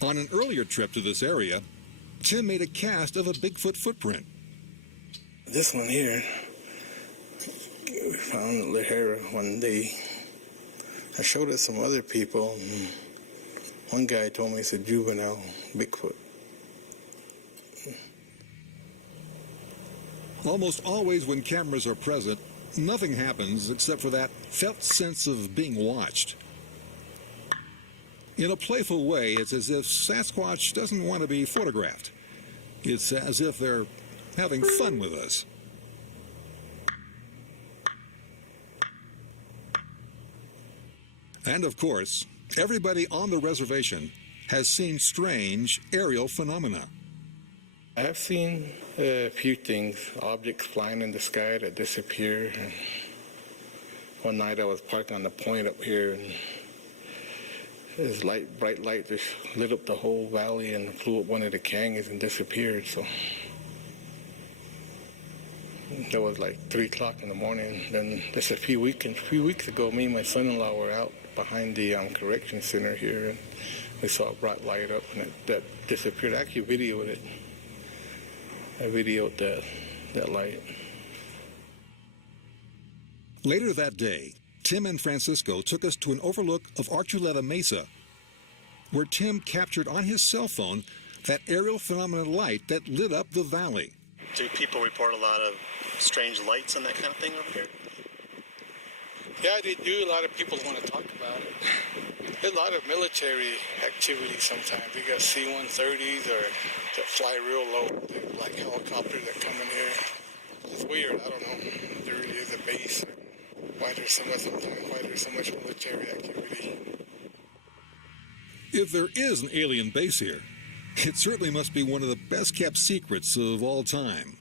On an earlier trip to this area, Tim made a cast of a Bigfoot footprint. This one here, we found at Lahara one day. I showed it to some other people, and one guy told me it's a juvenile Bigfoot. Almost always when cameras are present, nothing happens except for that felt sense of being watched. In a playful way, it's as if Sasquatch doesn't want to be photographed. It's as if they're having fun with us. And of course, everybody on the reservation has seen strange aerial phenomena. I have seen a few things, objects flying in the sky that disappear. And one night I was parking on the point up here, and this bright light just lit up the whole valley and flew up one of the canyons and disappeared. So that was like 3 o'clock in the morning. Then just a few weeks ago, me and my son-in-law were out behind the correction center here, and we saw a bright light up, and that disappeared. I actually videoed it. I videoed that light. Later that day, Tim and Francisco took us to an overlook of Archuleta Mesa, where Tim captured on his cell phone that aerial phenomenon light that lit up the valley. Do people report a lot of strange lights and that kind of thing over here? Yeah, they do. A lot of people want to talk about it. There's a lot of military activity sometimes. They got C-130s or that fly real low. They're like helicopters that come in here. It's weird. I don't know if there really is a base. Why there's so much military activity. If there is an alien base here, it certainly must be one of the best kept secrets of all time.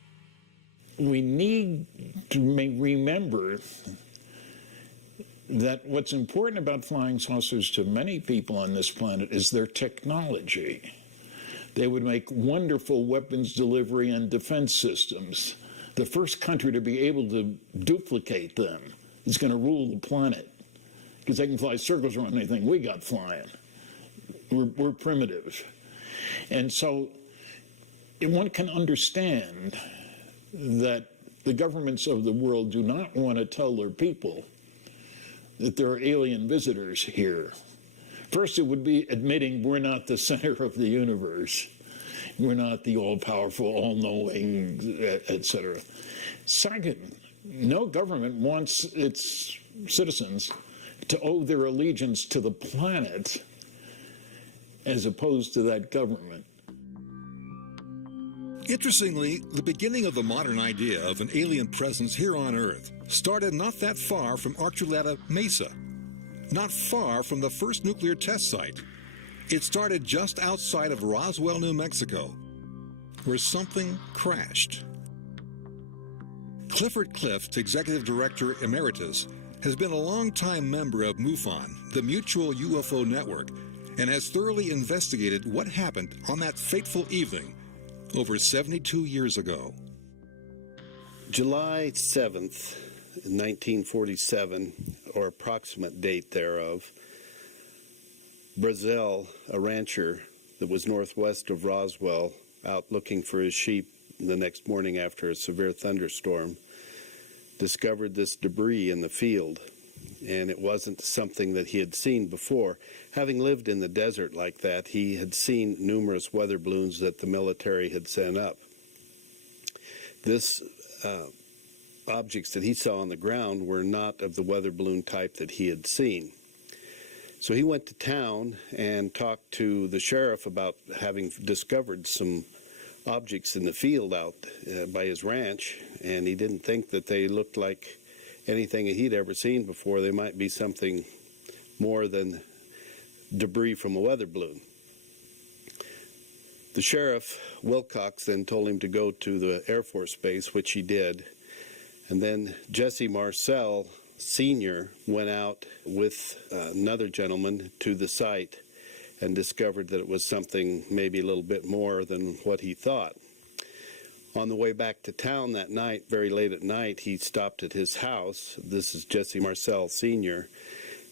We need to remember that what's important about flying saucers to many people on this planet is their technology. They would make wonderful weapons delivery and defense systems. The first country to be able to duplicate them is going to rule the planet, because they can fly circles around anything we got flying. We're primitive. And so one can understand that the governments of the world do not want to tell their people that there are alien visitors here. First, it would be admitting we're not the center of the universe. We're not the all-powerful, all-knowing, etc. Second, no government wants its citizens to owe their allegiance to the planet as opposed to that government. Interestingly, the beginning of the modern idea of an alien presence here on Earth started not that far from Archuleta Mesa, not far from the first nuclear test site. It started just outside of Roswell, New Mexico, where something crashed. Clifford Clift, Executive Director Emeritus, has been a longtime member of MUFON, the Mutual UFO Network, and has thoroughly investigated what happened on that fateful evening over 72 years ago. July 7th, 1947, or approximate date thereof, Brazel, a rancher that was northwest of Roswell, out looking for his sheep the next morning after a severe thunderstorm, discovered this debris in the field. And it wasn't something that he had seen before. Having lived in the desert like that, he had seen numerous weather balloons that the military had sent up. This objects that he saw on the ground were not of the weather balloon type that he had seen. So he went to town and talked to the sheriff about having discovered some objects in the field out by his ranch, and he didn't think that they looked like anything he'd ever seen before. They might be something more than debris from a weather balloon. The sheriff, Wilcox, then told him to go to the Air Force Base, which he did. And then Jesse Marcel Sr. went out with another gentleman to the site and discovered that it was something maybe a little bit more than what he thought. On the way back to town that night, very late at night, he stopped at his house. This is Jesse Marcel Sr.,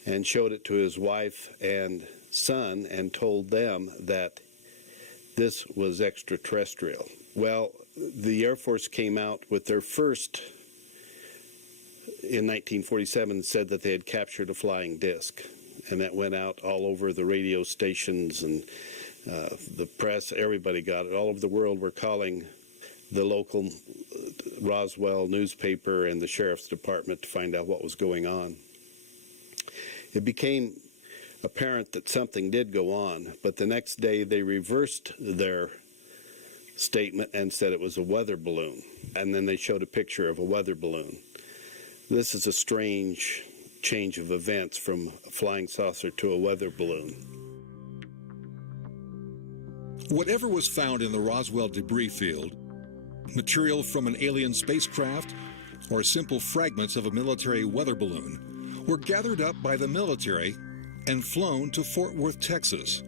and showed it to his wife and son and told them that this was extraterrestrial. Well, the Air Force came out with their first, in 1947, said that they had captured a flying disc. And that went out all over the radio stations and the press. Everybody got it. All over the world were calling the local Roswell newspaper and the sheriff's department to find out what was going on. It became apparent that something did go on, but the next day they reversed their statement and said it was a weather balloon, and then they showed a picture of a weather balloon. This is a strange change of events from a flying saucer to a weather balloon. Whatever was found in the Roswell debris field, material from an alien spacecraft, or simple fragments of a military weather balloon, were gathered up by the military and flown to Fort Worth, Texas.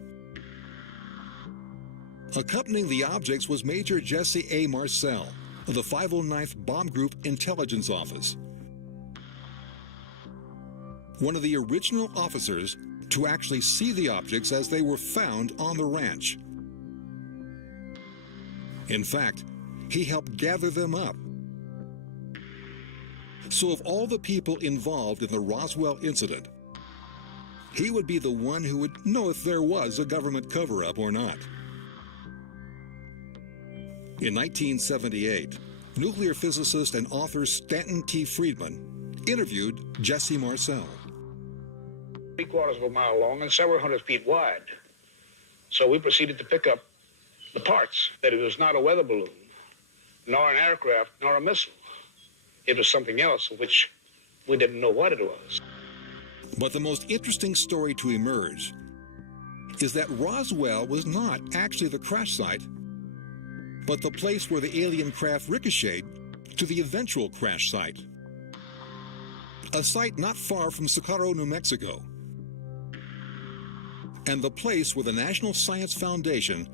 Accompanying the objects was Major Jesse A. Marcel of the 509th Bomb Group Intelligence Office, one of the original officers to actually see the objects as they were found on the ranch. In fact, he helped gather them up. So of all the people involved in the Roswell incident, he would be the one who would know if there was a government cover-up or not. In 1978, nuclear physicist and author Stanton T. Friedman interviewed Jesse Marcel. 3/4 of a mile long and several hundred feet wide. So we proceeded to pick up the parts, that it was not a weather balloon, nor an aircraft, nor a missile. It was something else, which we didn't know what it was. But the most interesting story to emerge is that Roswell was not actually the crash site, but the place where the alien craft ricocheted to the eventual crash site. a site not far from Socorro, New Mexico, and the place where the National Science Foundation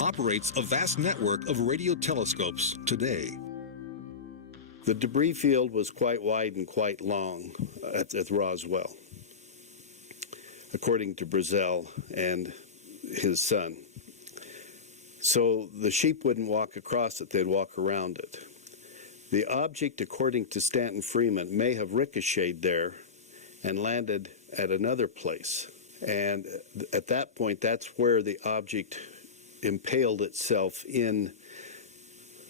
operates a vast network of radio telescopes today. The debris field was quite wide and quite long at Roswell, according to Brazel and his son. So the sheep wouldn't walk across it, they'd walk around it. The object, according to Stanton Freeman, may have ricocheted there and landed at another place. And at that point, that's where the object impaled itself in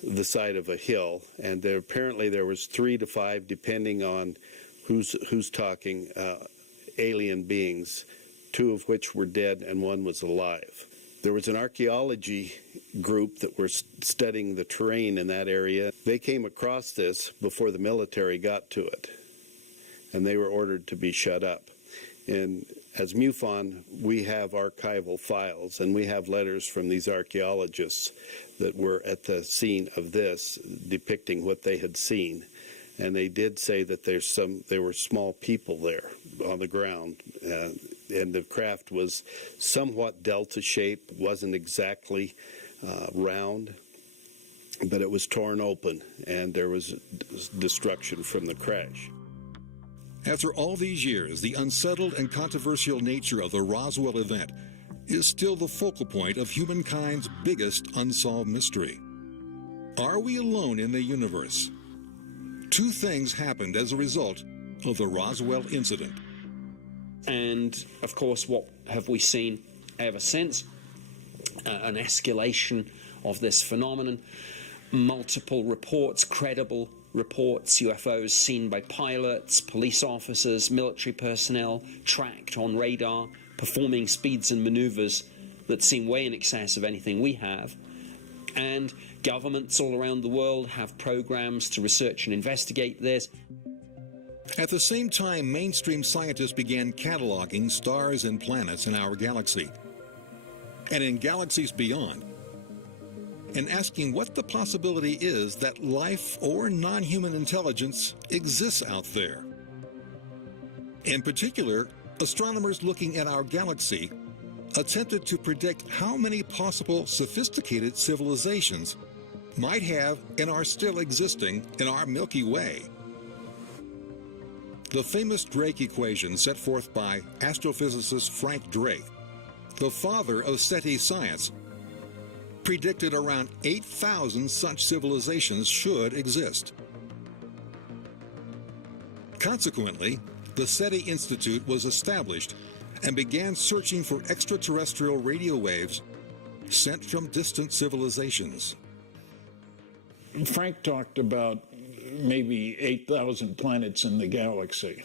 the side of a hill. And there apparently there was 3 to 5, depending on who's talking, alien beings, 2 of which were dead and 1 was alive. There was an archaeology group that were studying the terrain in that area. They came across this before the military got to it, and they were ordered to be shut up. And as MUFON, we have archival files, and we have letters from these archaeologists that were at the scene of this, depicting what they had seen. And they did say that there were small people there on the ground, and the craft was somewhat delta-shaped, wasn't exactly round, but it was torn open, and there was destruction from the crash. After all these years, the unsettled and controversial nature of the Roswell event is still the focal point of humankind's biggest unsolved mystery. Are we alone in the universe? 2 things happened as a result of the Roswell incident. And, of course, what have we seen ever since? An escalation of this phenomenon. Multiple reports, credible reports, UFOs seen by pilots, police officers, military personnel, tracked on radar, performing speeds and maneuvers that seem way in excess of anything we have. And governments all around the world have programs to research and investigate this. At the same time, mainstream scientists began cataloging stars and planets in our galaxy and in galaxies beyond, and asking what the possibility is that life or non-human intelligence exists out there. In particular, astronomers looking at our galaxy attempted to predict how many possible sophisticated civilizations might have and are still existing in our Milky Way. The famous Drake equation set forth by astrophysicist Frank Drake, the father of SETI science, predicted around 8,000 such civilizations should exist. Consequently, the SETI Institute was established and began searching for extraterrestrial radio waves sent from distant civilizations. Frank talked about maybe 8,000 planets in the galaxy.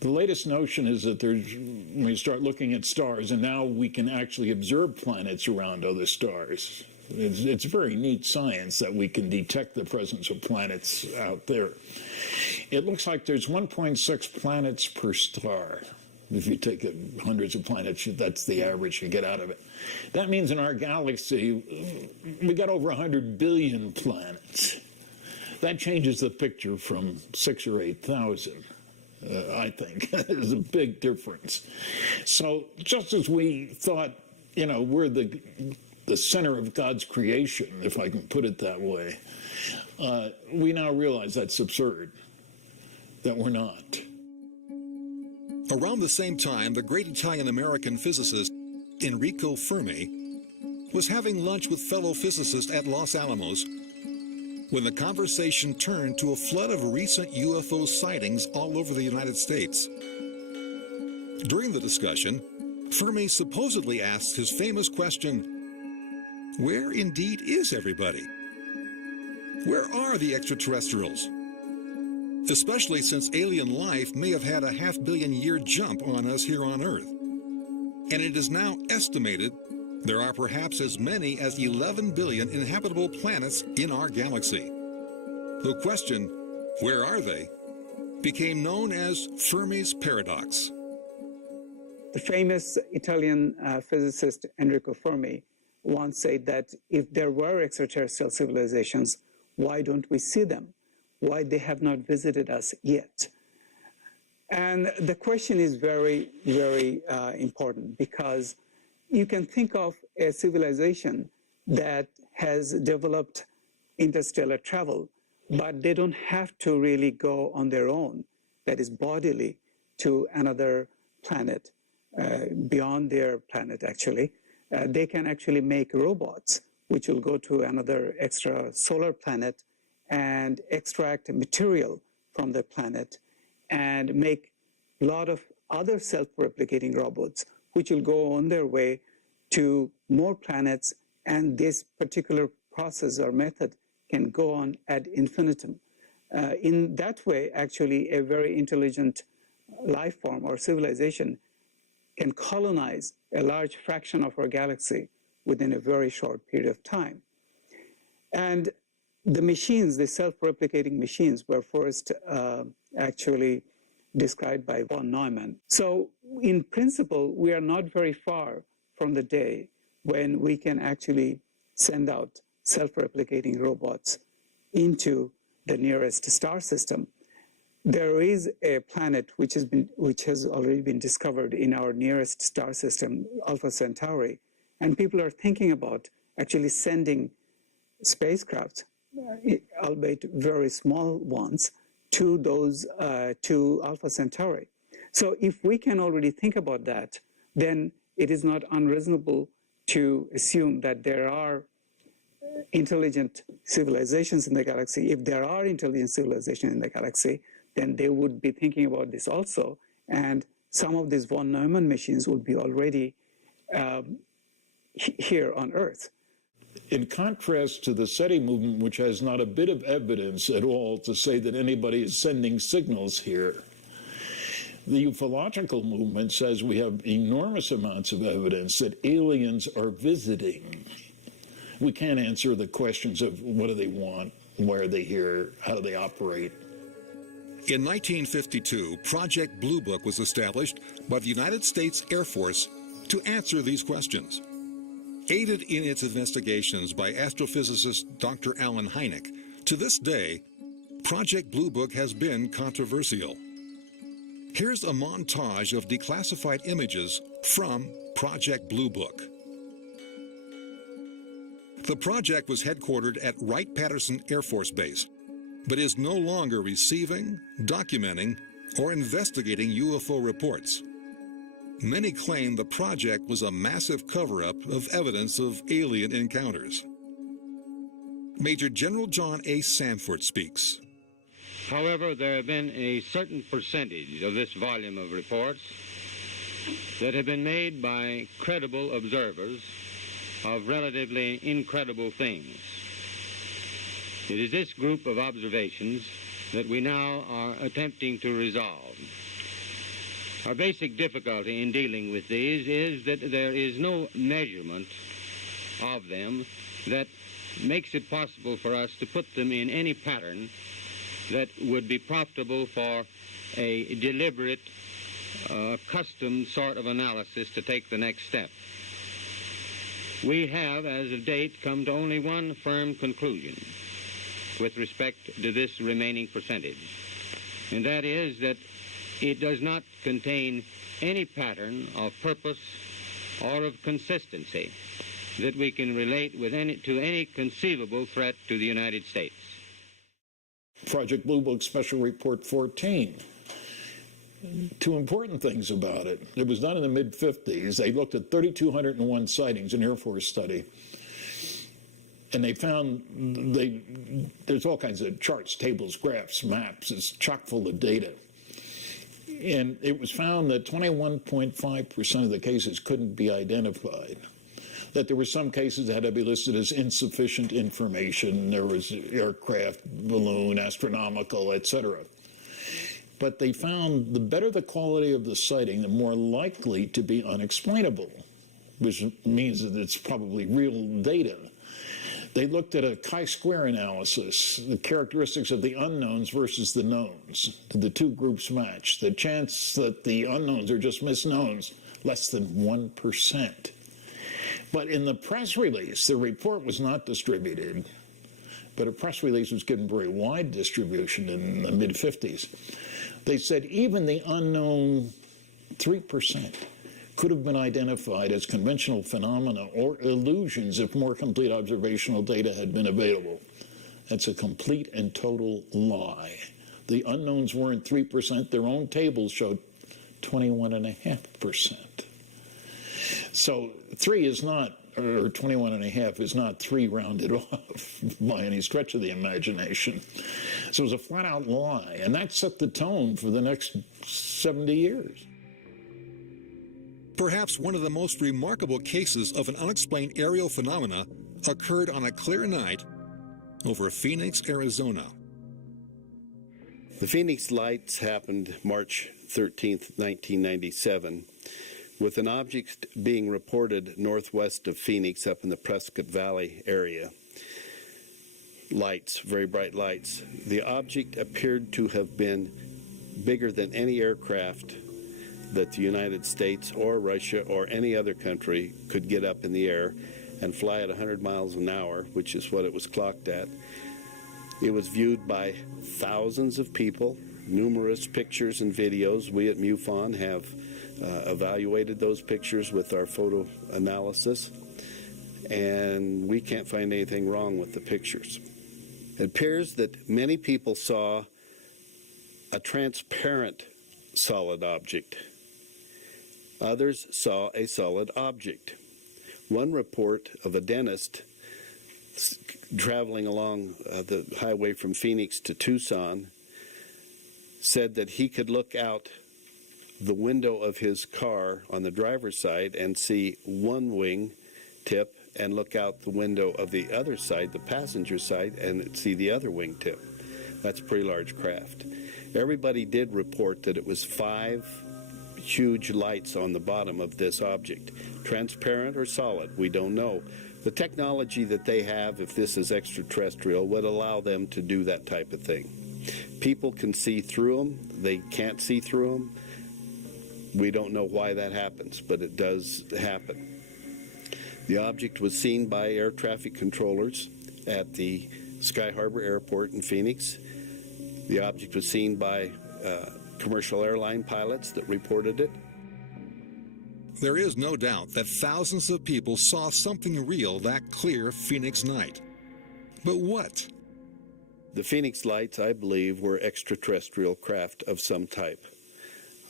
The latest notion is that when you start looking at stars, and now we can actually observe planets around other stars. It's very neat science that we can detect the presence of planets out there. It looks like there's 1.6 planets per star. If you take hundreds of planets, that's the average you get out of it. That means in our galaxy, we got over 100 billion planets. That changes the picture from 6,000 or 8,000. I think there's a big difference. So just as we thought, we're the center of God's creation, if I can put it that way, we now realize that's absurd, that we're not. Around the same time, the great Italian-American physicist Enrico Fermi was having lunch with fellow physicists at Los Alamos when the conversation turned to a flood of recent UFO sightings all over the United States. During the discussion, Fermi supposedly asked his famous question, where indeed is everybody? Where are the extraterrestrials? Especially since alien life may have had a 500 million year jump on us here on Earth. And it is now estimated there are perhaps as many as 11 billion inhabitable planets in our galaxy. The question, where are they, became known as Fermi's paradox. The famous Italian physicist Enrico Fermi once said that if there were extraterrestrial civilizations, why don't we see them? Why they have not visited us yet? And the question is very, very important, because you can think of a civilization that has developed interstellar travel, but they don't have to really go on their own, that is bodily, to another planet, beyond their planet actually. They can actually make robots which will go to another extrasolar planet and extract material from the planet and make a lot of other self-replicating robots which will go on their way to more planets, and this particular process or method can go on ad infinitum. In that way, actually, a very intelligent life form or civilization can colonize a large fraction of our galaxy within a very short period of time. And the machines, the self-replicating machines, were first actually described by von Neumann. So in principle, we are not very far from the day when we can actually send out self-replicating robots into the nearest star system. There is a planet which has already been discovered in our nearest star system, Alpha Centauri, and people are thinking about actually sending spacecraft, albeit very small ones, to those to Alpha Centauri. So if we can already think about that, then it is not unreasonable to assume that there are intelligent civilizations in the galaxy. If there are intelligent civilizations in the galaxy, then they would be thinking about this also, and some of these von Neumann machines would be already here on Earth. In contrast to the SETI movement, which has not a bit of evidence at all to say that anybody is sending signals here, the ufological movement says we have enormous amounts of evidence that aliens are visiting. We can't answer the questions of what do they want, why are they here, how do they operate. In 1952, Project Blue Book was established by the United States Air Force to answer these questions. Aided in its investigations by astrophysicist Dr. Alan Hynek, to this day, Project Blue Book has been controversial. Here's a montage of declassified images from Project Blue Book. The project was headquartered at Wright-Patterson Air Force Base, but is no longer receiving, documenting, or investigating UFO reports. Many claim the project was a massive cover-up of evidence of alien encounters. Major General John A. Sanford speaks. However, there have been a certain percentage of this volume of reports that have been made by credible observers of relatively incredible things. It is this group of observations that we now are attempting to resolve. Our basic difficulty in dealing with these is that there is no measurement of them that makes it possible for us to put them in any pattern that would be profitable for a deliberate, custom sort of analysis to take the next step. We have, as of date, come to only one firm conclusion with respect to this remaining percentage, and that is that it does not contain any pattern of purpose or of consistency that we can relate with to any conceivable threat to the United States. Project Blue Book Special Report 14. Two important things about it. It was done in the mid-50s. They looked at 3,201 sightings, an Air Force study. And they found there's all kinds of charts, tables, graphs, maps. It's chock full of data. And it was found that 21.5% of the cases couldn't be identified. That there were some cases that had to be listed as insufficient information. There was aircraft, balloon, astronomical, etc. But they found the better the quality of the sighting, the more likely to be unexplainable, which means that it's probably real data. They looked at a chi-square analysis, the characteristics of the unknowns versus the knowns. Did the two groups match? The chance that the unknowns are just misknowns, less than 1%. But in the press release, the report was not distributed. but a press release was given very wide distribution in the mid-50s. They said even the unknown 3% could have been identified as conventional phenomena or illusions if more complete observational data had been available. That's a complete and total lie. The unknowns weren't 3%. Their own tables showed 21.5%. So 3 is not, or 21.5 is not 3 rounded off by any stretch of the imagination. So it was a flat-out lie, and that set the tone for the next 70 years. Perhaps one of the most remarkable cases of an unexplained aerial phenomena occurred on a clear night over Phoenix, Arizona. The Phoenix lights happened March 13th, 1997, with an object being reported northwest of Phoenix up in the Prescott Valley area. Lights, very bright lights. The object appeared to have been bigger than any aircraft that the United States or Russia or any other country could get up in the air and fly at 100 miles an hour, which is what it was clocked at. It was viewed by thousands of people, numerous pictures and videos. We at MUFON have evaluated those pictures with our photo analysis, and we can't find anything wrong with the pictures. It appears that many people saw a transparent solid object. Others saw a solid object. One report of a dentist traveling along the highway from Phoenix to Tucson said that he could look out the window of his car on the driver's side and see one wing tip, and look out the window of the other side, the passenger side, and see the other wing tip. That's a pretty large craft. Everybody did report that it was 5 huge lights on the bottom of this object. Transparent or solid, we don't know. The technology that they have, if this is extraterrestrial, would allow them to do that type of thing. People can see through them. They can't see through them. We don't know why that happens, but it does happen. The object was seen by air traffic controllers at the Sky Harbor Airport in Phoenix. The object was seen by commercial airline pilots that reported it. There is no doubt that thousands of people saw something real that clear Phoenix night. But what? The Phoenix lights, I believe, were extraterrestrial craft of some type.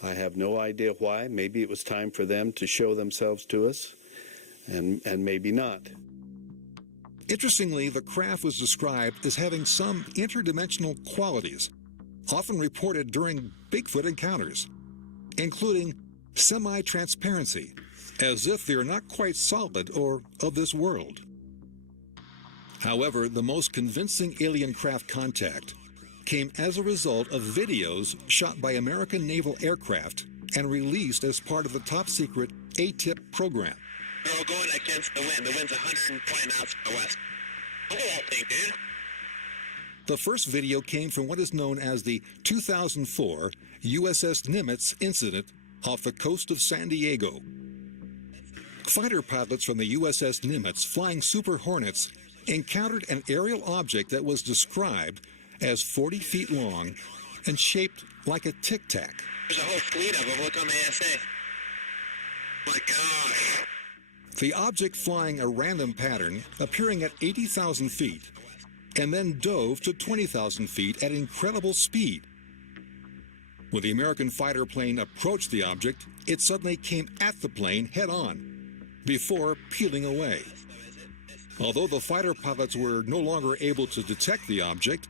I have no idea why. Maybe it was time for them to show themselves to us, and maybe not. Interestingly, the craft was described as having some interdimensional qualities, often reported during Bigfoot encounters, including semi-transparency, as if they're not quite solid or of this world. However, the most convincing alien craft contact came as a result of videos shot by American naval aircraft and released as part of the top-secret ATIP program. They're all going against the wind. The wind's 120 knots to the west. Look at that thing, dude. The first video came from what is known as the 2004 USS Nimitz incident off the coast of San Diego. Fighter pilots from the USS Nimitz flying Super Hornets encountered an aerial object that was described as 40 feet long and shaped like a tic-tac. There's a whole fleet of them. Look on the ASA. Oh my gosh. The object flying a random pattern, appearing at 80,000 feet, and then dove to 20,000 feet at incredible speed. When the American fighter plane approached the object, it suddenly came at the plane head-on, before peeling away. Although the fighter pilots were no longer able to detect the object,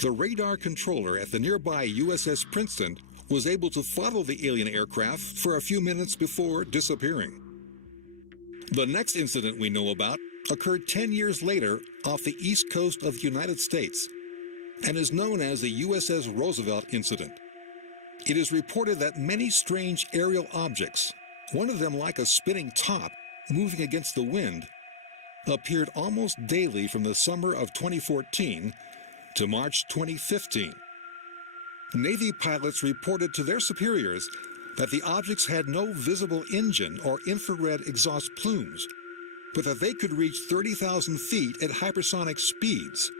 the radar controller at the nearby USS Princeton was able to follow the alien aircraft for a few minutes before disappearing. The next incident we know about occurred 10 years later off the east coast of the United States and is known as the USS Roosevelt incident. It is reported that many strange aerial objects, one of them like a spinning top moving against the wind, appeared almost daily from the summer of 2014 to March 2015. Navy pilots reported to their superiors that the objects had no visible engine or infrared exhaust plumes, but that they could reach 30,000 feet at hypersonic speeds.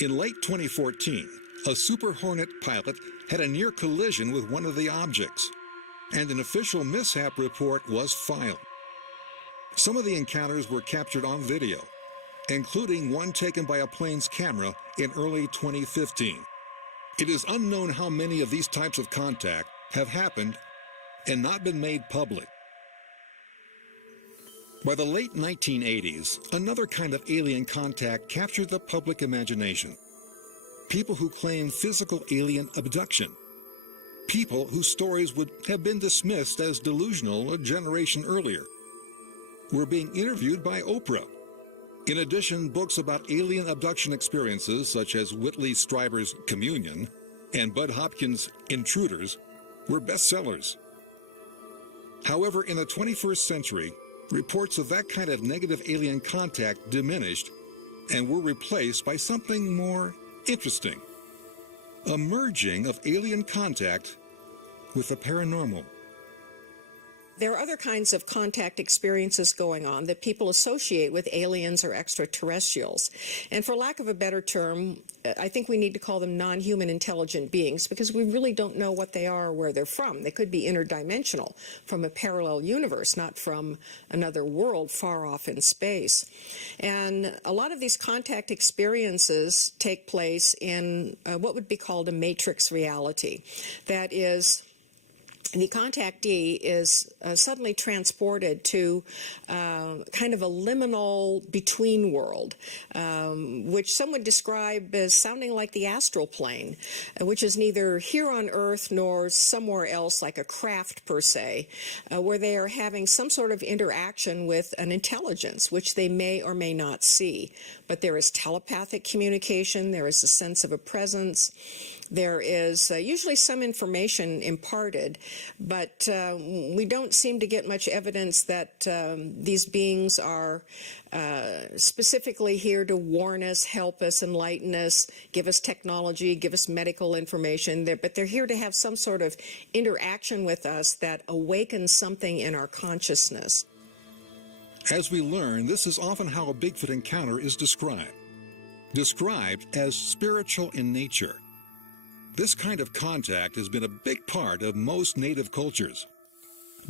In late 2014, a Super Hornet pilot had a near collision with one of the objects, and an official mishap report was filed. Some of the encounters were captured on video, including one taken by a plane's camera in early 2015. It is unknown how many of these types of contact have happened and not been made public. By the late 1980s, another kind of alien contact captured the public imagination. People who claim physical alien abduction. People whose stories would have been dismissed as delusional a generation earlier were being interviewed by Oprah. In addition, books about alien abduction experiences, such as Whitley Strieber's Communion and Bud Hopkins' Intruders, were bestsellers. However, in the 21st century, reports of that kind of negative alien contact diminished and were replaced by something more interesting: a merging of alien contact with the paranormal. There are other kinds of contact experiences going on that people associate with aliens or extraterrestrials. And for lack of a better term, I think we need to call them non-human intelligent beings, because we really don't know what they are or where they're from. They could be interdimensional, from a parallel universe, not from another world far off in space. And a lot of these contact experiences take place in what would be called a matrix reality. That is, the contactee is suddenly transported to kind of a liminal between world, which some would describe as sounding like the astral plane, which is neither here on Earth nor somewhere else like a craft per se, where they are having some sort of interaction with an intelligence, which they may or may not see. But there is telepathic communication, there is a sense of a presence. There is usually some information imparted, but we don't seem to get much evidence that these beings are specifically here to warn us, help us, enlighten us, give us technology, give us medical information. But they're here to have some sort of interaction with us that awakens something in our consciousness. As we learn, this is often how a Bigfoot encounter is described as spiritual in nature. This kind of contact has been a big part of most native cultures.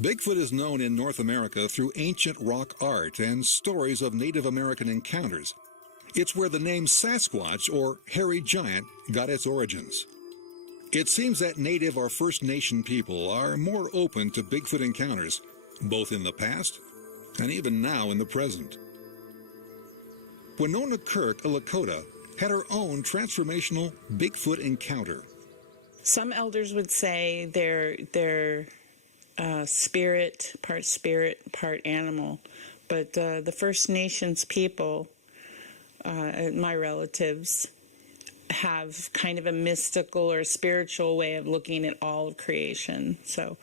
Bigfoot is known in North America through ancient rock art and stories of Native American encounters. It's where the name Sasquatch, or hairy giant, got its origins. It seems that Native or First Nation people are more open to Bigfoot encounters, both in the past and even now in the present. Winona Kirk, a Lakota, had her own transformational Bigfoot encounter. Some elders would say they're spirit, part animal. But the First Nations people, my relatives, have kind of a mystical or spiritual way of looking at all of creation. So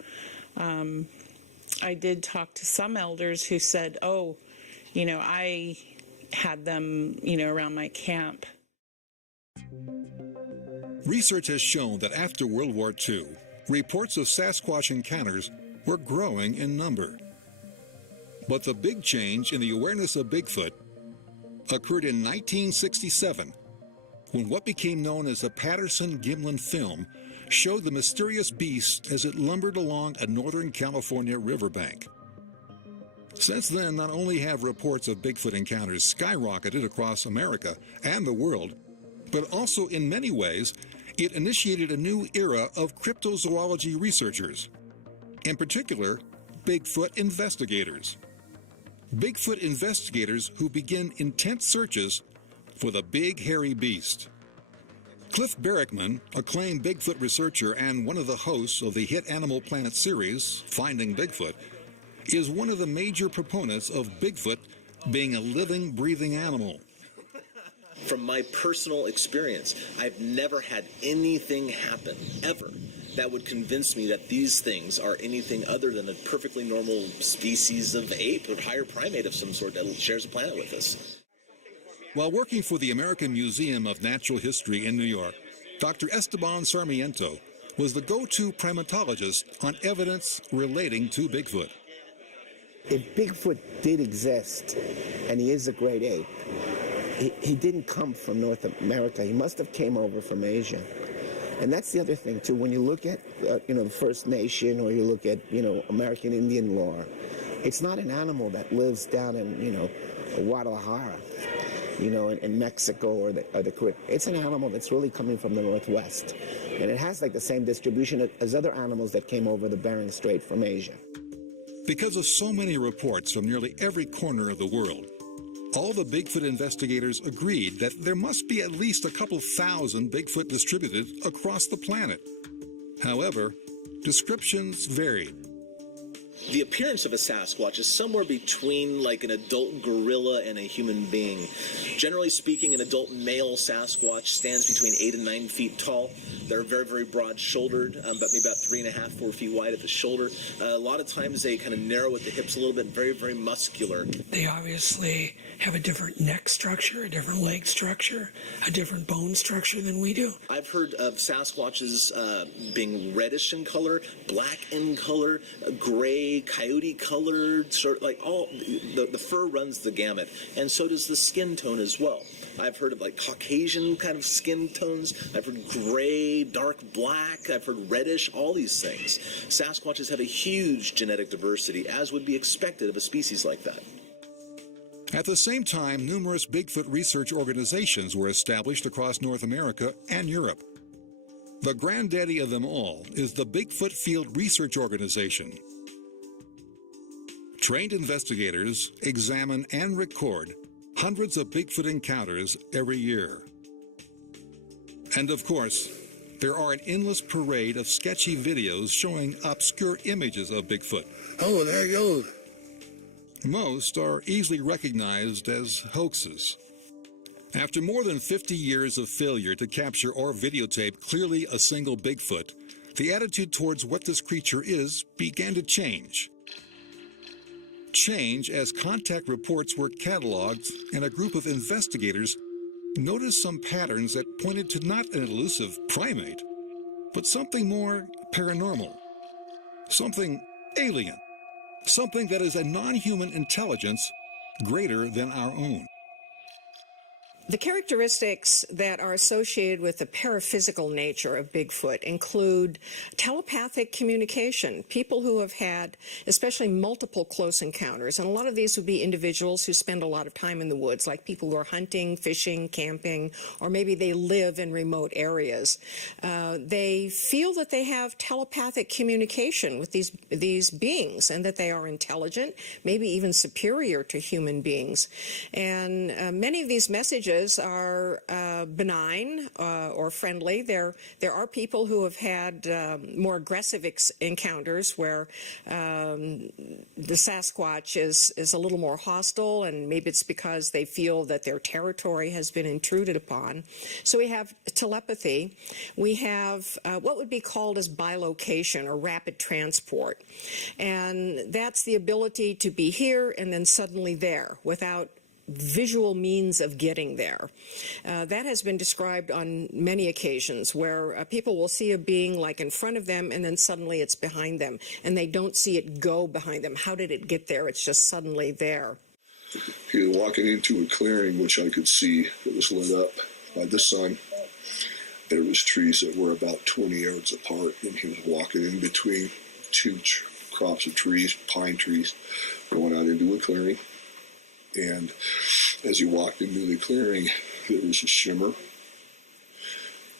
I did talk to some elders who said, oh, I had them, around my camp. Research has shown that after World War II, reports of Sasquatch encounters were growing in number. But the big change in the awareness of Bigfoot occurred in 1967, when what became known as the Patterson-Gimlin film showed the mysterious beast as it lumbered along a Northern California riverbank. Since then, not only have reports of Bigfoot encounters skyrocketed across America and the world, but also in many ways, it initiated a new era of cryptozoology researchers, in particular, Bigfoot investigators. Bigfoot investigators who begin intense searches for the big hairy beast. Cliff Barackman, acclaimed Bigfoot researcher and one of the hosts of the hit Animal Planet series, Finding Bigfoot, is one of the major proponents of Bigfoot being a living, breathing animal. From my personal experience, I've never had anything happen, ever, that would convince me that these things are anything other than a perfectly normal species of ape or higher primate of some sort that shares a planet with us. While working for the American Museum of Natural History in New York, Dr. Esteban Sarmiento was the go-to primatologist on evidence relating to Bigfoot. if Bigfoot did exist, and he is a great ape, he didn't come from North America. He must have came over from Asia. And that's the other thing, too. When you look at, the First Nation, or you look at, American Indian lore, it's not an animal that lives down in, Guadalajara, in Mexico or the Caribbean. It's an animal that's really coming from the Northwest. And it has like the same distribution as other animals that came over the Bering Strait from Asia. Because of so many reports from nearly every corner of the world, all the Bigfoot investigators agreed that there must be at least a couple thousand Bigfoot distributed across the planet. However, descriptions varied. The appearance of a Sasquatch is somewhere between like an adult gorilla and a human being. Generally speaking, an adult male Sasquatch stands between 8 and 9 feet tall. They're very, very broad-shouldered, but maybe about 3.5, 4 feet wide at the shoulder. A lot of times they kind of narrow at the hips a little bit, very, very muscular. They obviously have a different neck structure, a different leg structure, a different bone structure than we do. I've heard of Sasquatches being reddish in color, black in color, gray, coyote-colored, sort of like all the fur runs the gamut, and so does the skin tone as well. I've heard of like Caucasian kind of skin tones. I've heard gray, dark black. I've heard reddish, all these things. Sasquatches have a huge genetic diversity, as would be expected of a species like that. At the same time, numerous Bigfoot research organizations were established across North America and Europe. The granddaddy of them all is the Bigfoot Field Research Organization. Trained investigators examine and record hundreds of Bigfoot encounters every year. And of course, there are an endless parade of sketchy videos showing obscure images of Bigfoot. Oh, there it goes. Most are easily recognized as hoaxes. After more than 50 years of failure to capture or videotape clearly a single Bigfoot, the attitude towards what this creature is began to change. Change as contact reports were cataloged and a group of investigators noticed some patterns that pointed to not an elusive primate, but something more paranormal, something alien, something that is a non-human intelligence greater than our own. The characteristics that are associated with the paraphysical nature of Bigfoot include telepathic communication. People who have had especially multiple close encounters, and a lot of these would be individuals who spend a lot of time in the woods, like people who are hunting, fishing, camping, or maybe they live in remote areas. They feel that they have telepathic communication with these beings, and that they are intelligent, maybe even superior to human beings. And many of these messages are benign or friendly. There are people who have had more aggressive encounters where the Sasquatch is a little more hostile, and maybe it's because they feel that their territory has been intruded upon. So we have telepathy. We have what would be called as bilocation or rapid transport. And that's the ability to be here and then suddenly there without visual means of getting there. That has been described on many occasions where people will see a being like in front of them and then suddenly it's behind them and they don't see it go behind them. How did it get there? It's just suddenly there. He was walking into a clearing which I could see that was lit up by the sun. There was trees that were about 20 yards apart, and he was walking in between two crops of trees, pine trees, going out into a clearing. And as he walked into the clearing, there was a shimmer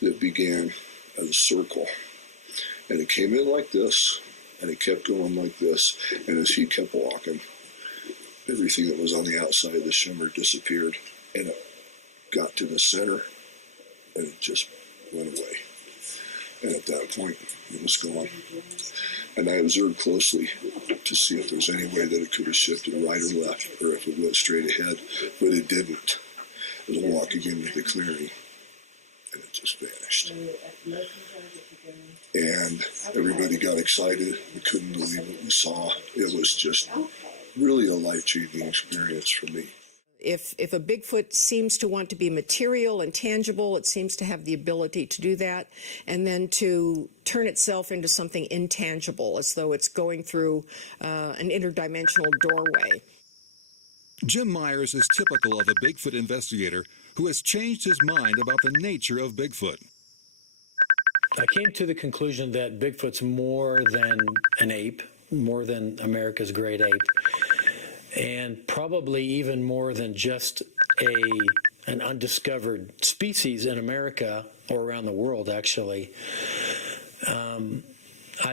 that began as a circle. And it came in like this, and it kept going like this. And as he kept walking, everything that was on the outside of the shimmer disappeared. And it got to the center, and it just went away. And at that point, it was gone. And I observed closely to see if there was any way that it could have shifted right or left, or if it went straight ahead, but it didn't. It was walking into the clearing, and it just vanished. And everybody got excited. We couldn't believe what we saw. It was just really a life-changing experience for me. If a Bigfoot seems to want to be material and tangible, it seems to have the ability to do that, and then to turn itself into something intangible, as though it's going through an interdimensional doorway. Jim Myers is typical of a Bigfoot investigator who has changed his mind about the nature of Bigfoot. I came to the conclusion that Bigfoot's more than an ape, more than America's great ape, and probably even more than just an undiscovered species in America or around the world, actually.